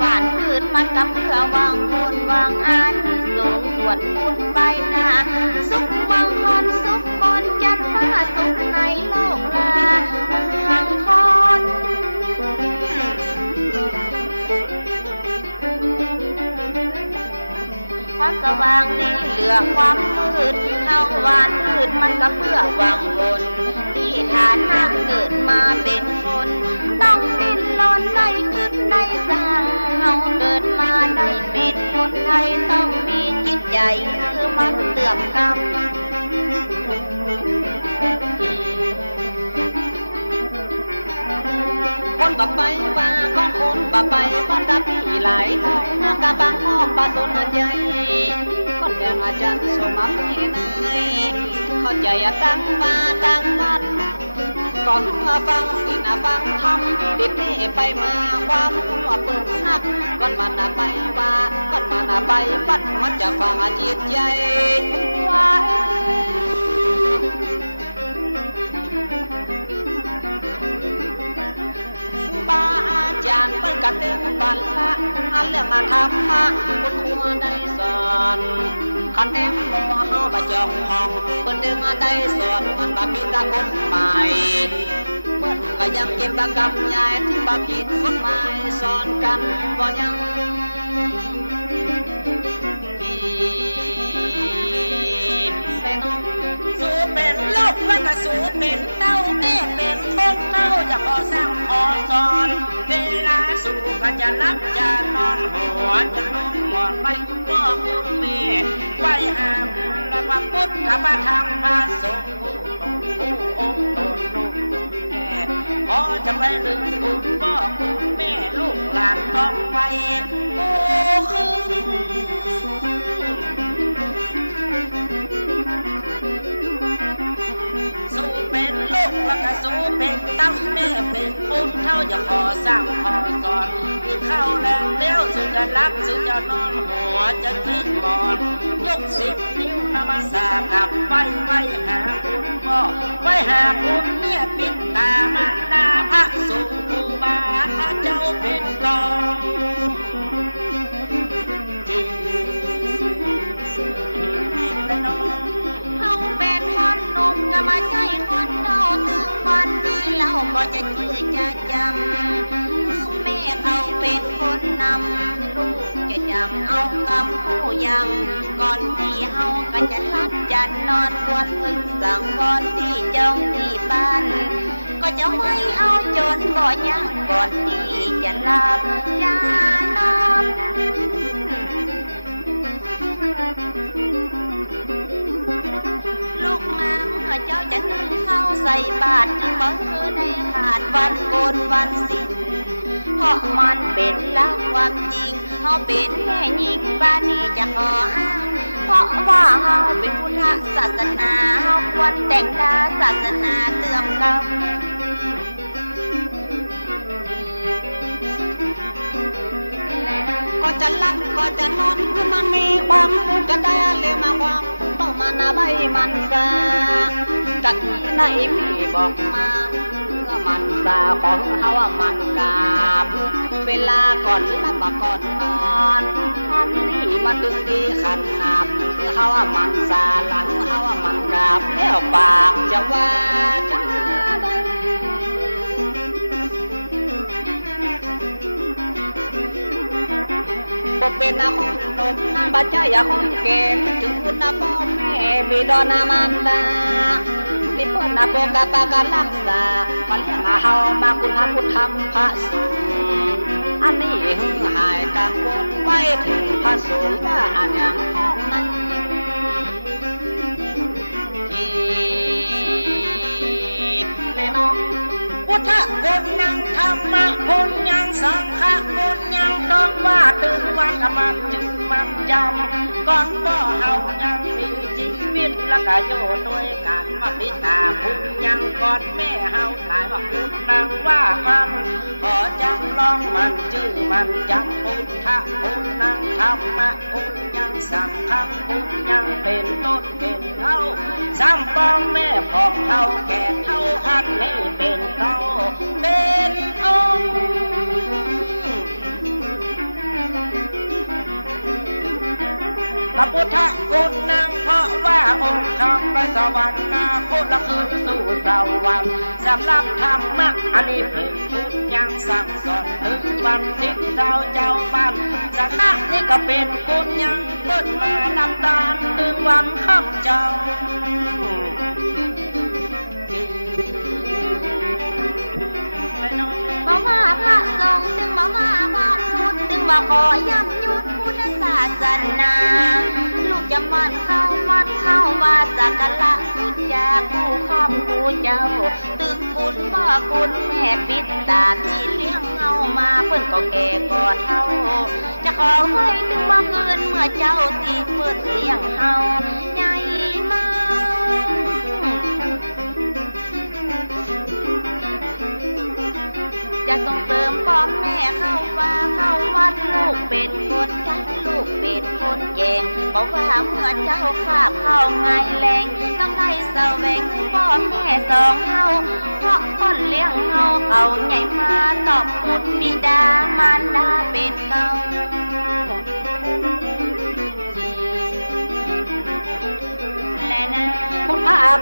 บ้านพืชมันกับเพื่อวางบุญวางอันสูงส่วนบุญใบหน้าสุขมงคลสุขบนจันทร์ฟ้าสุขในโลกลาเมืองคอนความสว่างนี้เหลือความมืดเท่าหวานมืดมันก็เพื่อหวังบุญที่ฐานน้ำเกิดมาเป็นคนต้องดิ้นรนได้ขึ้นได้สร้างเราเกิดมาได้เป็นคนไทยต้องมีจิตใจคือมันเตื่อมกำคนต่อไปว่าของคนต่อไปบ้านตาพี่หลายน้องน้ากะบางอ้อมปะสนใจคนเดียวอาจารย์สมัครให้นายเข้าใจตั้งมาตั้งวัดก่อนมาฟังสินะฟังทำติดนี่ไปมาความหัวเปิดนักก่อนมันไปว่าก่อนมันไปวัดมันจะฟังจิตใจว่าอาจารย์เปิดกระเต็มบันละอันเรื่องมาทำมาคุณครูได้สอนคะแนนมัวเฮาบะจองห้องเปิดดึงได้สอนมันบะผิดตะกฎหมายเปิดก็ยังกินตะกำยายที่บะผิดกฎหมายสอนกันบ่ยังสู้เป็นโลกแล้วก็สู้เป็นเต้าแม่เป็นคนเต้าจะขอสร้างขอสอนเวลาสู้ก็จะรับจะนอนหัวจะล้มหมอนไว้ก็คุณแม่ไว้หาบุญและพระพุทธกับพระธรรมพระสงฆ์ผู้องค์ตนลูกแม่ขอจะไปลืมคุณพ่อคุณแม่ลูกหลานต้องไปโอ้คืนสู้เป็นลูกแล้วก็สู้เป็นตั้งแม่เป็นคนเท่าอย่าขอสร้างขอสอนที่เข้าแล้วเลี้ยวสุดจะรับสุดจะนอนหัวจะคิดหมอนยก10 นิ้วนำมาสากับไว้หาคุณพ่อไว้หาคุณเมียปิดตามันดาพระสงฆ์ครูบาเจ้าเป็นกองเขาเป็นคนหนุ่มก็มาใจคนเก่าถึงวันนี้เราก็จะชื่อจะจำแม่เขาเป็นคนนำลูกจะจำเอาคำผู้ยังก่อนที่เฮาก็จะรับจันนอนควรพึ่งสั่งก่อนที่จองที่บ้านก็จะไม่เอาจนบ่ยังก่อนที่จะหลับอย่านอนลูกมาเมื่อเจ้าจะนึ่งข้าวใส่บาตรจึงบ่ได้ขาดวันโกนวันสิ้นเพราะมันเป็นลักความจริงเขาเป็นแม่หญิงบ้านนี้จะขออ้างเพราะว่าเขาเป็นพุทธศาสนาเขาควรแต่งกายศาสนาเตื่อมกำก็จะรักก็จะนอนคือมันมีความจะได้เลยมาความต้องมันใบมันสาจากที่ไหนพี่บอกมามันสาของเขาว่ามันกาบเวลาก่อนและบก่อนนอนอันนี้มาตึงดีขันนับเขาว่ามันสาหลังเขาว่ามันกาบแล้วปากจะว่าจะเป็นนาคนนมนาบัจจายคนเก่งถึงคุณนาพ่อแม่บิดานามันดาที่พ่อนาโบกาปากาลักษามาเลี้ยงเฮามาคุณพระพุทธธรรมพระสงฆ์อันนี้หึงหายกังวลไว้ถึงพระสงฆ์ว่าอันอย่างนั้นพุทธคุณยังธรรมะคุณยังสังฆะคุณยังต้องว่าถึงวันมันจึงมันจำก่อนพ่อเฮายังมีชีวิตและก็อยู่ด้วยกันมาพิตาม คุณยังก่อนแม่เฮาตายว่าคุณนางว่ามันขอจำลองมันชื่อมันจำพุทธะคุณนางธรรมะคุณยังสังฆคุณยังเป็นต้นเป็นเขาซ้ำป้องแม่ของเขาแก่เท่าอันนี้เป็นเขาเป็นองค์พระพุทธคุณนางเพราะว่าองค์ทองไปสวรรค์นาคตละคืนสู่สวรรค์สำหรับธรรมะอันนี้เป็นคุณยังสั่งสอนถึงวันสิ้นเจ้าบ้านสำนักนี้ก็เป็นคุณยังเปิดมานำตาลถึงวันข้ามเจ้ามาพระสงฆ์ถึงมาพระพุทธถึงมาขอย้ำยุดพุทธศาสนาลูกจะมั่นเข้าว่าสักการะพุทธยาคู่ข้องคู่เจ้าตึกคุณพ่อคุณแม่ปิดตาที่เลี้ยงเอามาเพิ่นก็แก่ก็เท่าจะขอไว้ถึงว่าเกินเมื่อเจ้าที่เพิ่นเลี้ยงเฮาใหญ่มาจะต้องเติมพ่อแม่เข้าว่าเข้าวัดลูกเป็นคนกันลูกเป็นคนแยงบอกว่าเมื่อเจ้าข้าเข้าไงแรงต้องได้แสวงพ่อแม่สองเฮาเพราะคนเลี้ยงเฮาเขาใหญ่มาตอบคุณบิดามารดาเป็นเก่า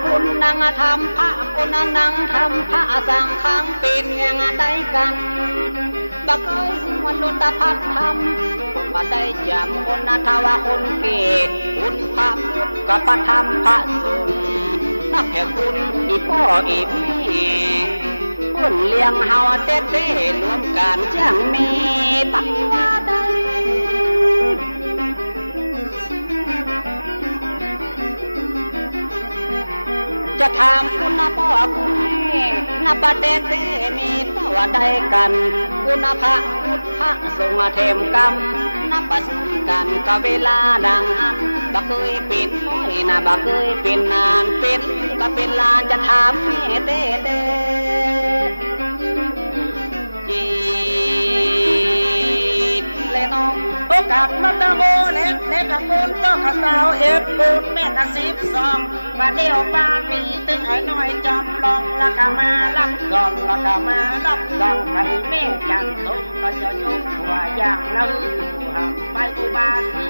คุณนางธรรมพระคุณนางธรรมพระสังฆังเป็นยังไงกันบักเอ้ยวันลุตพัดธรรมผมมาได้จำคนนาทวาคนเกศคุณพระพุทธกับพระธรรมพระสงฆ์นับแต่คุณอีพ่ออีแม่คนเลี้ยงเฮาเต้เต้รวมกันจังมีปัญญาได้จะถามคุณนะพ่อคุณแม่นับประเดเตมีตัวใดกันคุณพระพุทธพระสงฆ์เทมกรรมนับประสมกันกับเวลาดังอันบักเคยเป็นน้อยนะบักเคยเป็นนานเป็นก็เป็นลานจะถามแม่เต้เต้จีเลน้องโอกาสมาตะโกเน็ตกับคุณพ่อกับสาวเอ็ดคุณแม่กับ12มาเดียวบ้านมีตึงไอ้น้อยจอมลองแล้วก็มารับก่อนแล้วก็มารับก่อนให้แม่จันทร์ก็จะยกหัวอย่างนั้นหักไปอุบาสี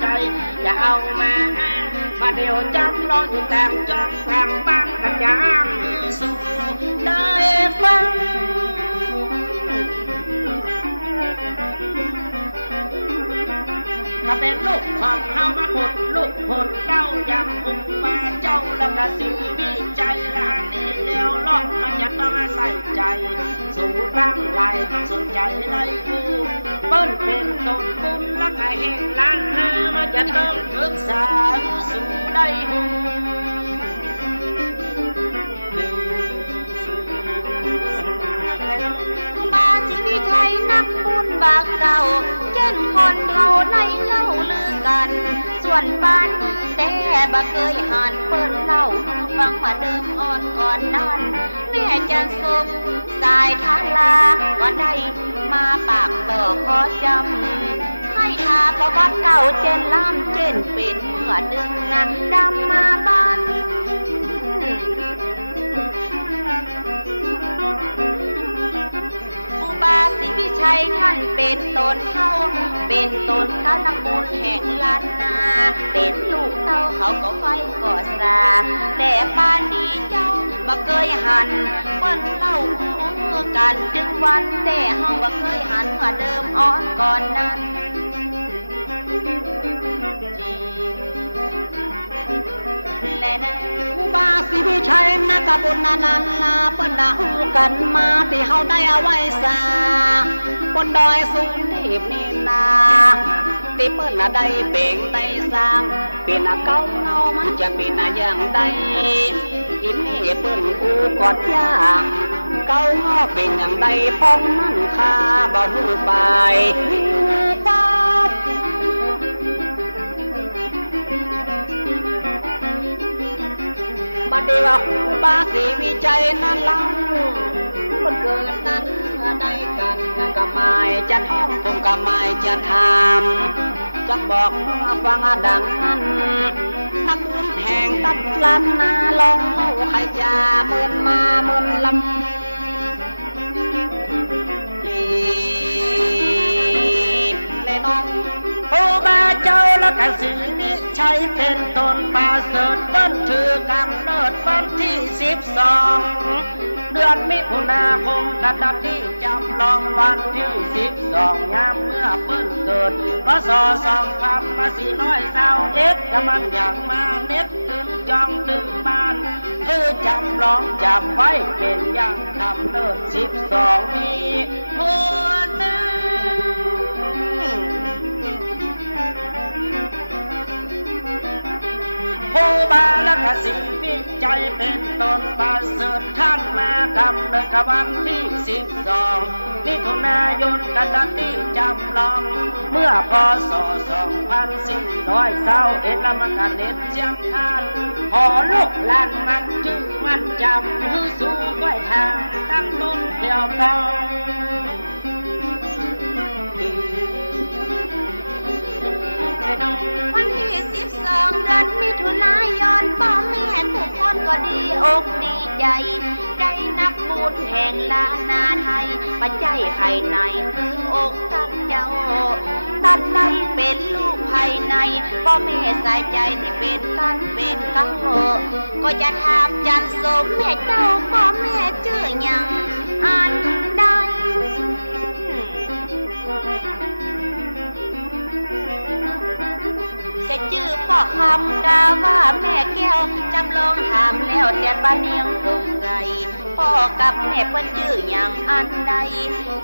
ใจอย่าเอามาเดียวจำลองอยู่แต่งจอมแข่งบ้านกันอย่างสู้ได้ฟังถ้าเป็นลูกของเฮามาหดลูกหดเจ้าอย่างคุมมาเจ้าแล้วก็สิมีใจละนี่แล้วลอกมันจะต้องใส่ใจสู่ร่างไหลต้องสนใจในผู้เปิ้นเป็นต้นบุญและก็เฮงล้านนามันจะต้องศึกษาสู่ได้มาชีวิตไทยนักบุญบากเราเช่นคนเท่าในเล่าลือกันส่วนบ้านแต่บ่เคยหันเปิ้นเล่าฟังมาเดิมอ่อนก่อนนั้นแม่จันสุขสายทางลาก็ได้มาปากต่อขอจำให้ทาประวัติเก่าเจนล้ำเจนเป็นเมื่อดึงนางดำมาบ้านบาสิพิชัยท่านเป็นตนเท่าเป็นตนเท่านักบุญแห่งล้านนาเป็นลูกเต้าเขาก็ไฟก่อสาแต่ป่านนี้เจ้าบ่เคยหันเปิ้นเล่ากันจึงวันแต่เฮาบ่เคยหันเมื่อเดิมอ่อนก่อนนั้นและนะบาสิพิชัยนักบุญนานาเปิ้นด่ากันมาที่เฮาได้เอาไว้ซาบนดอยสูงที่นี่นาที่เปิ้นได้เป่งได้สร้างเป็นเก่าเงามันจะเป็นอย่างใดอีแม่เปิ้นกูกอดย่างเก่าเงาเป็นอย่างใดพ้องนั่นคาบ่ฮู้ไป บัดเดียวบาสีวิจัยนั้นเล่าคนเกิดนั้นได้กันก็หมายจะท่องคงก็หมายจะทำจะบอกมาฟังดังนั้นนักบุญแห่งตัดลันนาลองเล่าใครจะเมินมาเมินลำเลยน้องโอ้บาเจ้าและกันสีนี้ใช้เป็นต้นป่าเสดบ้านถือกำเนิดวันที่12 เดือนมิถุนาคมกันดับที่จำลองวันที่12ยามเมื่อเปิ้นเกิดพศ2421กำลังอย่างมาเน็ตถึงจองถึงบ้านคือจำลองจำไว้เป็นอย่างกำเนิด12มีหัวหน้าผู้บาลกสิวิจัยเป็นต้นประเสริฐท่านมากำเนิดวันที่12 มิถุนายนกันดับที่จำลองเมื่อพศ2421ละมันกันเน็ตเจียมทานพอลูกหลานมันจึงมันจำหือสู่ไว้ทางตั้งต้นเดียวกันวันที่12 เดือนมิถุนายนพ่อแม่ทุกคนก็ดีอกดีใจได้นับบุญแห่งล้านนาไทยปัจจัยภายในคืออกท่านเจ้าตัดไล่เป็นลูกภายในพ่อแม่ใส่ใจที่เป็นกันเป็นกังก็จะทำจันสมแม่เจ้าพ่อแม่ชื่อยังอันใดจะชื่อพ่อคำกาว่าแม่แก้วจำลองถามแล้วแต่ป้าเนียงสงสัยพ่อกับแม่เพิ่นชื่ออย่างอันใด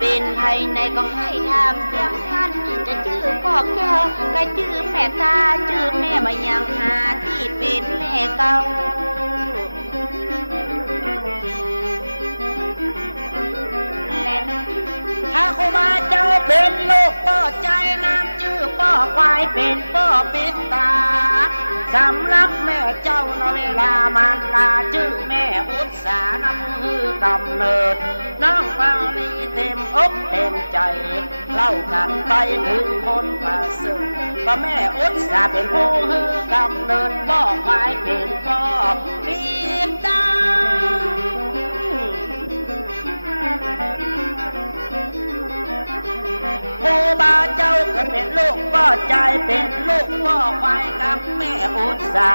เป็นภายในก็ให้ถามเสียงท่านจะชื่อพ่อแก้วก็ชื่อแม่ตาชื่อแม่มายังหาที่เป็นแม่เก่าถ้าครูบาเจ้าเป็นลูกพ่อใจน้ำชื่อพ่อควายเป็นพ่อปิดตาสำหรับแม่เจ้าในเวลามันลาชื่อแม่อุตสาหนำคือกำเนิดน้องเปาลีเต็มอกเต็มใจเล่ากันไปถึงคนประเสริฐก็แม่อุตสาเป็นผู้คือกำเนิดพ่อควายเป็นพ่อปิดตาครูบาเจ้าก็เป็นลูกพ่อใจเป็นลูกพ่อควายกับแม่อุตสา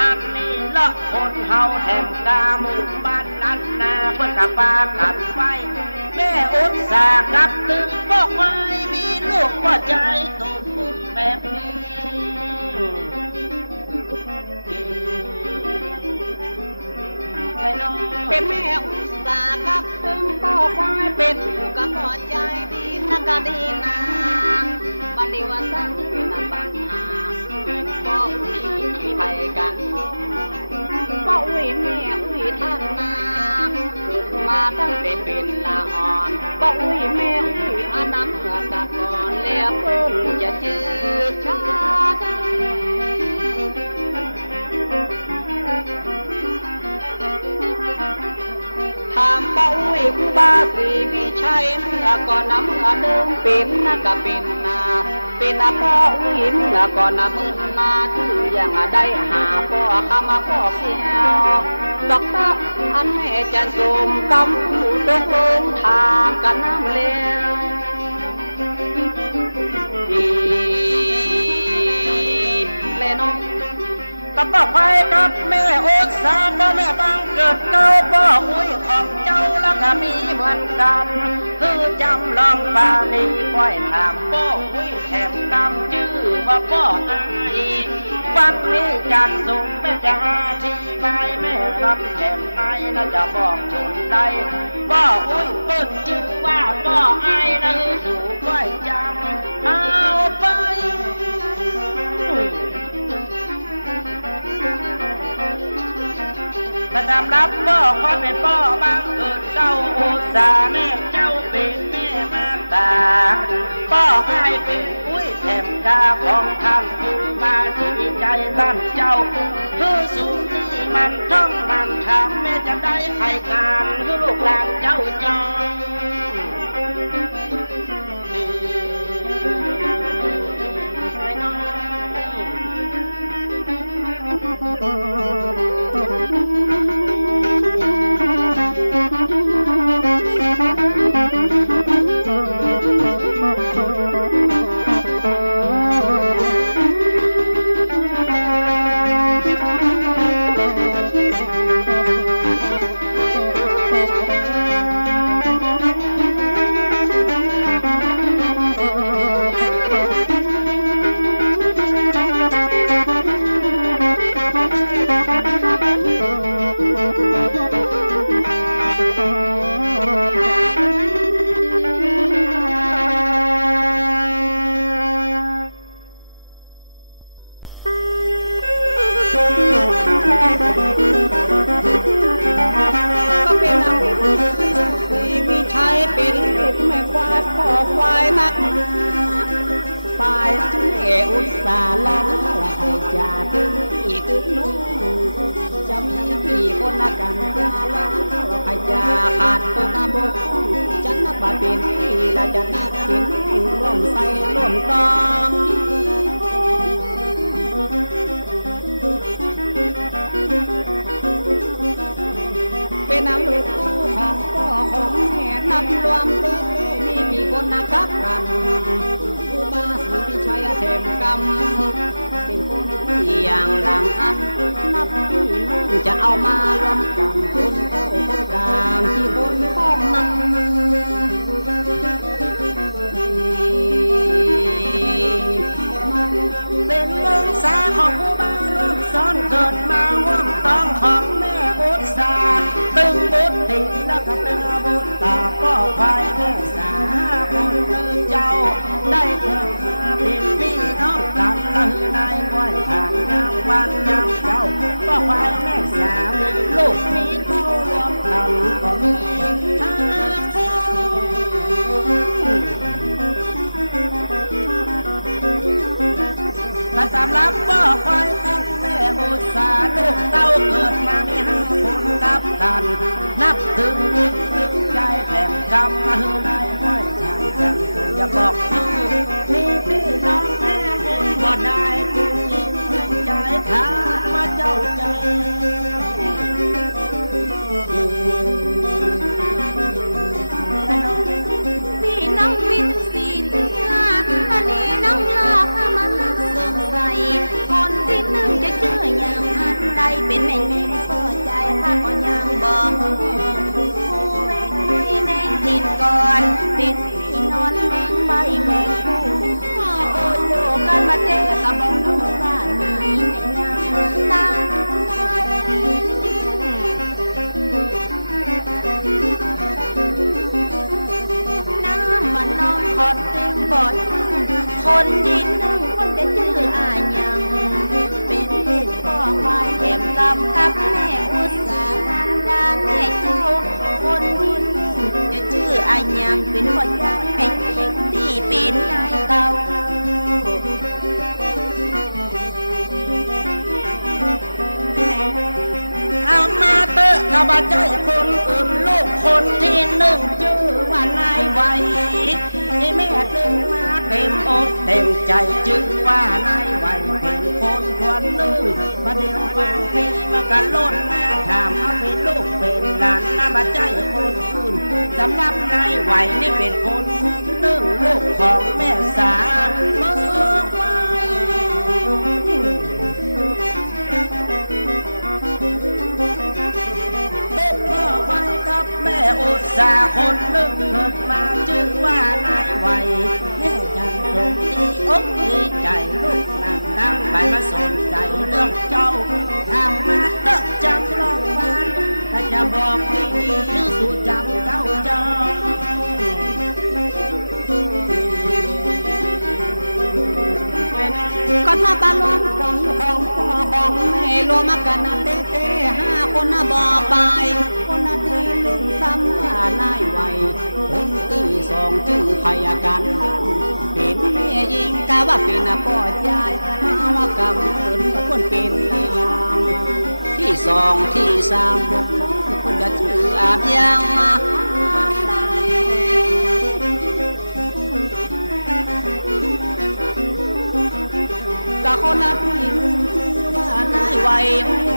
อันนี้ละคนเฮาแถมกาหมู่บ้านลันนาเพื่อกะปากันไฟแม่อุตสากับตึงบอกไว้มีลูกพ่อใจตุกบุญแบบนี้เป็นแม่อุตสากับตึงพ่อควายเป็นก็พ่อใจดีนักดีนาบัดเดียวสังเป็นบังอาบ่อุ้ยไปกันบ่อุ้ยแม่อุ้ยท่านนาเกิดมาตั้งแต่เป็นละอ่อนบ่อุ้ยแม่อุ้ยอาน้ำเหือตะก่อนแล้วเพิ่นจะจืดชาได้ถามเป้าอุ้ยครูบาศรีวิชัยเมื่อก่อนน้ำเมื่อเดิมเป็นนะก็เป็นนาเป็นอาพ่ออุ้ยเมื่อก่อนน้ำมือมาชื่ออย่างได้หาพ่อข้ามาพ่อแก้วดอกตาอันแม่จันสมกำผู้ตกลงทางกันน้ำเลี้ยวเลยน้องกับพ่อไฟกับแม่อุตสาพ่อแม่บังเกิดเก้าพ่ออุ้ยของเจ้าแล้วก็มีเหมือนกันคือจำลองปานีก้อยถามพ่ออุ้ยแถมกำชื่อว่าพ่ออายวันนี้จันสุขแม่จะอธิบายแม่รับแถมนายน่าจะบอกชนได้พ่ออุ้ยเปิ้นจึงว่าพ่ออายนะสู่ก้อยจำเอาไปถ้าสำรับพ่อความเป็นพ่อบังเกิดเจ้าอุตสาแม่เจ้าเป็นแม่มาตาพ่อให้เป็นอุ้ยแถมกาของท่านคือมาที่ใจท่านเจ้าคือสูงที่มันท่อง ถามแม่จะได้ไข่กลางคือลูกหลานเจ้าจองเป็นน้ำลูกของพ่อของแม่นับรวมเป็นมีกี่คนนะครับกันผู้มาสีพิชัยเทมกำเป็นคนที่อย่างดังอันนับที่น้องจะเอามารวมกันคนเท่าคนกลางที่คนป้องนั้นเป็นเรื่องสาของผู้บ้านร่วมซ้อนเกิดมาร่วมต้องของแม่อุตสาตึงบุตรติดแล้วก็ตึงบุตรตาก็ควายแม่สาคนเดินเจ้าได้เกิดมาเป็นพี่น้องกันละหือนายควายผ่านยามวันยามเจ้าก็ควายแม่สามีลูกมีเต้ารวมกันก็มีมาสำรับบ่ควายตั้งแม่อุตสาลูกเต้าเกิดมามี5 คนนับกันนับถึงใจแถมกำมาหือนายควายทางกันอย่าบอกมีพี่น้องแม่คนบ่ได้จึงยิ้มถึงใจถามมาเจ้าใจพี่น้องมีทั้งสี่ถึง5อันนี้น้องลอกมาสงสัยคนที่หนึ่งจะเจออย่างอันใดเป็นแม่แม่พอใจถ้าก็ยังบอกผู้แม่คุยแม่ดินก่อนเป็นพี่นอนแม่ใบแม่คู่พ่อโอโยกันมาเจอกับบอกน้องว่ามีอย่างดังมันน้องคนเต็มบ่อยคนที่หนึ่งคนจะชื่ออายังเป็นเด็กพ่อควายแถมกำกับแม่อุตสาหันดาแม่เจ้าคนที่หนึ่งจะชื่ออายังเป็นพ่อยายแม่เด็กที่เป็นนายเก่าเอามาเตอะกระบาดใจคนอื่นลูกคนที่หนึ่งชื่อว่านายไวที่แม่ดึงมาเต็มอกเต็มใจจึงว่านายไวเป็นคนคนหนึ่งมาเดียวบางทีมันก็ล้นมาถามเอาเป็นลูกเป็นหลานกระบาดใจคนอื่นสำหรับนายไวนี่เป็นคนหนึ่งลูกของแม่สาเมื่อไวแม่อุตสาคนหนึ่งเกิดมาชื่อว่านายไวแม่จันทร์ดีอกดีใจลูกหลานตั้งไปมาสนใจเรื่องเจ้าทำมาเด้อจำลองบ้านถ้าจะบอกดีๆสู่จำเจ้าจองก่อนมาบาลอนของของพ่อของแม่รวมกันนะเต้5 คนนะบอกไปคนนะที่หนึ่งซ้ำว่านายไวคนที่2จึงพยากันเป็นแม่ยิงกะว่าเป็นพ่อยายมาว่ากำเนิดคนเป็นที่ สองที่สามคนจะชื่ออาจยังกะคนนับที่หนึ่งชื่อว่านายไว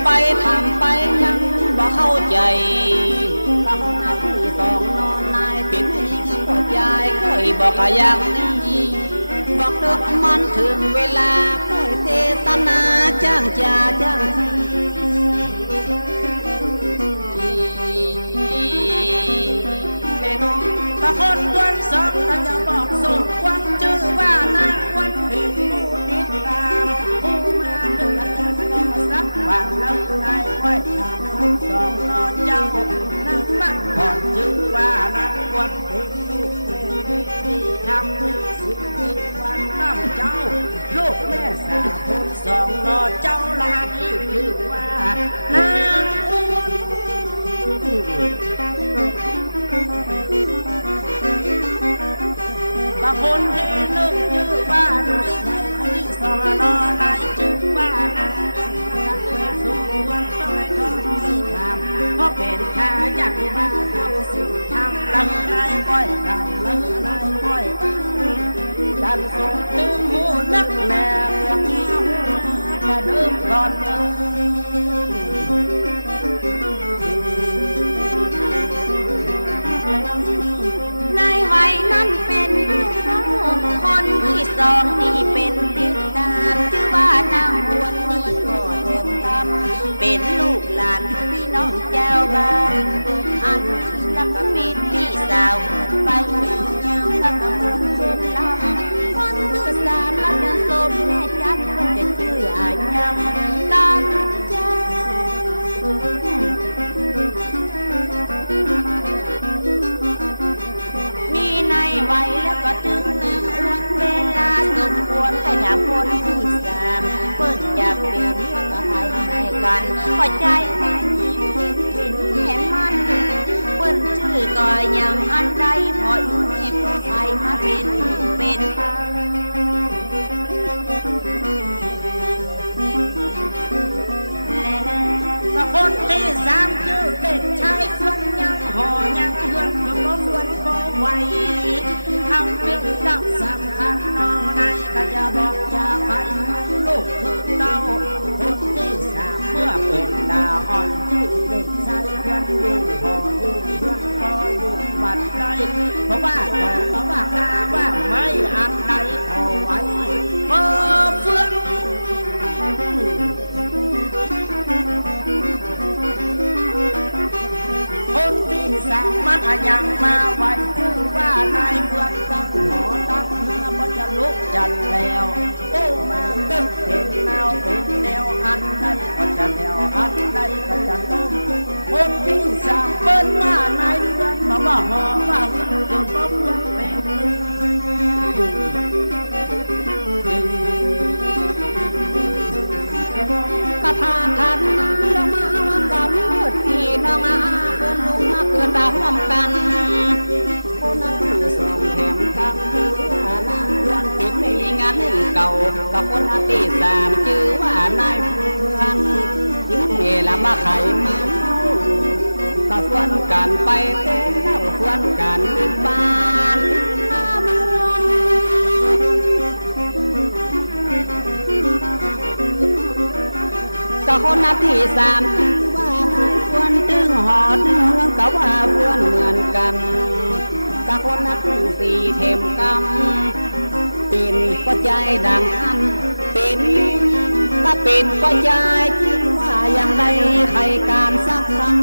ไปทำไปยังบ่เข้าใจกะคนนับที่สองนอนนายเป็นผู้หญิงก็ยายเคยบอกอย่างนี้บอกเด็กมันถึงเวลาก็เทศนาจ้างจ่าจ้างทีแม่น้องตะคนวันสองก็จะบอกส่งวันชื่อว่านางวันเพ็ญผู้ติดตามผู้มาดูแลก็สักฟังแล้วนายไว้ทำสองนอนเจ้านั่งมักก่อนชื่อว่านางวันเพ็ญลูกแม่ที่ทำสิ่งที่วันน้ำเจ้าลูกแม่สาธุสองนอนเจ้าลาที่ชื่อว่านางอ้วนบางคนที่หนึ่งชื่อว่านายคนที่สองนอนนายชื่อว่านางนักเรียนสูงวันต้องให้ทองไม่ทำเพราะเป็นข้าอยากมาเข้าสู่ทำลำนายก้อยทำลำนายก้อยดันส่งถึงหูนักแม่เรื่องนี้มาเดิมก่อนในวัยนั้นเป็นคนที่สองนี่เป็นติดตามชื่อว่านางบวนนี่ก็เต็มตำเป็นลูกหลานพี่น้องเจ้าบ้านอันที่แล้วก็เป็นพี่สาวไปเงี้ยวๆแล้วก็มันเจ็บลำวันที่สามแล้วจะสมแม่จันก็จะชื่ออายังกันเจ้ามีในวัยแล้วก็ถึงนางอ้วนเวลาสมควรขยับคนที่สามเพิ่งจะเป็นแล้วก็ให้ในกันหัวใจแม่ยิ่งเป็นแห่มันเพิ่นชื่อก็ยังอันใดพออีแม่ก็ใส่มาเป็นคนที่สามชื่อเด็กชายคนยังหอยังเฮือนก็บ่ส่วนบ่ไหวทำเป็นดักสำคัญนอในก็จะบอกจะใครลูกคือเต้าคนที่สามเมื่อเป็นดาวอ่อนชื่อเด็กชายคนอยู่หออยู่เฮือนพออยู่บัดใดเพราะว่าต่อเพราะว่าตาว่าไม่อันใดพอไหวเมื่อเฟื่องคนที่สามมันยังมาไว้ชื่อว่านายเมืองตั้งหอตั้งเมื่อพอจะลุกจันแล้วโอ้มาเกิดเป็นแนวเป็นแนวอันใดก็จะแนวอันใดก็จะต้องคนที่สามเป็นว่านายเมืองมาว่าหอว่าเมืองจนบ่เมืองเป็นกระพาทันลงมาว่ากำมืดที่น้องอาเพื่อนลุงมาเกิดดาวร่วมกันคนนั้นคือสองแถมกันนางเพื่อนติดมีงานเก่ากับคนที่สามชื่อว่านายเพื่อนยิ้มเฮละมาไข่มาเน่าก็ส่วนกันไปเต้นเน่าส่วนกันขึ้นบ้านก็คนที่สามชื่อว่านายเพื่อนตึงหอตึงเมืองก็ว่าเพื่อนเหมือนกันก็คนที่สี่เทมกำเป็นก็ใจดังอันเป็นก็เป็นก็ใจชื่อว่าอย่างใดใครการสักสัง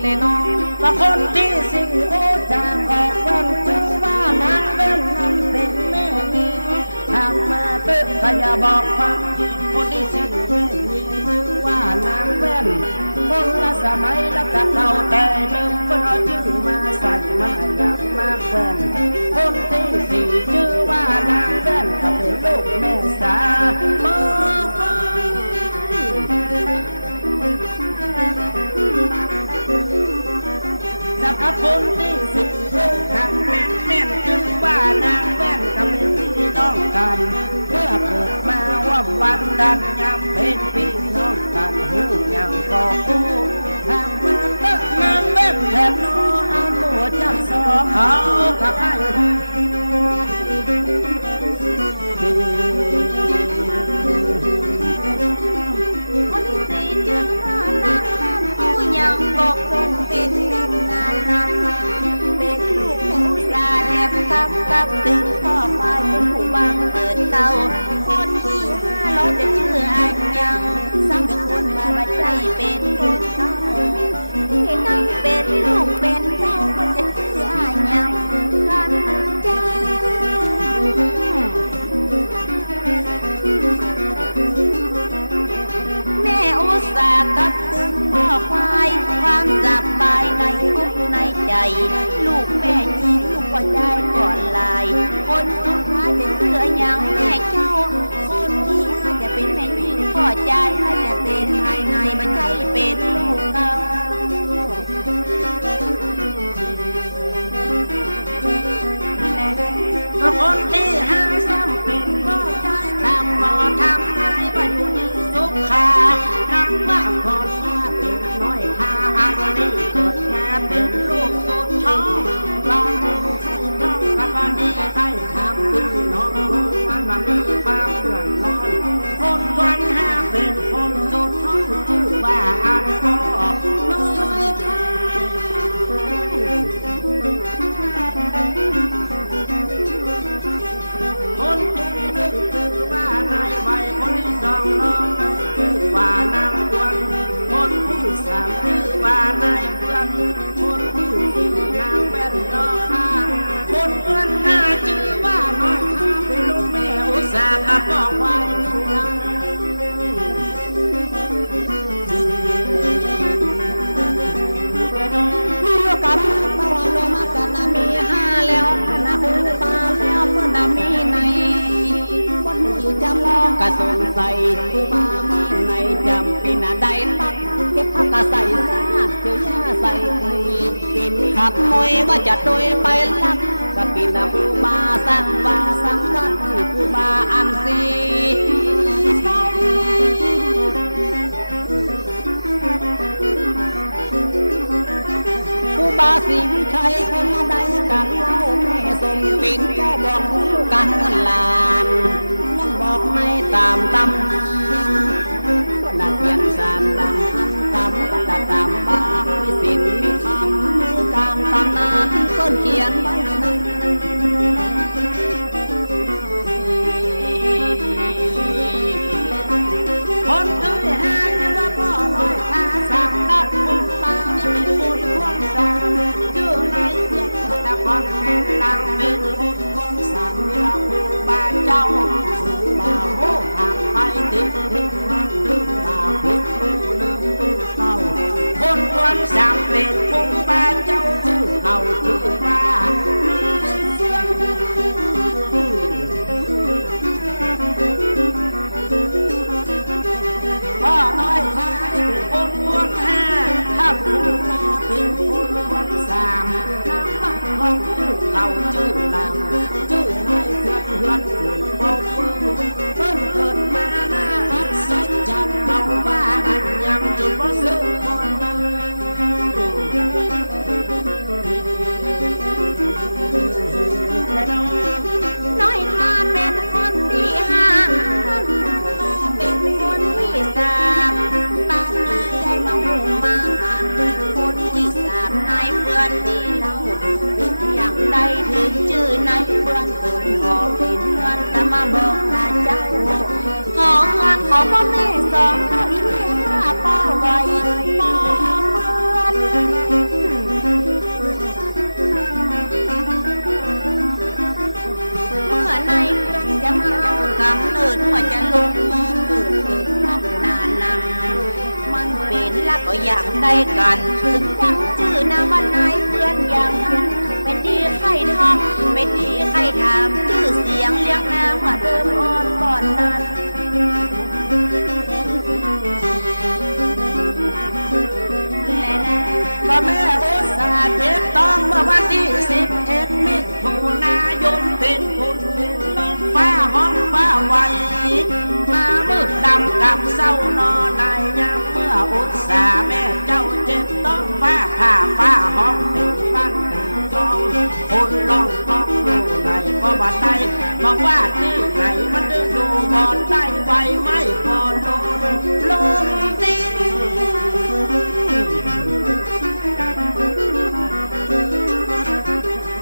แต่น้องก็คนที่สี่โอ้จางออกเว้นชื่อว่านางเว้นนั้นเป็นแม่นี้ทำมาเติบก็อย่าบอกฟังคนที่สี่แม่นี้ชื่อว่านางเว้นคนละสมัยละกับเราแต่เดิมเพิ่นเอาชื่อมาใส่มาอยากมาแฟนคนที่สี่ชื่อว่านางเว้นก็เป็นลูกแม่สาบอกว่าจากคนที่สี่ข้างแม่นชื่อว่านางแว่นก็เป็นพี่น้องกันเพื่อผ ดันยำเป็นพี่น้องกันหูยังก็คู่ทางเมื่อเลิกนางเว็บแทนน้ออาบัวจักสอเขากระไข่คนสี่จึงว่านางนั้นผู้ยังบอกเป็นงานนั้นเป็นลูกแม่อุตสาห์แอบกับตึงพ่อไปเป็นผู้บังเกิดเก่าคนที่5เราจะชื่ออันยังสังคนมาบัดใจเป็นลูกเขาที่นั่งเป็นลูกเป็นเต้าก็จะชื่ออันยังกันใจแม่อุตส่าห์กับตึงพ่อควายความสบายในอกในใจลูกแม่ยิงลูกก็ใจก่อนลายคนสุดท้ายจะเชื่ออย่างแม่เจ้าคนที่5จะเป็นแม่ยิงพ่อใจถ้าจะเป็นภายในมันใจเป็นลูกเราคนที่5ซ้ำเป็นพ่อใจทำบ่ทำนายบรรยุสุขานังบ้าก่อนมาเป็นน้อยพาอันนี้เกิดมาเป็นลูกสุดช่องลองให้น้องกับวันนี้ให้ทำพี่น้องมันมามีความเดือดร้อนคนวัน5เป็นคนสุดท้องชื่อว่าอันก็น้อยท่าคนที่1คือว่านายใบคนที่2น้องคือว่านางควนคนที่3คือว่านายเพื่อนคนที่4นางแว่นน้องอาคนเงิน5ชื่อว่าน้อยท่าเป็นลูกแม่อุตสาหะบอกไว้ที่นั่นมีโอกาสเมื่อวานลงมากันมี5แล้วนาหูปลาแล้วเมื่อนามีในวันนี้จำลองกระสงใส่ผู้มามีในจำปีนาใดตักเก็บผักกระใส่ซาเกี่ยวยาใส่คุยกินขับมวยว่าจะโดยไปลักกะปีนาผู้มาสั่งว่าสังกัดผู้มาอันซีผู้บาสีวิชัยคนใดกันเล่าแม่สมปินเจ้าบอกผู้กันลานนั่งบอกไม่ตามตำนานก็นักเรียนสามดังอันตำก็ตามบามีสินมีธรรมมีการตำนานต้นเขียนไว้นั้นคนเคยหาว่าพ่อน้อยพาสั่งนัดบุญตาไม่มีบุญควงสามชื่อในเสียงตะคอนแม่นางเป็นบุญควงสามเวลาผู้บาเจ้าผู้บาโหทางไปติดถึงมันถึงตาผู้ลืมผู้เก่าคนควงสามเป็นผู้บาเจ้าชื่อเขาชื่อว่าพ่อน้อยพาเป็นคนควง5ถ้าผู้บาเป็นคนควง3น้ำมันของชื่อเขาชื่อลำชื่อไม่เกิดเหือนฝืนพบเพิ่งเกิดมาหน้าอัศจรรย์เอาว่าอันยังที่บ่ซึ้งคนน้อยทานเป็นคนที่5เป็นคนที่3ตามมาได้มาหูมาหันคนที่3นายเพื่อนที่เราถึงอย่างใดถึงชื่อนายเพื่อนเกิดขอเป็นเงินแต่มาบอกลาเจ้าขอเงินขอพ่อแม่สองเขาอีเมียมาป้าไว้ป้าเพื่อนเมื่อนายเพื่อนจะมาเอากำเนิดว่าจะลงมือเกิดเป็นนับนานนานมันเป็นแล้วก็อย่างใดกันคือจังชื่อนะว่านายเพื่อนอย่างนั้นเป็นดีใครทำเป็นดีใครถามชื่อเสียงเลี้ยงน้ำว่าเดิมอ่อนก่อนนั้นก็แม่อุตส่าห์เจ็บต้องเมื่อวันที่11 มิถุนายนเป็นคุณฟ้าห้องฟ้าไวมามืดด กับเศร้านอนายยามเมื่ออุตสาแม่เจ้าเจ็บต้องฟ้าผ้าห้องเป็นบ้านเป็นกองคนร้องร้องอยู่ในก็บ่ได้บอกว่าที่ไหนมันดึงดูบอลได้ไฟไม่พอโดนลมดิน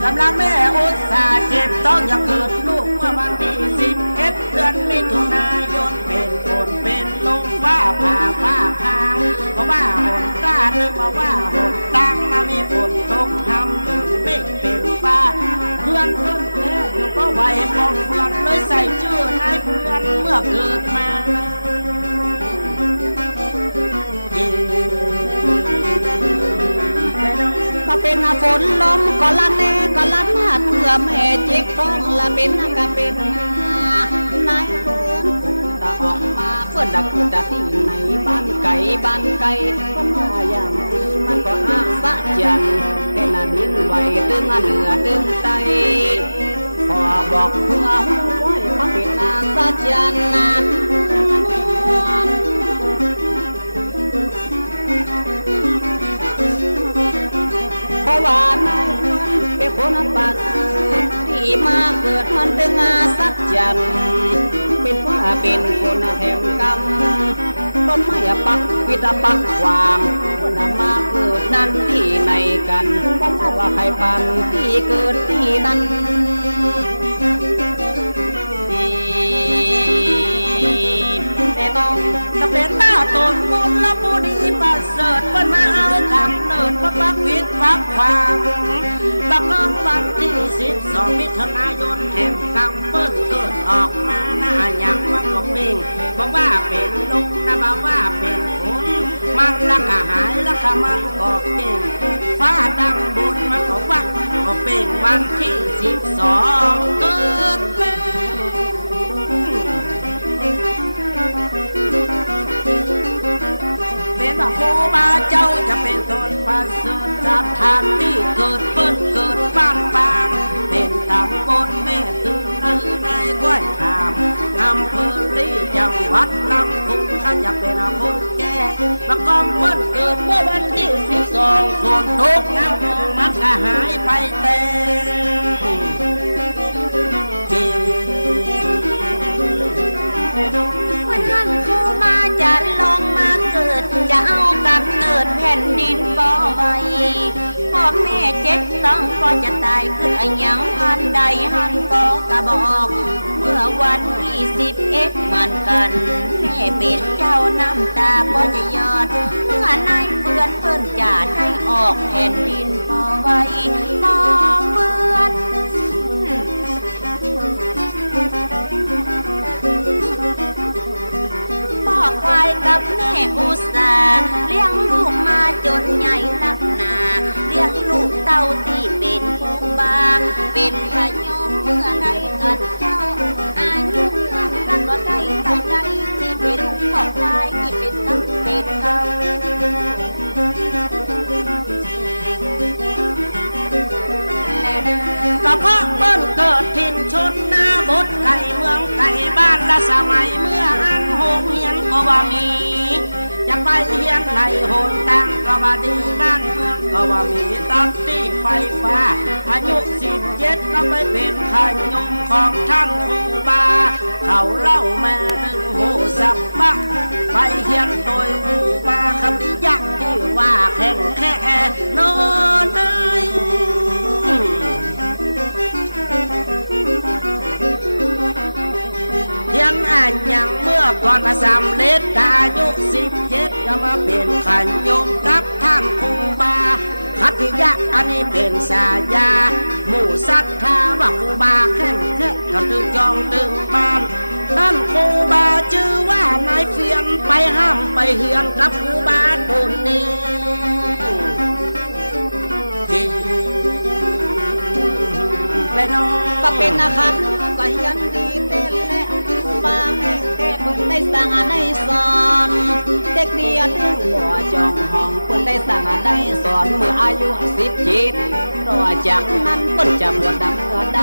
กำลังแม่อุตสาเจ็บต้องอย่าเกิดลูกเมื่อวันที่11 เดือนมิถุนายนเป็นคนเป็นลมว่าผ่าคางเพราะว่าหนตานึกว่าหนตังมามีฝนตกทำเมฆเป็นฟ้าเพื่อนแม่อยู่ก็ไหวมองเพื่อนเลยใส่ชื่อนายเพื่อนเมื่อเกิดมาก็เป็นฝนลมก็ละแน่ก็ละหน้าเพื่อแม่เจ็บต้องละเป็นก็เป็นนายเพื่อนตาออกมาเพื่อนดักคือดักที่ไหนบ้านไก่ก็มาอย่างที่มันก็อาสะจันแต่น่ะดินไหวตึงเหนือตึงใจพอบอกเพื่อหูไว้เขาเป็นอาสะจันเพราะว่านายเป็นคนป่าที่มาเกิดมันเป็นอาสัจจันเป็นว่าเป็นคนแห่งกรรมก็ไม่ปักวิตาปักวางคนมาเกิดนั้นที่ไหนกันบอกว่าใครปันที่เกิดที่นั้นแต่ต้องจะเป็นหน้าตนบุญและบุดีประเสริฐเพิ่นมาเอากำเนิดมาปักวิตปักวางบังเอิญวันที่12 มิถุนายนแห่งกรรมเปิ้นเกิดออกมาหน้าหยังมันก็เป่งบอกว่าเป็นลุงนะบอกว่าเป็นคนมันละก็หายละก็มันก็เก่งฟ้าดังบุญมันก็วักก็เป่งวันที่12เกิดมาเป็นว่าครูบาเจ้าจะเป็นต้นประเสริฐสถานที่เกิดเปิ้นเกิดบ้านปางเป็นตำบลแม่ตื่นในก้อยขามอำเภอลีจังหวัดลำพูนถ้าจะเป็นคนแก่ประกอบเปิ้นเกิดเมื่อวันที่12คนทุกน้ำมันก็หายไปแต่วันนั้นครูมาจะลงมาเกิดจะเอากำเนิดแผ่นดินบ่ไว้พ่อแม่เจ็บต้องก็จะตายขึ้นไอ้ยังหันใดหันก็กระบอกเมื่อวันที่11มันกันแม่เป็นเจ้าน้ำตาบ่จะยอดเมื่อนายเพื่อนจะให้ออกแผ่นดินบ่ไว้บ่เพื่อนพ่อควายกับแม่อุตสาห์เลี้ยงลูกมาจนใหญ่นักหนาเลี้ยงลูกเต้าที่เป็นผู้บาเป็นพายุเมื่อใดกันเจ้าอายุขันกันก็ได้เท่าใจที่เป็นลูกพ่อควายที่เป็นตั้งเป็นเก่าก็เพราะเปิ้นเกิดถิ่นชนนาบดไก่เมืองไก่บ้านละสมัยเมื่ออันโฮงเฮียนก็ว่ามีจะไปเฮียนในโหนตังก็ว่าดีบ้านเมืองก็ว่ามีตัดตีไฟฟ้าอายุ17ก็ไปเป็นขยมของท่านครูบาเขาเล่ามาหนึ่งโหสับปะไปเฮียนโดยครูบาคำยักษ์ที่ว่าแข่งแค่นอนได้ยังอ่านยังเมื่อก่อนมาสำเร็จอายุ17ก็มาเป็นขันยมกับท่านครูบาคัตติยะอันนี้เป็นสายาหมู่ศรัทธาว่าครูบาแข่งแค่ก็ตึงจองตึงบานท่านครูบาชื่อว่านายเฟียนไปห้ามไปเฮือนกับครูบาตุนนี้และน้องก็เป็นนะครับก็ยันดีเต้นและบางแห่งแก่เพิ่นได้สั่งได้สอนเด็กเรียนหัวจองห้องเพิ่นได้สั่งได้สอนเมื่ออายุ17รอจากนั้นเพิ่นจะบวชดำเมื่อใด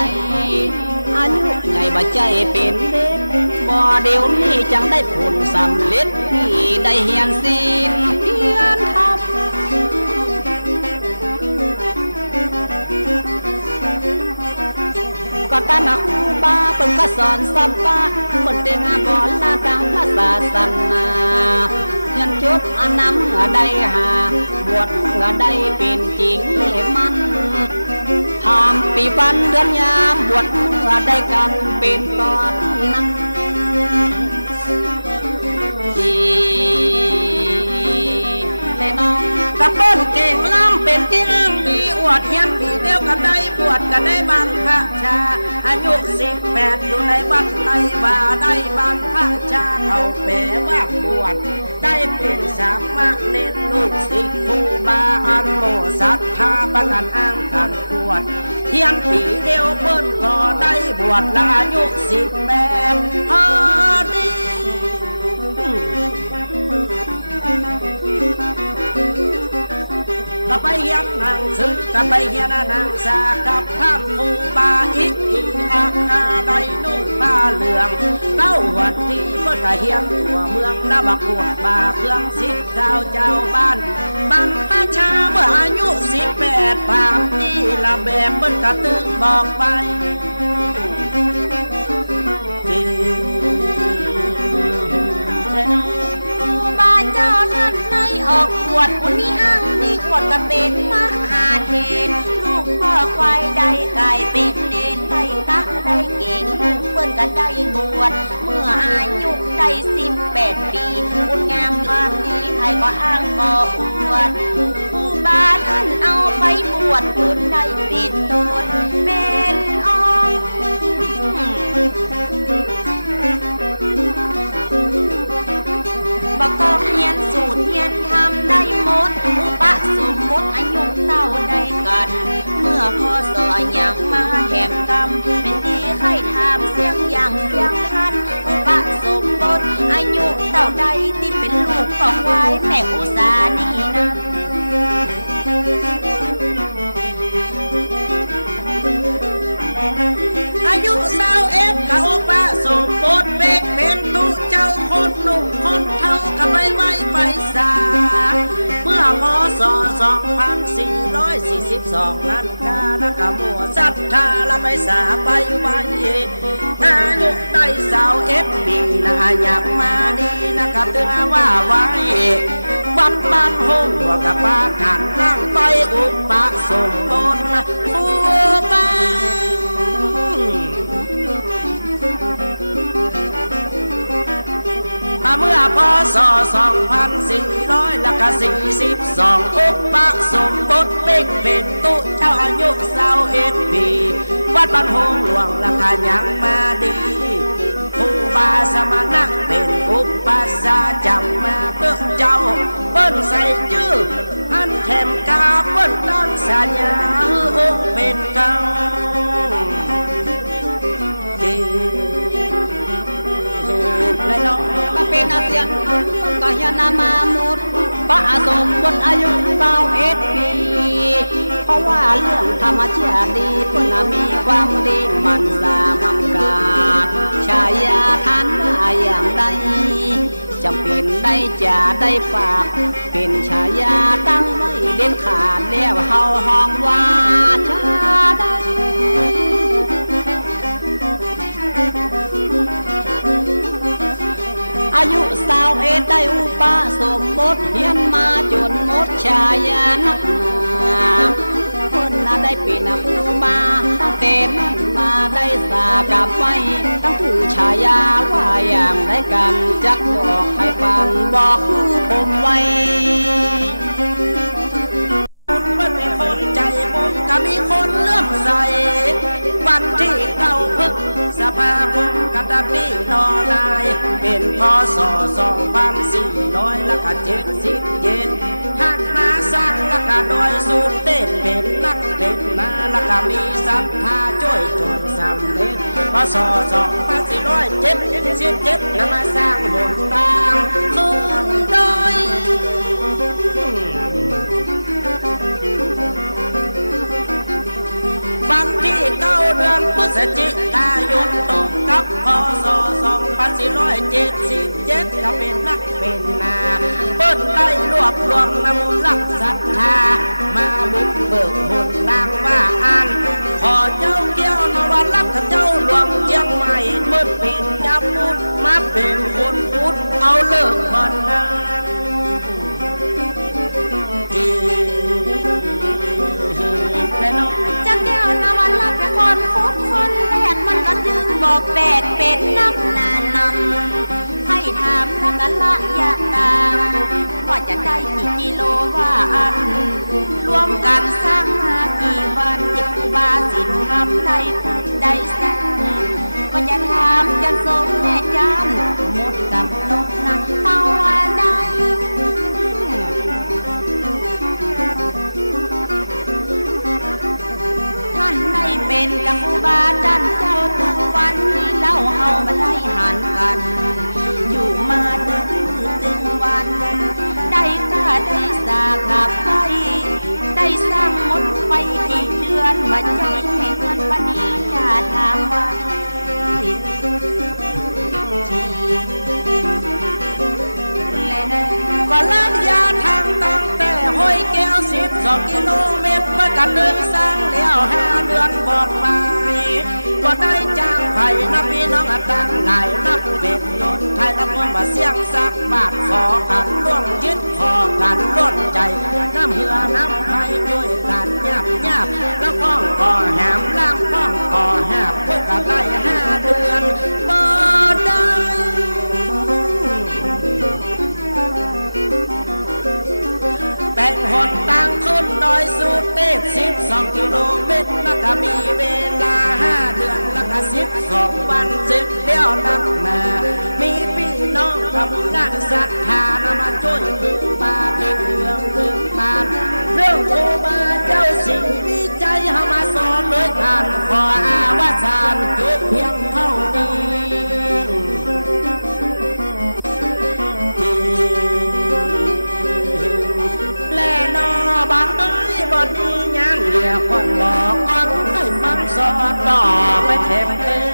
อายุใหญ่บ่ใจเป็นเด็กบ่ บ่เดี๋ยวนี้จังได้ผลสำเร็จที่ได้เฮียนศีลเฮียนธรรมก็ตาหนักบาเปิ้นก็สอนสัมปะเปิ้นเต็งบ่ละตามภาษาศาสนายันจบอันนำได้หาบวชได้เป็นจริงมันทำปีวันเดือนยามบวชได้กันเป็นตอนนั้นเลยน้องกระเปิ้นเก่งล้ำเป็นที่อ้างดีอวดเฮียนปีเดียวกันได้บวชกันได้บรรพชาอายุ18อยู่ในวัดไตว่าได้บรรพชาเขาแปลว่าบวชได้เป็นสามะเณรลูกศิษย์ครูบาอันโมศรัทธาประกันอ้างกันบวชเฮียนปีเดียวเปิ้นก็ได้บวชอายุ18พอดีก็ไปเฮียนหนังสือก็ไปเฮียนหนังสากับท่านครูบาอีกอาได้นุ่งผ้าเหลืองเต้าวัดที่เพื่อเฮียนทั่วเมืองนาบักขวดบาเครื่อง10เจ้าบ้านบรรพชาเมื่ออายุ18ตามที่ละแบบเพิ่นกระตึงบอกไปบ้านเจ้านั้นในออกขวดคนนี้อ้างมีขวดกระเป็นมหาเทนลูกพ่อควายได้ไก่เป็นเนนได้ตะได้เก่งลูกเปิ้นก็ได้บวชเมื่ออายุได้18 ปีบุญงามความดีใครก็อ้างก็อวดผู้บ้านอันเอาไปบวชจนได้ปิดตนเป็นองค์บ่ต้องเฮียนสูตรเฮียนทำได้หมดอุปสมบทอายุเต้าได้กันเมื่อพ่อสอนอย่างมาแหมกรรมเป็นดีใครทำเสียงอย่างเสียงทันอุปสมบทอายุเต้าใดที่เป็นลูกของไว้แม่อุษานี่นะอายุ21กับอุปสมบทเป็นตุเจ้าคนหนุ่มคนเฒ่ากับไปไว้ไปสาเมื่อพศ2442นั้นกาณกะโมศรัทธาละไปสาไปไว้อายุได้21 ปีนะอยากมาดีนะครับเดือว่าไว้วัดบ้านห้องหัวกับปากันนั่งไปอุปสมบทผู้บ้านเมื่อพศ2400และก็42อุปสมบทเป็นตุเจ้าอายุ21 ปีวัดบ้านโฮงหลวงและก็ยังมาดีผู้บาสมณะเป็นอุปสาจำมาเพื่อเจ้าเปิ้นใส่ชื่ออันแถมกาเปิ้นตั้งสัญญาองค์เป็นเก่าเป็นอาเซียนก็ยานามามุดปะสมบทอายุ21 ปีเพราะว่าเรื่องธรรมชาติดีเพิ่นมีความดีมันสามัญกาชายาท่านอย่างใดจำเป็นได้จะได้ฝากเป็นชายาตั้งไว้เด่นขาดแล้วเฮาห้องว่าชาได้ อายุ21ได้อุปสมบทเฮียนมาจนหมดชายานักหนาเพิ่นน่ะได้เป็นผู้มาตั้งแต่นั้นมาได้สากับไว้ตั้งถือชายาว่าอย่างได้กันจักบอกให้ฟังบอกคือผมไว้มันมีคนใจบุญก็มีคนเลื่อมใสวันที่9 พฤษภาคมกตัดนี้นอลายเป็นพศ2400แล้วก็77หักมาสร้างแล้วก็โดยสูตรเด็ดเป็นนักเด็ดมาแล้วก็มีศรัทธาช่วยจนสำเร็จพศ2477นำมาสร้างบนทางคืนโดยวันที่9 เดือนพฤศจิกายนตรงกับพศ2477 เป็นนักเป็นนาเปิ้นได้รวบรวมนำลักศรัทธามาบุกเบิกหนทางว่าอ่านขอเจ้าเกี้ยวนวรักษ์เจ้าหลวงเชียงใหม่เมื่อเป็นยามุดมาเป็นคนพุทธเอาเลิกก่อนนะจังแก้วนวันลับเป็นคนคุดคนแรกมันก็ดึงบอกแบกเป็นนับนานนำให้ถามแล้วกันละยะตามว่าจะได้กี่กิโลว่าอันรวมกันสร้างมากี่วันจิตบาสินทำได้พูดได้สร้างก็จะถามจะสมแม่จานหมดกับนกนักเต้าได้ ท่านได้เป็นกับครูบาท่านเจ้าทุกวันนี้เล่าเฮามาไล่หันกันอยู่มาถึงมือถึงวันได้ข้าได้สากลับไปได้สร้างมดไปกี่เดือนมาใจให้มันปณีอย่าถามว่าว่าลานยาทางตั้งแต่ห้อยแก้ว12 กิโลเมตรเมื่อกันเดินสร้างแล้ว5 เดือนก่อนไปก็ได้จ้างไผ่นับพี่น้องต่างหลายนับเป็นนนไทยนับคนมาเสียงสักบาทขอกันร่วมจิตขอกันร่วมใจน้ำเหือน้ำไผ่ด้วยกันหยาบแล้วป้องก่อแหมล่างป้องก่อแหบเพื่อกันได้5 เดือนบ่ได้แต่งหนต่างขึ้นดอยสุเทพ12 กิโลเมตรแล้วก็มีเวลา5 เดือนแล้วก็12 วันเสร็จแล้วนักหนามีพี่น้องทำงานศรัทธานำมาช่วยครูบาเรื่องเรื่องครูบาเจ้าสิมีใจให้มาสอนโดยการขออาวสานจบเพียงเท่านี้บนนี้ยังเดียวคนบอกอ่อนให้ฟังสอนต่อไปเข็มเต้